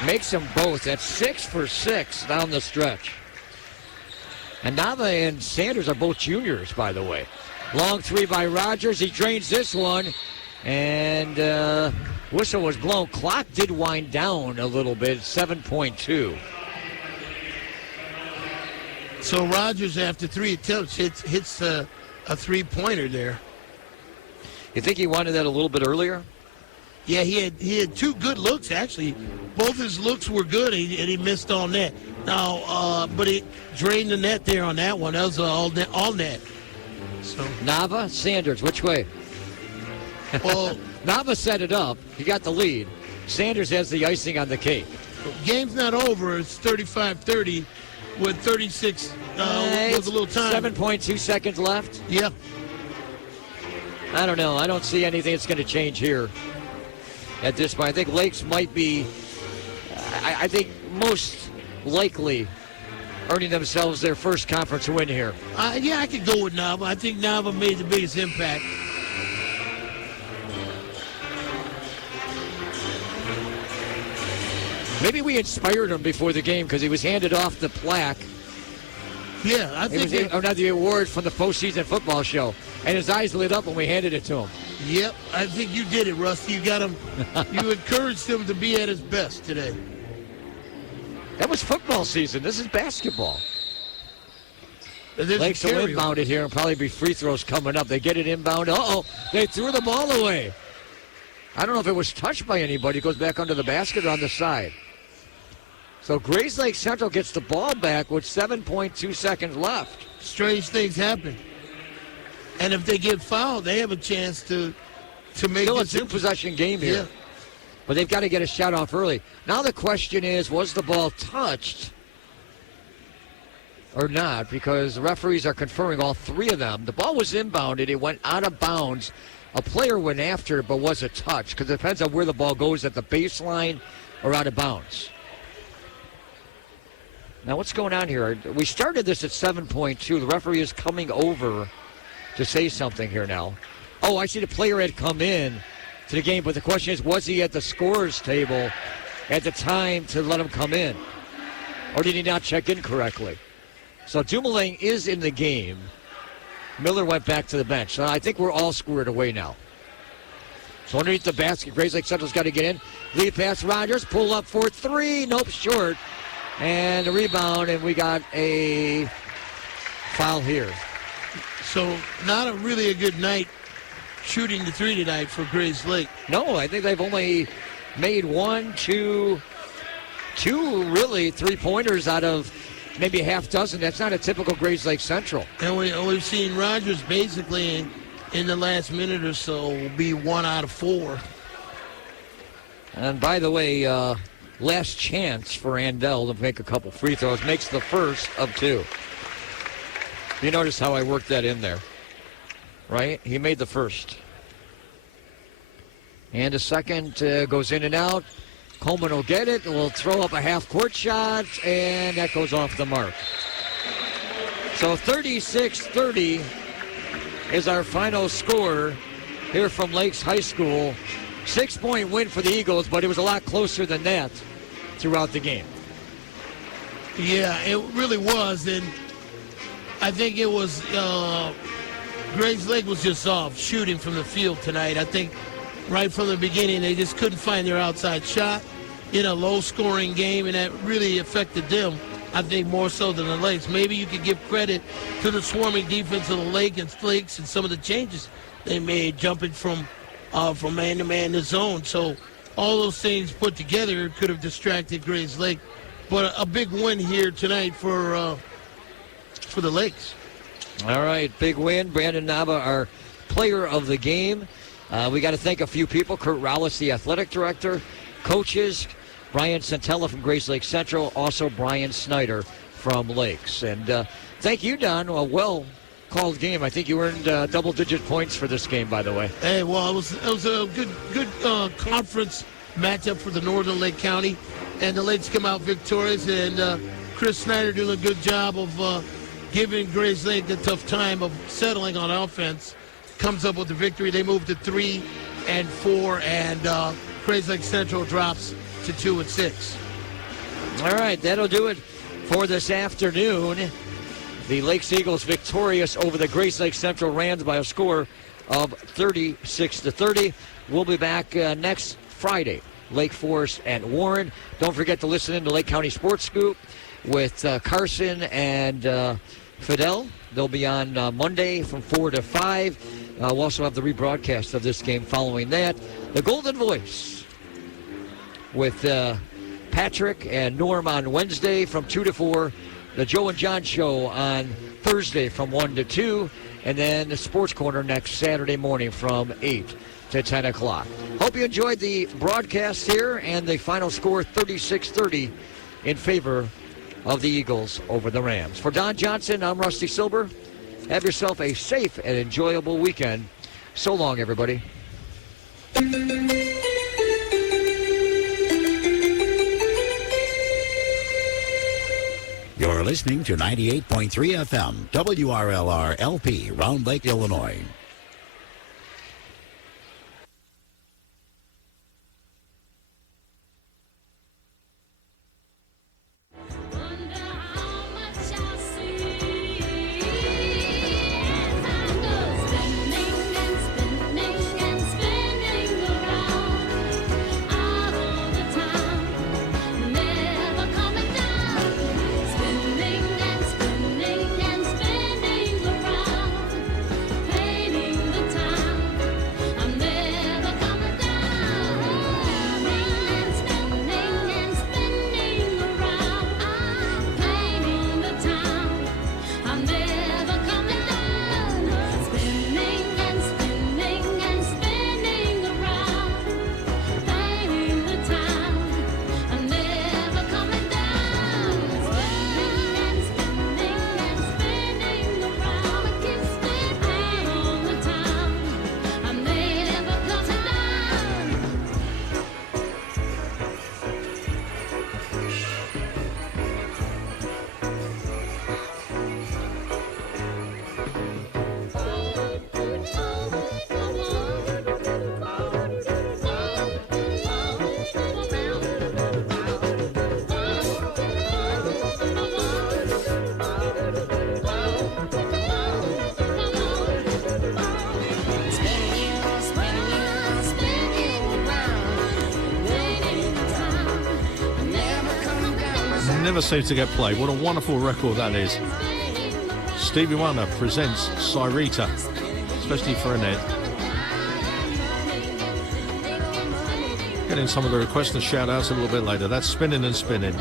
Makes them both. That's 6 for 6 down the stretch. And Nava and Sanders are both juniors, by the way. Long 3 by Rogers. He drains this one. And whistle was blown. Clock did wind down a little bit. 7.2. So Rogers, after 3 attempts, hits a 3-pointer there. You think he wanted that a little bit earlier? Yeah, he had 2 good looks, actually. Both his looks were good, and he missed on net. Now, but he drained the net there on that one. That was all net. So Nava, Sanders, which way? Well, Nava set it up. He got the lead. Sanders has the icing on the cake. Game's not over. It's 35-30 with 36 with a little time. 7.2 seconds left. Yeah. I don't know. I don't see anything that's going to change here at this point. I think Lakes might be, I think, most likely earning themselves their first conference win here. Yeah, I could go with Nava. I think Nava made the biggest impact. Maybe we inspired him before the game because he was handed off the plaque. Yeah, I think not the award from the postseason football show, and his eyes lit up when we handed it to him. Yep, I think you did it, Rusty. You got him. You encouraged him to be at his best today. That was football season. This is basketball. Lakes will inbound it here and probably be free throws coming up. They get it inbound. Uh-oh, they threw the ball away. I don't know if it was touched by anybody. It goes back under the basket or on the side. So Grayslake Central gets the ball back with 7.2 seconds left. Strange things happen. And if they get fouled, they have a chance to make still it a 2-possession game here. Yeah. But they've got to get a shot off early. Now the question is, was the ball touched or not? Because the referees are confirming all 3 of them. The ball was inbounded. It went out of bounds a player went after it, but was a touch, because it depends on where the ball goes, at the baseline or out of bounds. Now, what's going on here? We started this at 7.2. The referee is coming over to say something here now. Oh, I see the player had come in to the game, but the question is, was he at the scorer's table at the time to let him come in? Or did he not check in correctly? So Dumoulin is in the game. Miller went back to the bench. So I think we're all squared away now. So underneath the basket, Grayslake Central's got to get in. Lead pass, Rogers, pull up for three. Nope, short. And a rebound, and we got a foul here. So not really a good night shooting the three tonight for Grayslake. No, I think they've only made two really three-pointers out of maybe a half dozen. That's not a typical Grayslake Central. And we've seen Rogers basically in the last minute or so will be 1 out of 4. And by the way, last chance for Andel to make a couple free throws. Makes the first of 2. You notice how I worked that in there, right? He made the first. And a second goes in and out. Coleman will get it. We'll throw up a half-court shot, and that goes off the mark. So 36-30 is our final score here from Lakes High School. 6-point win for the Eagles, but it was a lot closer than that throughout the game. Yeah, it really was, and I think it was Grayslake was just off shooting from the field tonight. I think right from the beginning they just couldn't find their outside shot in a low-scoring game, and that really affected them, I think, more so than the Lakes. Maybe you could give credit to the swarming defense of the Lakes and some of the changes they made, jumping from man-to-man to zone. So all those things put together could have distracted Grayslake. But a big win here tonight for the Lakes. All right, big win. Brandon Nava, our player of the game. We got to thank a few people. Kurt Rowlis, the athletic director, coaches, Brian Santella from Grayslake Central, also Brian Snyder from Lakes. And thank you, Don. A well-called game. I think you earned double-digit points for this game, by the way. Hey, well, it was a good conference matchup for the Northern Lake County, and the Lakes come out victorious. And Chris Snyder doing a good job of giving Grayslake a tough time of settling on offense. Comes up with the victory. They move to 3 and 4, and Grayslake Central drops to 2 and 6. All right, that'll do it for this afternoon. The Lakes Eagles victorious over the Grayslake Central Rams by a score of 36-30. We'll be back next Friday, Lake Forest and Warren. Don't forget to listen in to Lake County Sports Scoop with Carson and Fidel. They'll be on Monday from 4 to 5. We'll also have the rebroadcast of this game following that. The Golden Voice with Patrick and Norm on Wednesday from 2 to 4. The Joe and John Show on Thursday from 1 to 2. And then the Sports Corner next Saturday morning from 8 to 10 o'clock. Hope you enjoyed the broadcast here, and the final score 36-30 in favor of the Eagles over the Rams. For Don Johnson, I'm Rusty Silber. Have yourself a safe and enjoyable weekend. So long, everybody. You're listening to 98.3 FM, WRLR LP, Round Lake, Illinois. never seems to get played. What a wonderful record that is. Stevie Wonder presents Cyrita, especially for Annette. Getting some of the requests and shout-outs a little bit later. That's Spinning and Spinning.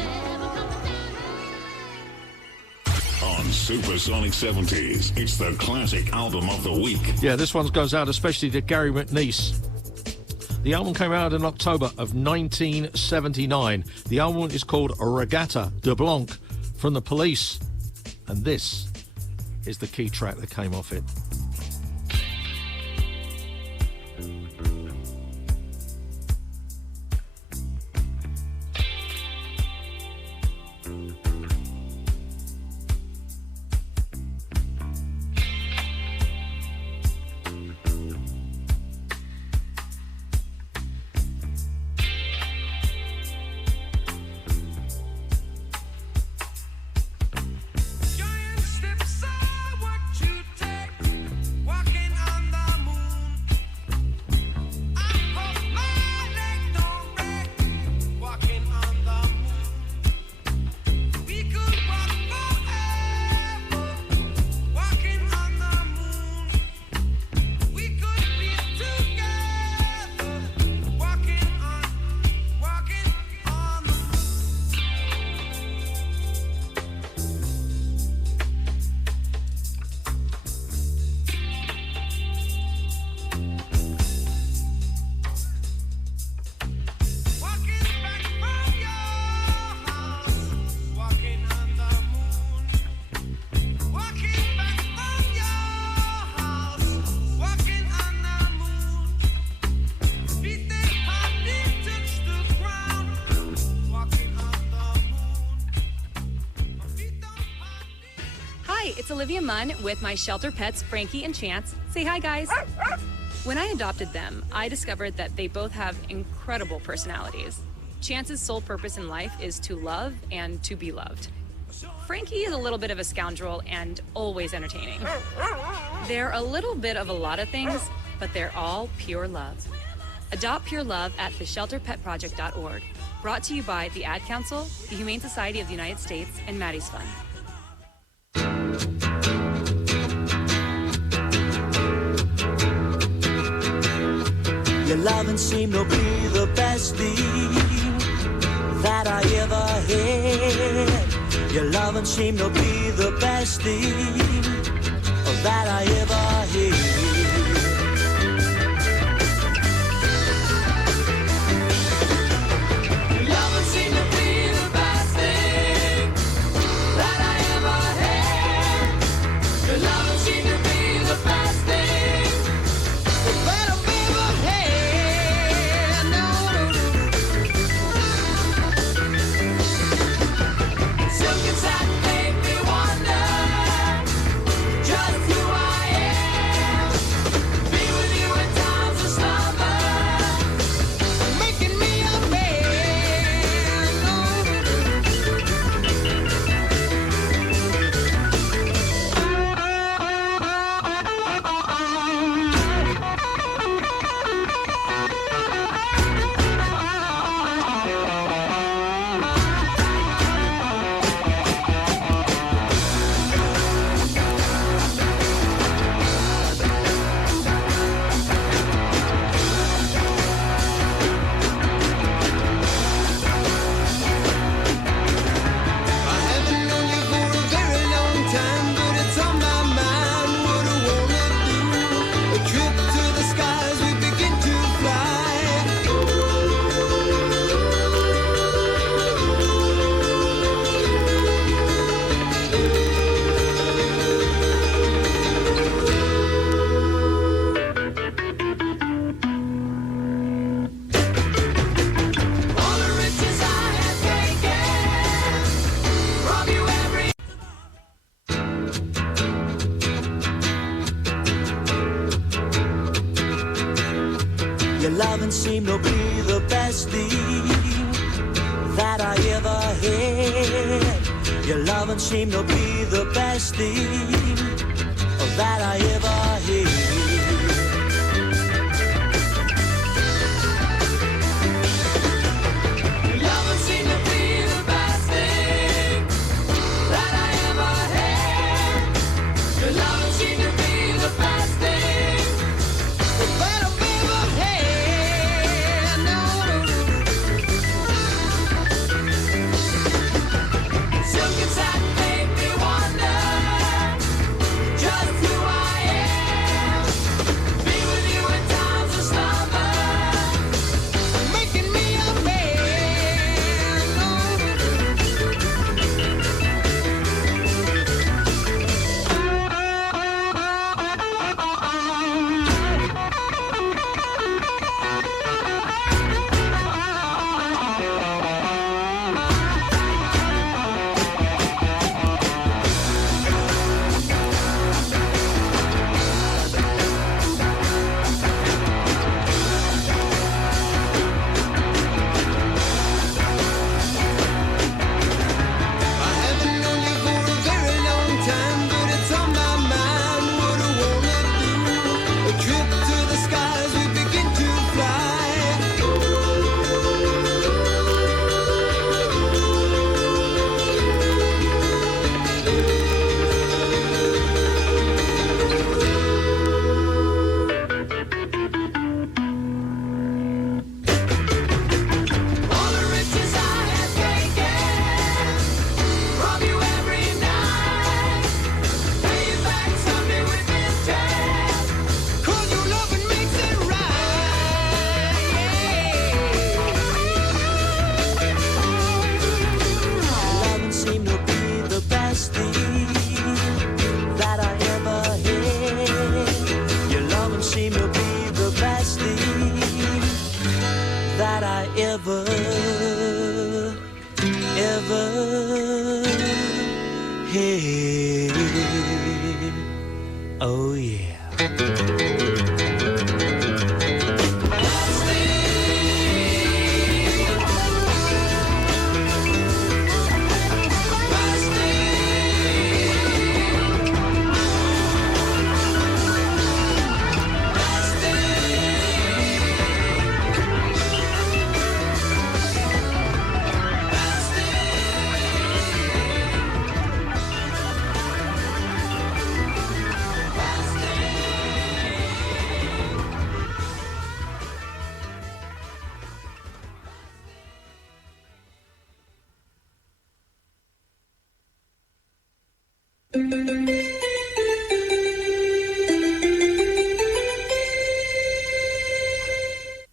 On Supersonic 70s, it's the classic album of the week. Yeah, this one goes out especially to Gary McNeese. The album came out in October of 1979. The album is called Regatta de Blanc from The Police. And this is the key track that came off it. It's Olivia Munn with my shelter pets, Frankie and Chance. Say hi, guys. When I adopted them, I discovered that they both have incredible personalities. Chance's sole purpose in life is to love and to be loved. Frankie is a little bit of a scoundrel and always entertaining. They're a little bit of a lot of things, but they're all pure love. Adopt pure love at theshelterpetproject.org. Brought to you by the Ad Council, the Humane Society of the United States, and Maddie's Fund. Your loving seemed to be the best thing that I ever had. Your loving seemed to be the best thing that I ever had. Your loving seemed to be the best thing that I ever had. Your loving seemed to be the best thing that I've ever had. Your loving seemed to be the best thing that I ever had. Your loving seemed to be the best thing that I ever had. Your loving seemed to be the best thing Hey, oh yeah.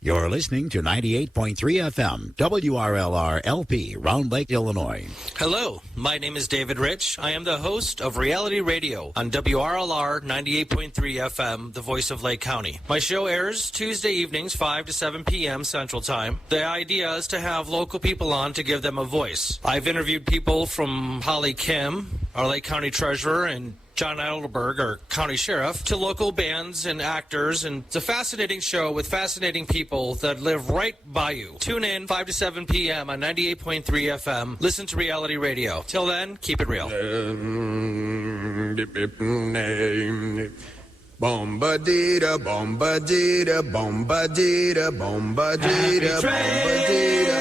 You're listening to 98.3 FM, WRLR LP, Round Lake, Illinois. Hello, my name is David Rich. I am the host of Reality Radio on WRLR 98.3 FM, the voice of Lake County. My show airs Tuesday evenings, 5 to 7 p.m. Central Time. The idea is to have local people on to give them a voice. I've interviewed people from Holly Kim, our Lake County Treasurer, and John Eidelberg, our county sheriff, to local bands and actors. And it's a fascinating show with fascinating people that live right by you. Tune in 5 to 7 p.m. on 98.3 FM. Listen to Reality Radio. Till then, keep it real. Bombadita, bombadita, bombadita, bombadita, bombadita,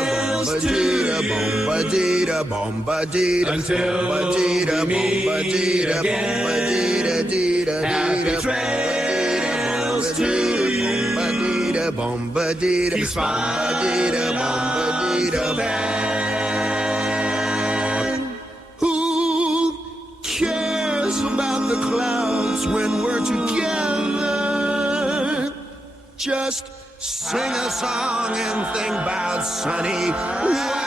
bombadita, bombadita, until bombadita, we meet bombadita, again. bombadita, Happy trails to you. bombadita, bombadita, Keep smiling bombadita, Who cares about the clouds when we're together? Just sing a song and think about sunny weather.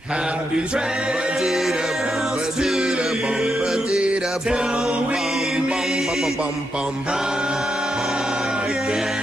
Happy trails to you till we meet again.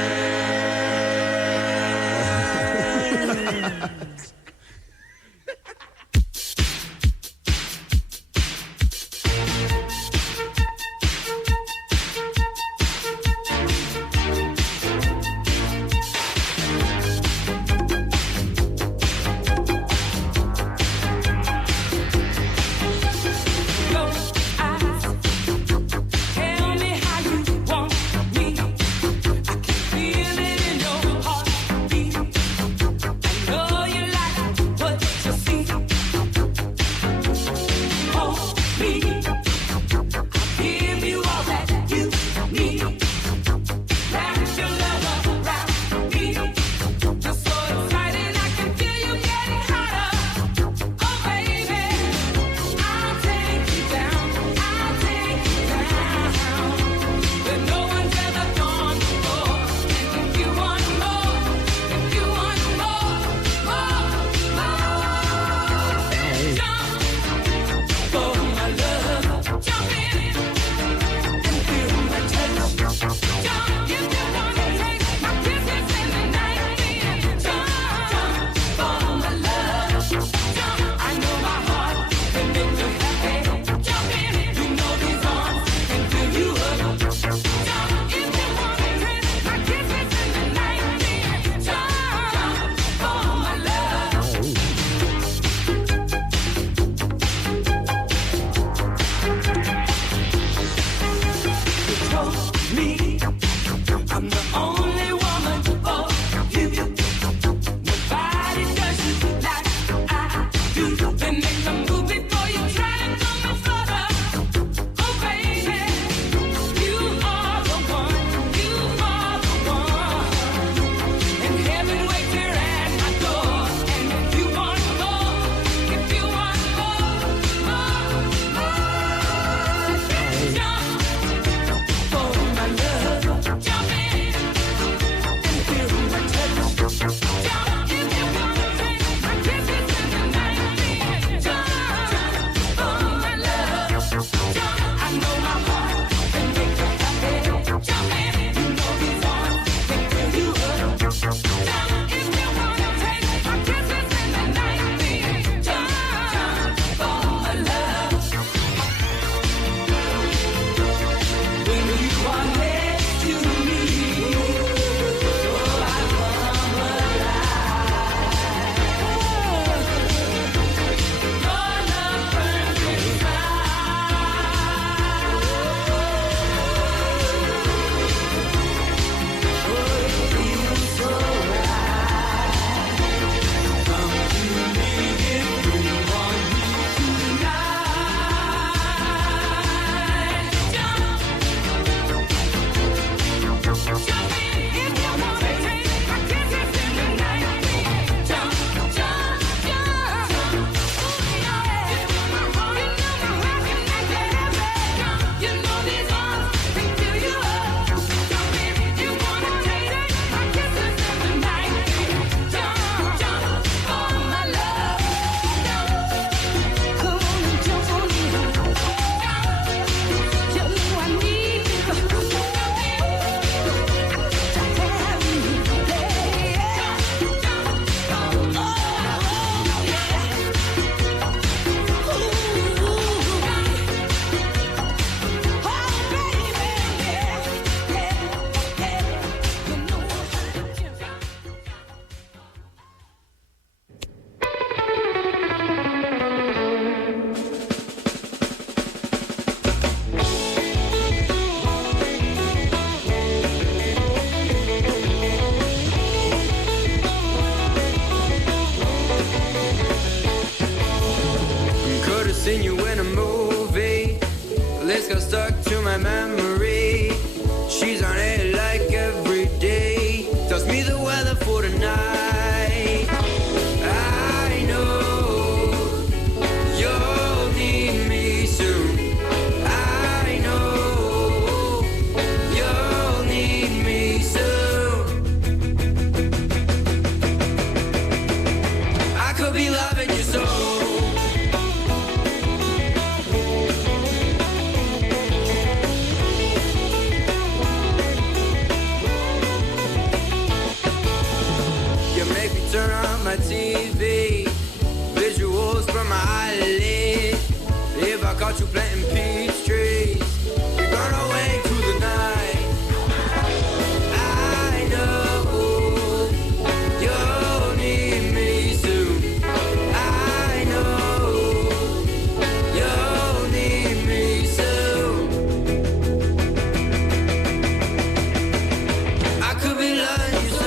Feel it in your heartbeat. I know you like Seen you in a movie. This got stuck to my memory. She's on it like every day. Tells me the weather for tonight. I know you'll need me soon. I know you'll need me soon. I could be loving you so. Turn on my TV, visuals from my eyelid. If I caught you planting peach trees, you're gone away through the night. I know you'll need me soon. I know you'll need me soon. I could be loving you so.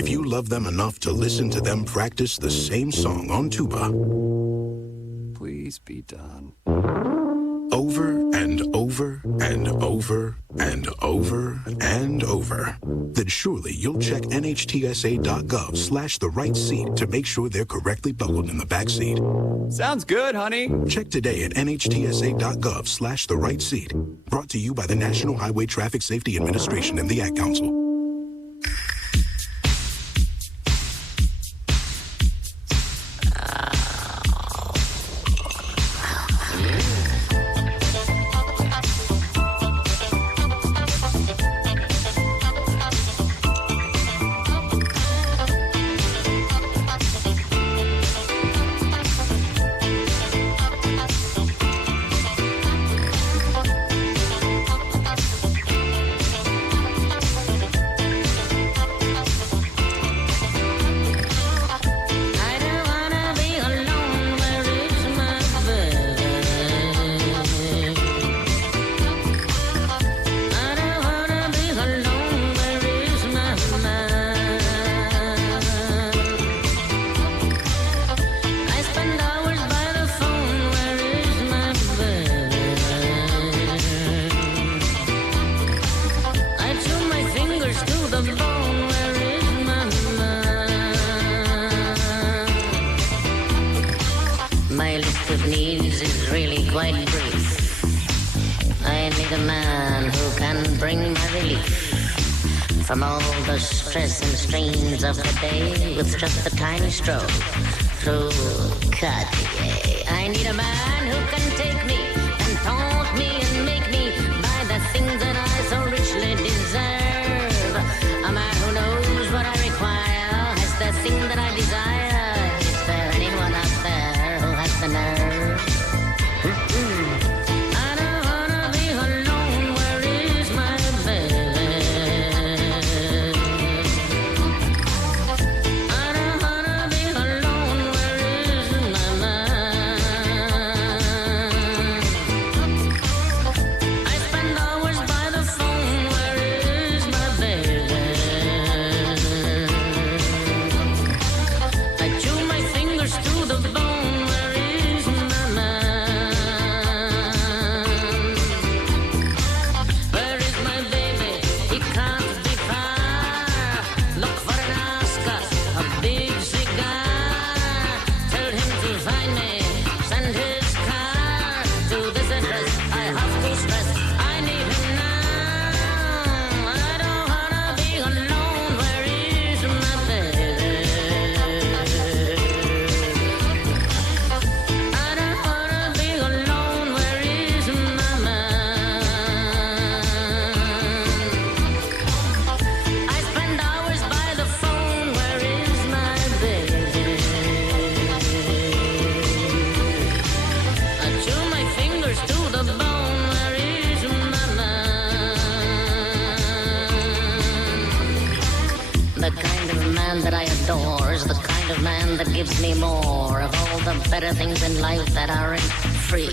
if you love them enough to listen to them practice the same song on tuba. Please be done. Over and over and over and over and over, then surely you'll check nhtsa.gov/the right seat to make sure they're correctly buckled in the back seat. Sounds good, honey. Check today at nhtsa.gov/the right seat. Brought to you by the National Highway Traffic Safety Administration and the Ad Council. From all the stress and strains of the day, with just a tiny stroke through Cartier. I need a man who can take me and taunt me and make me buy the things that I so richly deserve. A man who knows what I require, has the thing that I desire. Is there anyone out there who has the nerve? Gives me more of all the better things in life that aren't free.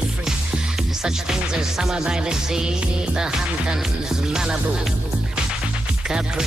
Such things as summer by the sea, the Hamptons, Malibu, Capri.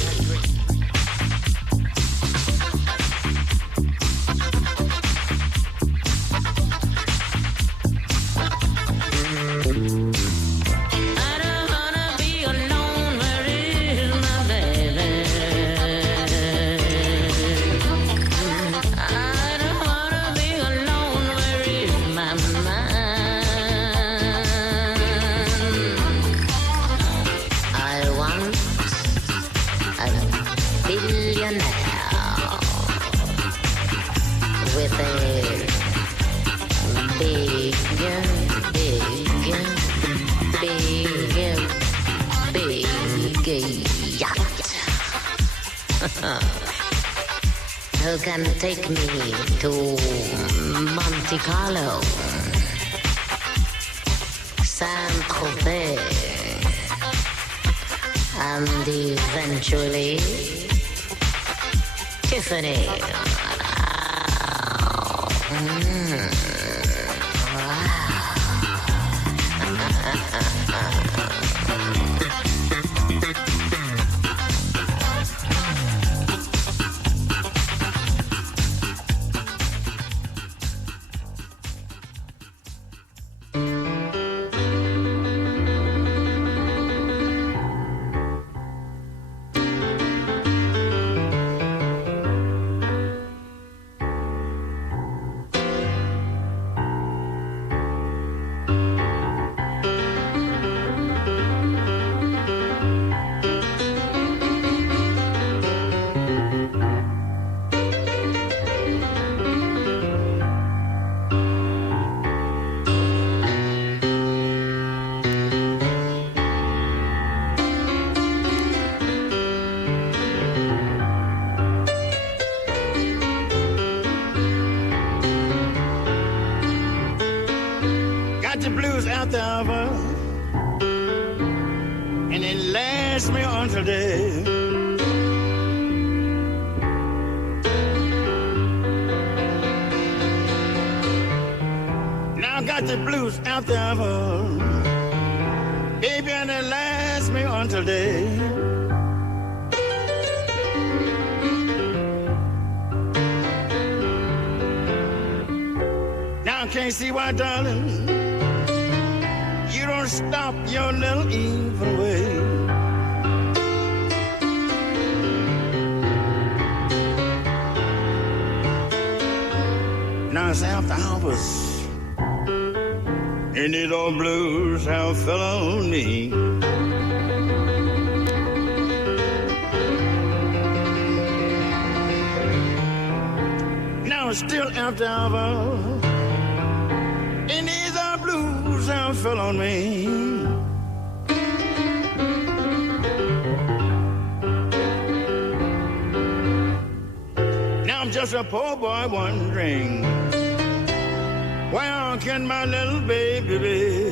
Who can take me to Monte Carlo, Saint-Tropez, and eventually Tiffany. last me until day. Now I got the blues out there, baby, and it lasts me until day. Now I can't see why, darling, you don't stop your little evil way. Now it's after hours, and these old blues have fell on me. Now it's still after hours, and these old blues have fell on me. Now I'm just a poor boy wondering, where can my little baby be?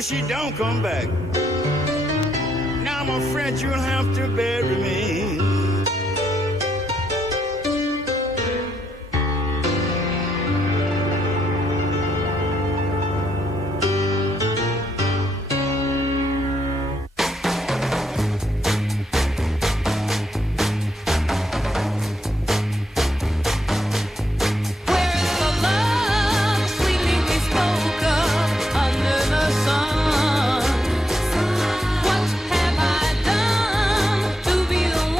She don't come back. Now I'm afraid you'll have to bury me. What have I done to be the one?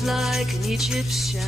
walk like an Egyptian.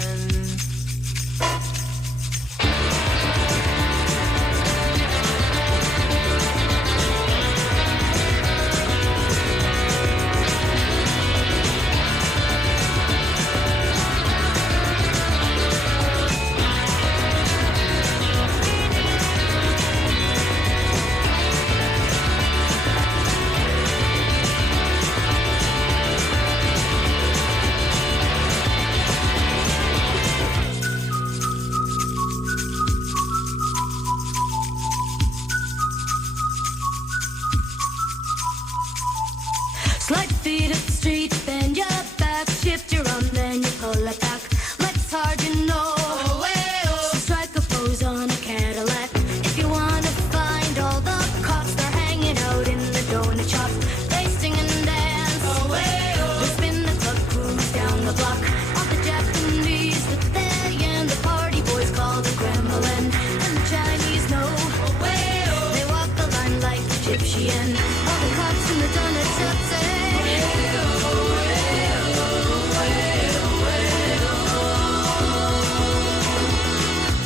Slide feet up the street, bend your back, shift your arm, then you pull it back. Legs hard, you know. So strike a pose on a Cadillac. If you wanna find all the cops, they're hanging out in the donut shop. They sing and dance. They spin the club, cruise down the block. All the Japanese that they and the party boys call the Kremlin. And the Chinese know. They walk the line like Egyptian. All the cops in the donut shop say.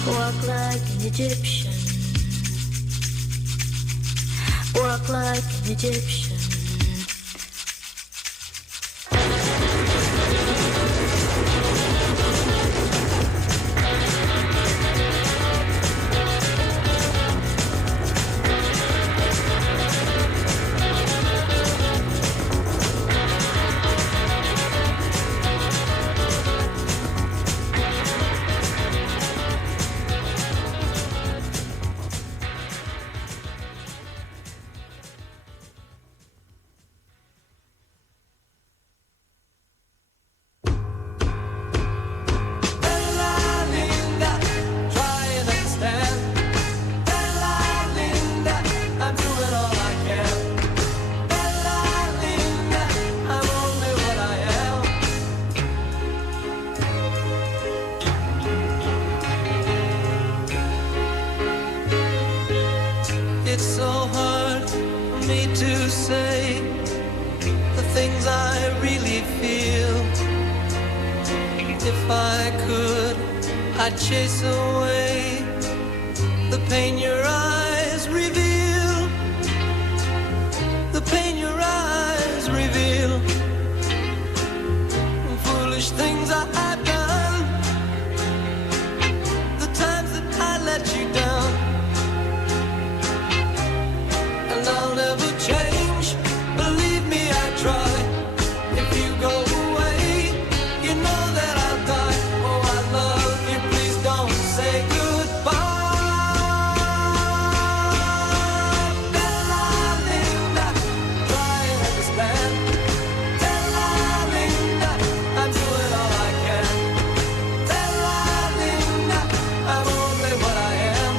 Walk like an Egyptian. Walk like an Egyptian. It's so hard for me to say the things I really feel. If I could, I'd chase away the pain your eyes reveal. The pain your eyes reveal. Foolish things I've done. The times that I let you down. And I'll never change. Believe me, I try. If you go away, you know that I'll die. Oh, I love you. Please don't say goodbye. Bella Linda, try and understand. Bella Linda, I'm doing all I can. Bella Linda, I'm only what I am.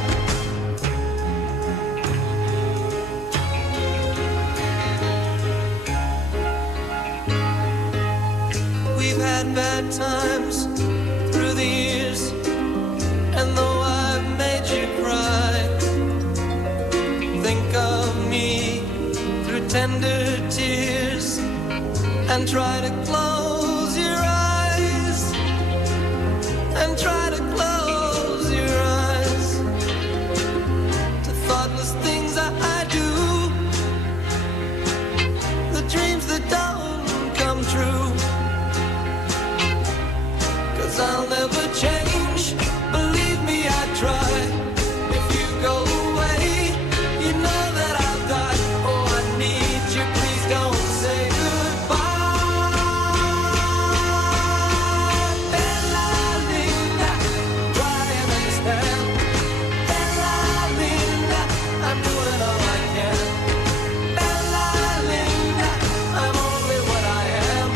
We've had bad times through the years, and though I've made you cry, think of me through tender tears and try to close your eyes, and try to close your eyes to thoughtless things I do, the dreams that don't come true. 'Cause I'll never change. Believe me, I try. If you go away, you know that I'll die. Oh, I need you. Please don't say goodbye. Bella Linda, try and understand. Bella Linda, I'm doing all I can. Bella Linda, I'm only what I am.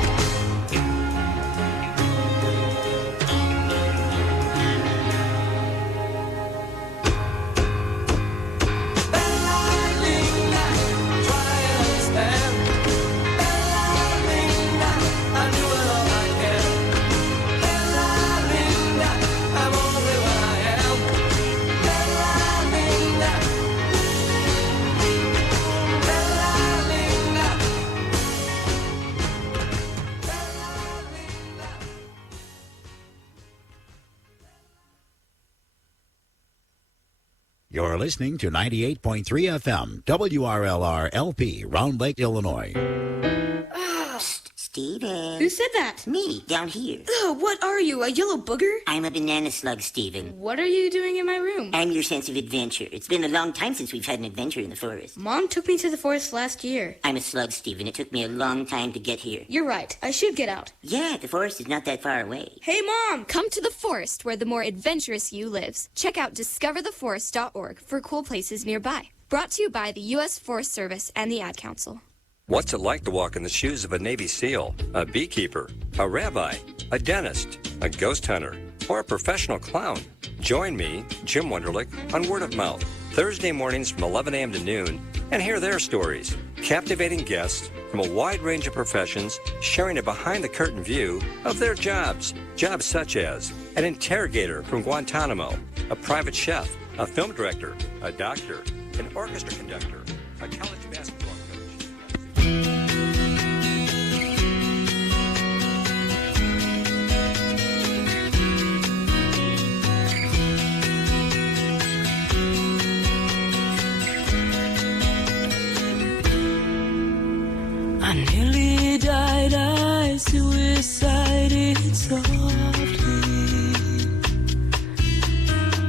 You're listening to 98.3 FM, WRLR LP, Round Lake, Illinois. Steven. Who said that? Me, down here. Oh, what are you, a yellow booger? I'm a banana slug, Steven. What are you doing in my room? I'm your sense of adventure. It's been a long time since we've had an adventure in the forest. Mom took me to the forest last year. I'm a slug, Steven. It took me a long time to get here. You're right. I should get out. Yeah, the forest is not that far away. Hey, Mom! Come to the forest where the more adventurous you lives. Check out discovertheforest.org for cool places nearby. Brought to you by the U.S. Forest Service and the Ad Council. What's it like to walk in the shoes of a Navy SEAL, a beekeeper, a rabbi, a dentist, a ghost hunter, or a professional clown? Join me, Jim Wunderlich, on Word of Mouth, Thursday mornings from 11 a.m. to noon, and hear their stories. Captivating guests from a wide range of professions sharing a behind-the-curtain view of their jobs. Jobs such as an interrogator from Guantanamo, a private chef, a film director, a doctor, an orchestra conductor, a college basketball coach. I nearly died, I suicided softly.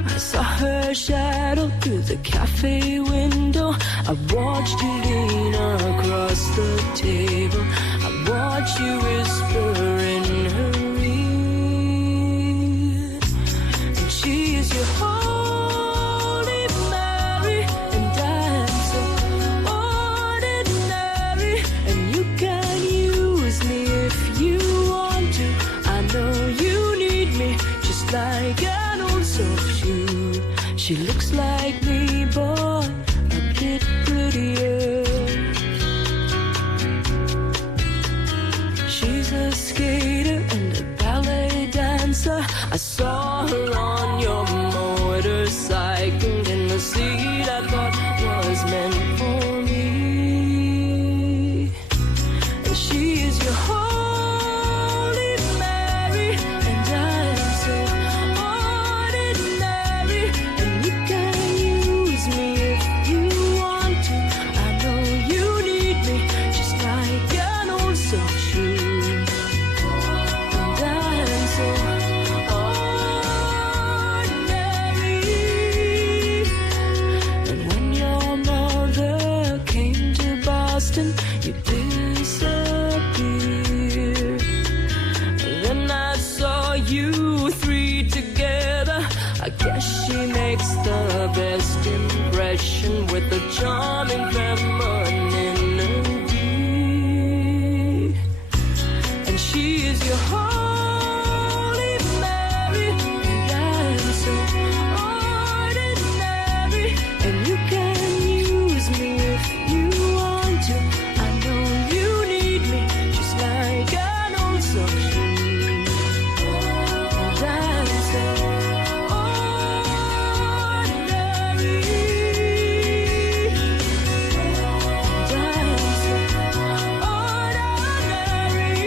I saw her shadow through the cafe window. I watched you lean across the table. I watched you whisper in her ear. And she is your Holy Mary, and I am so ordinary. And you can use me if you want to. I know you need me, just like an old soft shoe. She looks like me, but a bit prettier. She's a skater and a ballet dancer. I saw her on your motorcycle in the seat I thought was meant for me. And she is your Holy Mary, and I am so ordinary. And you can use me if you want to. I know you need me, just like an old soft shoe. And I am so ordinary. And when your mother came to Boston, you disappeared. And then I saw you three together. I guess she makes the best impression with a charming femininity. And she is your Holy Mary, and I am so ordinary. And you can use me if you want to. I know you need me, just like an old soft shoe. And I am so ordinary. And I am so ordinary.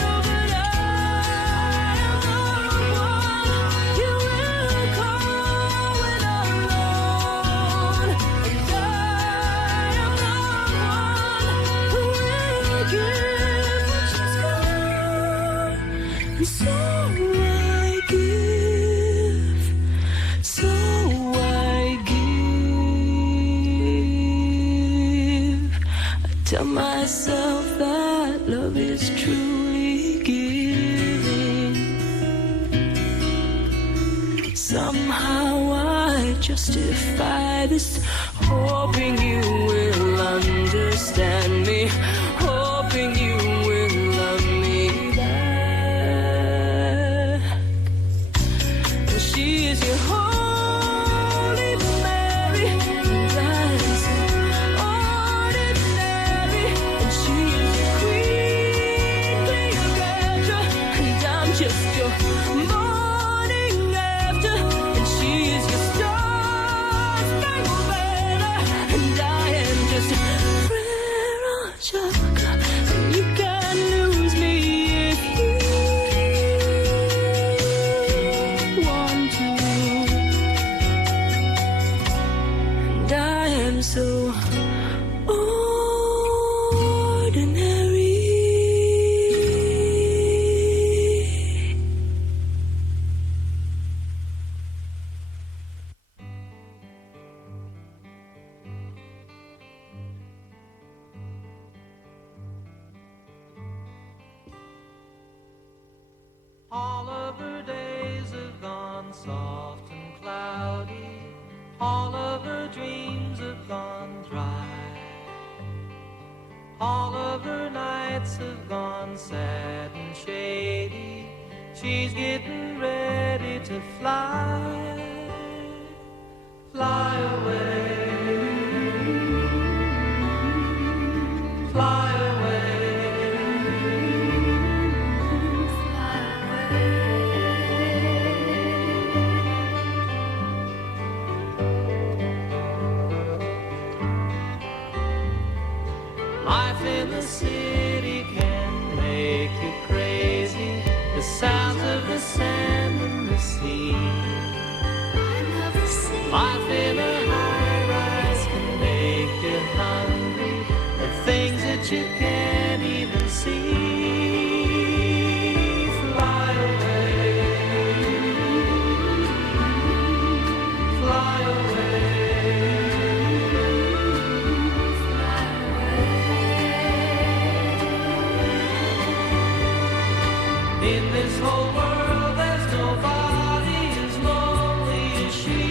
Oh, but I am the one you will call when alone. And I am the one who will give what she's got. And so I give, so I give. I tell myself that love is truly giving. Somehow I justify this, hoping you will understand me, hoping you will love me back. And she is your Holy Mary, and I am so ordinary. And she is your Queen Cleopatra, and I'm just your morning after. And she is your star-spangled banner, and I am just prayer on sugar. And you can lose me if you want to. All of her days have gone soft and cloudy. All of her dreams have gone dry. All of her nights have gone sad and shady. She's getting ready to fly. Fly away. Fly away. Life in the city can make you crazy. The sounds of the sand and the sea. Life in a high-rise can make you hungry. The things that you can't even see. Fly away. Fly away. In this whole world, there's nobody as lonely as she.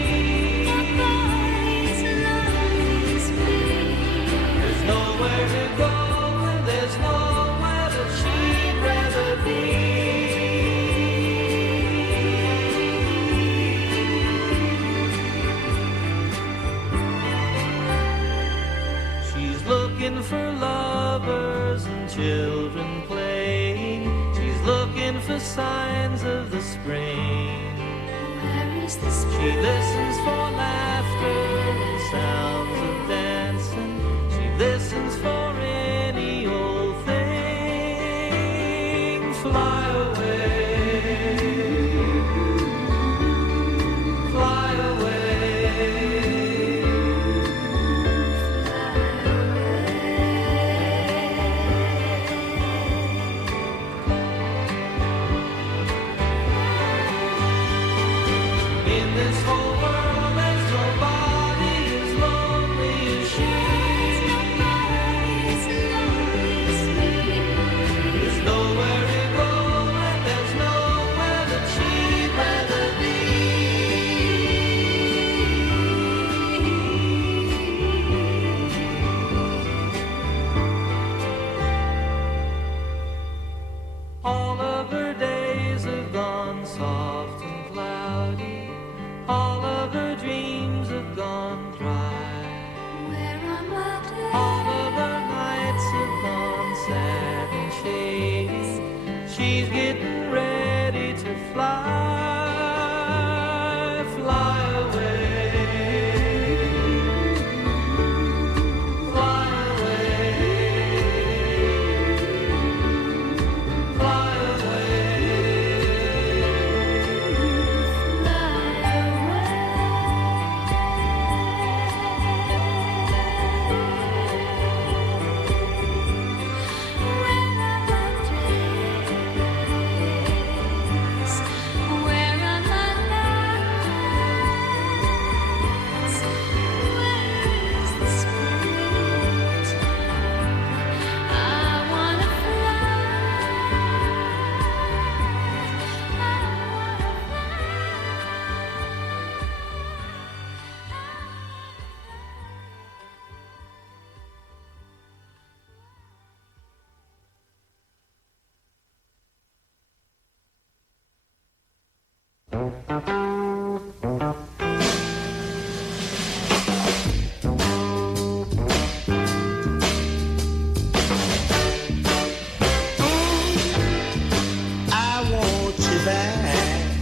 There's nowhere to go, and there's nowhere that she'd rather be. She's looking for lovers and children playing. She's looking for signs of the spring. Where is the spring? She listens for laughter and sounds of dancing. She listens for any old thing. Fly away. Fly away. In this whole world, there's nobody as lonely as she. There's nowhere to go, and there's nowhere that she'd rather be. All of her days have gone soft and cloudy. All of her dreams have gone dry. All of her nights have gone sad and shady. She's getting ready to fly. Fly away. Fly away. Fly away. I want you back.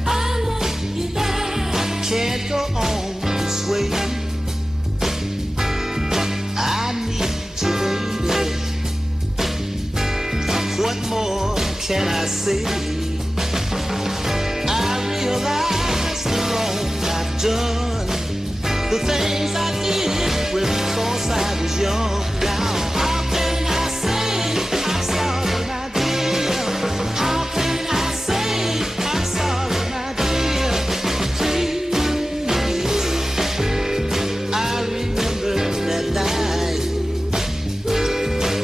I want you back. Can't go on this way. I need you, baby. What more can I say? I realize the wrong I've done, the things I did when because I was young. Now, how can I say I'm sorry, my dear? How can I say I'm sorry, my dear? Please, I remember that night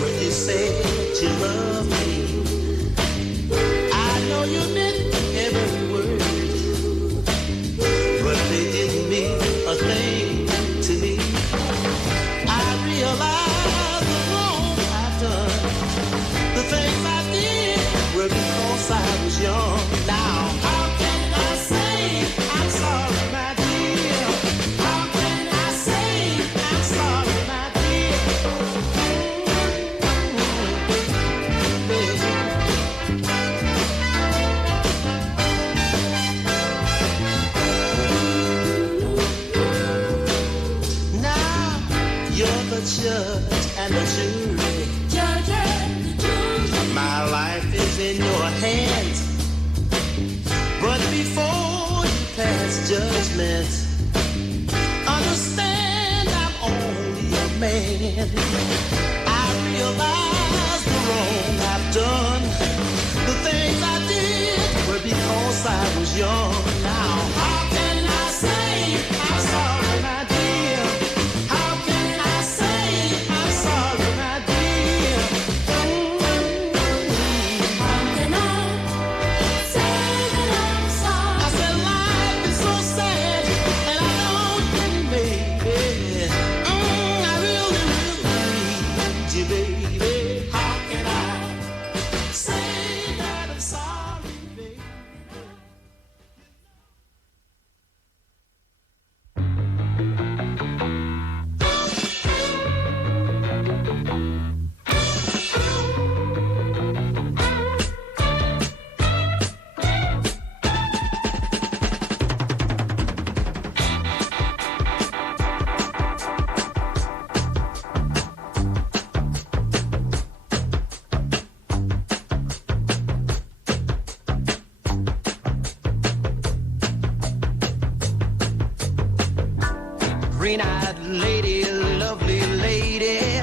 when you said you loved me. I know you meant judgment. Understand I'm only a man. I realize the wrong I've done. The things I did were because I was young. Now, how can I say I'm sorry, my dear? How can I say I'm sorry, my dear? How can I say that I'm sorry? I said life is so sad, and I don't think, baby, I really need you, baby. How can I say that I'm sorry, baby? Green-eyed lady, lovely lady,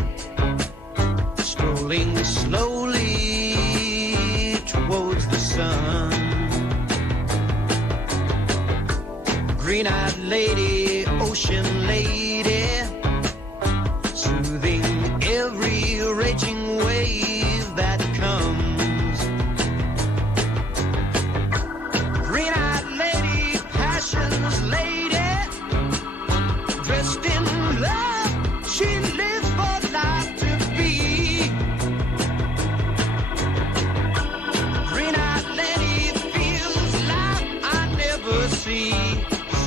strolling slowly towards the sun. Green-eyed lady, ocean lady, soothing every raging wave that comes. Green-eyed lady, passion's lady, dressed in love, she lives for life to be. Green-eyed lady feels life I never see.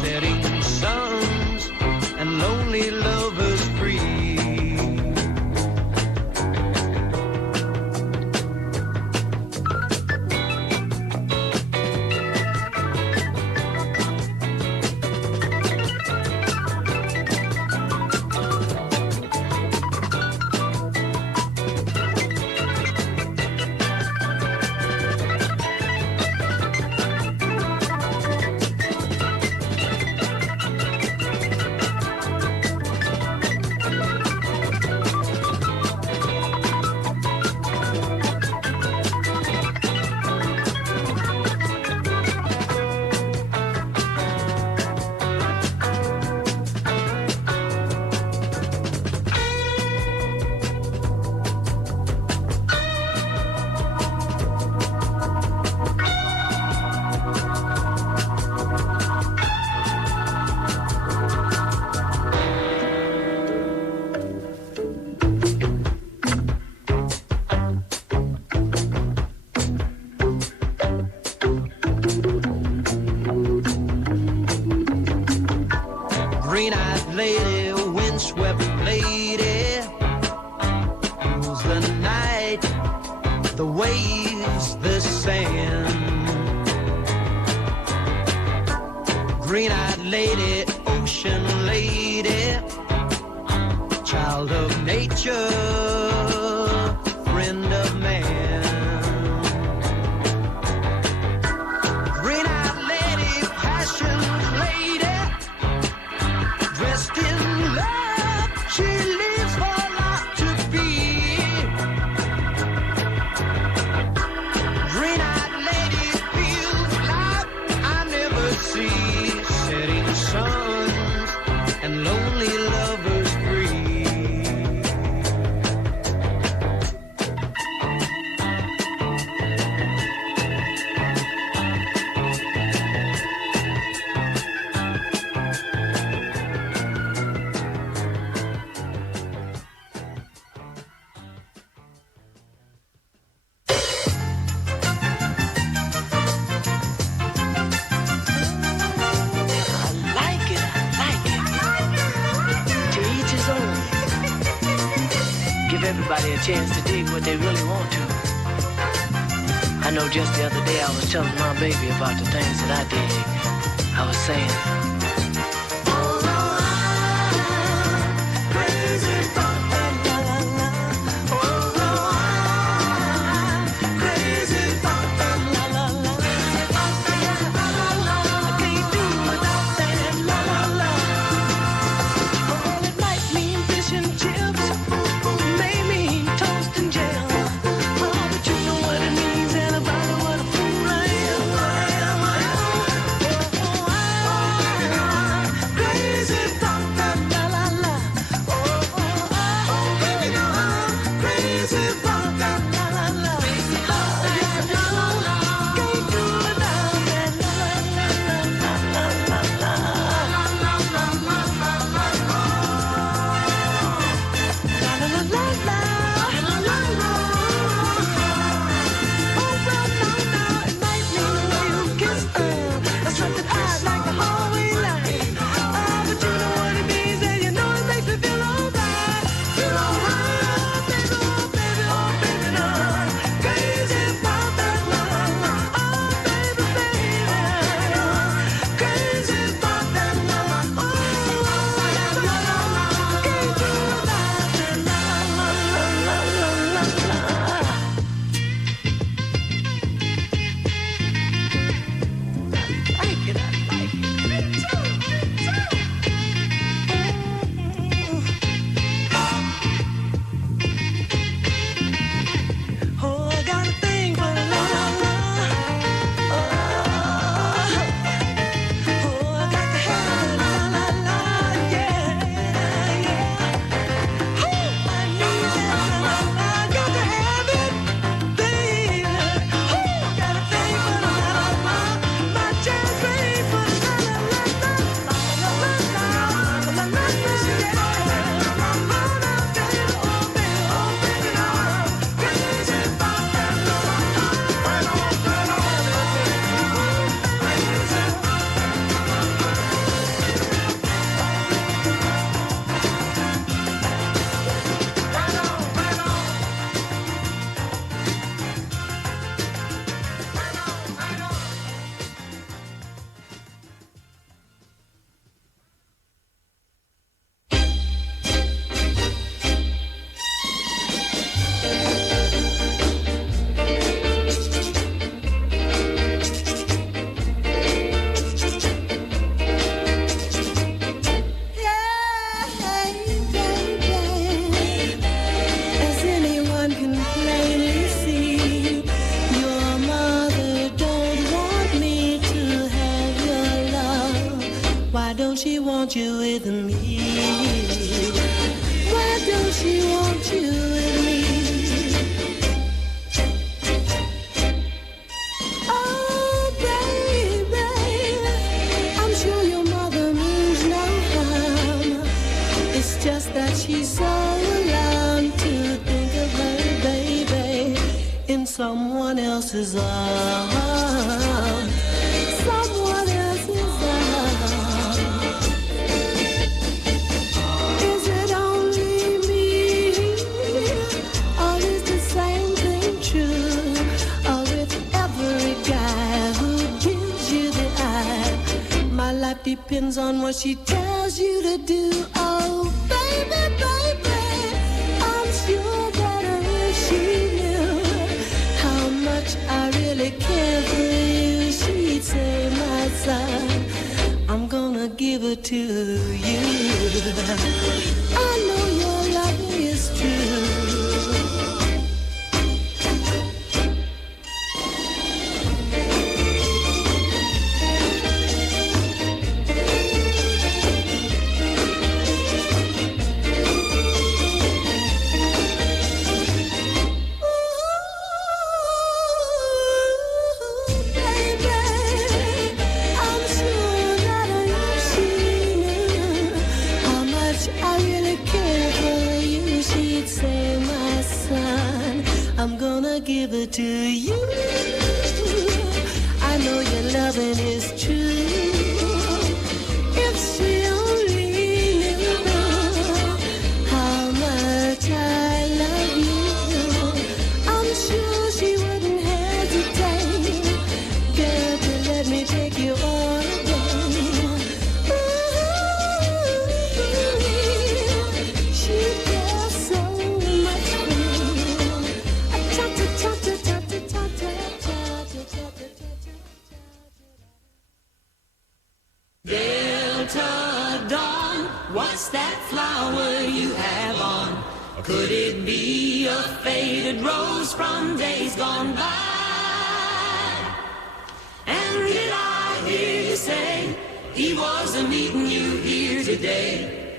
Setting suns and lonely lovers free. Green-eyed lady, windswept lady, rules the night, the waves, the sand. Green-eyed lady, ocean lady, child of nature, friend of man. Green-eyed lady, passion lady, dressed in love, she lives for life to be. Green-eyed lady feels life I never see. Setting suns and lonely lovers free. Everybody a chance to dig what they really want to. I know just the other day I was telling my baby about the things that I dig. I was saying, don't she want you with me? Why don't she want you with me? Oh, baby, I'm sure your mother means no harm. It's just that she's so alarmed to think of her baby in someone else's arms. Someone else's arms. Is it only me? Or is the same thing true? Or with every guy who gives you the eye? My life depends on what she tells you to do. Oh, baby, baby, I'm sure that if she knew how much I really care for you, she'd say, my son, I'm gonna give it to you. I know your love is true. I'm gonna give it to you. I know your loving is true. If she only knew how much I love you, I'm sure she wouldn't hesitate, girl, to let me take you on a date. She cares so much for me. Delta Dawn, what's that flower you have on? Could it be a faded rose from days gone by? And did I hear you say he wasn't meeting you here today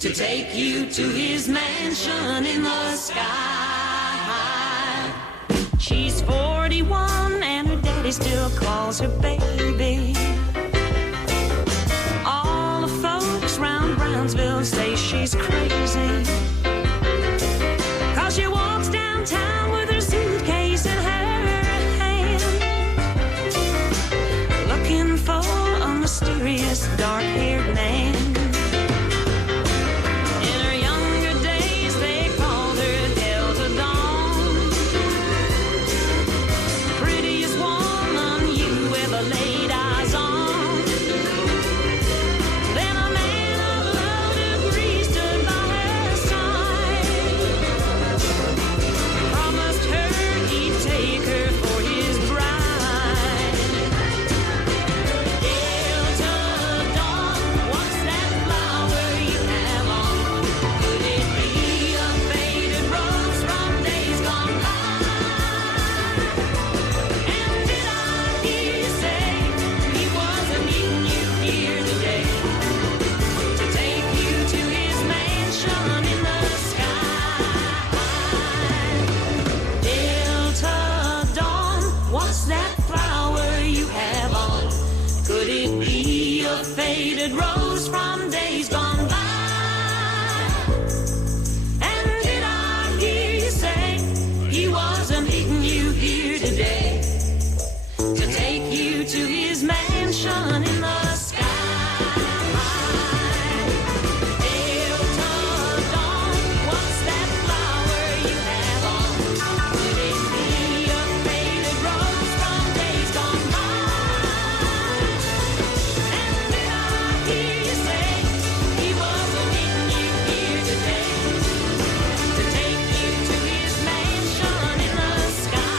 to take you to his mansion in the sky? She's 41 and her daddy still calls her baby. All the folks round Brownsville say she's crazy, 'cause she walks downtown with her suitcase in her hand, looking for a mysterious dark-haired man. In her younger days they called her Delta Dawn, prettiest woman you ever laid eyes on. Then a man of love agreed, stood by her side, promised her he'd take her for his bride. Delta Dawn, what's that flower you have on? Could it be a faded rose from days gone by? And did I hear you say he wasn't meeting you here today to take you to his mansion in the sky? Delta Dawn, what's that flower you have on? Could it be a faded rose from days gone by? And did I hear you say he wasn't meeting you here today to take you to his mansion in the sky? Delta Dawn, what's that flower you have on? Could it be a faded rose from days gone by? And did I hear you say he wasn't meeting you here today to take you to his mansion in the sky?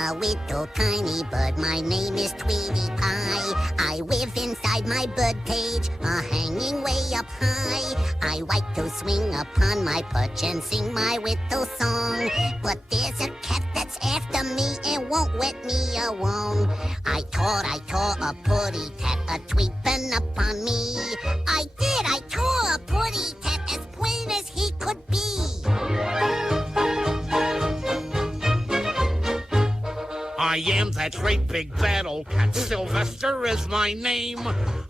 a little tiny bird, my name is Tweety Pie. I live inside my bird cage, hanging way up high. I like to swing upon my perch and sing my little song. But there's a cat that's after me and won't let me alone. I taught a putty tat a-tweeping upon me. I tore a putty tat as plain as he could be. I am that great big bad old cat, Sylvester is my name.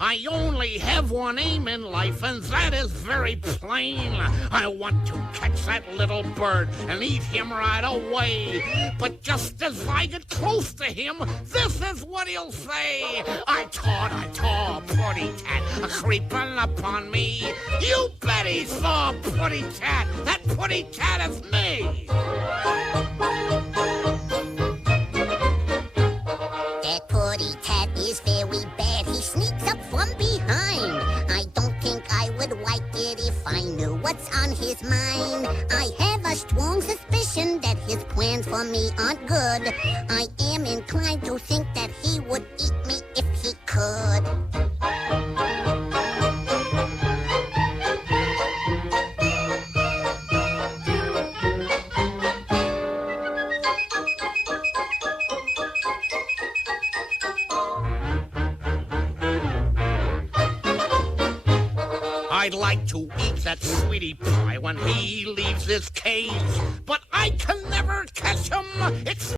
I only have one aim in life, and that is very plain. I want to catch that little bird and eat him right away. But just as I get close to him, this is what he'll say. I taught a putty tat a-creeping upon me. You bet he saw a putty tat. That putty tat is me. That putty tat is very bad. He sneaks up from behind. I don't think I would like it if I knew what's on his mind. I have a strong suspicion that his plans for me aren't good. I am inclined to think that he would eat me if he could. I'd like to eat that sweetie pie when he leaves his cage, but I can never catch him. It's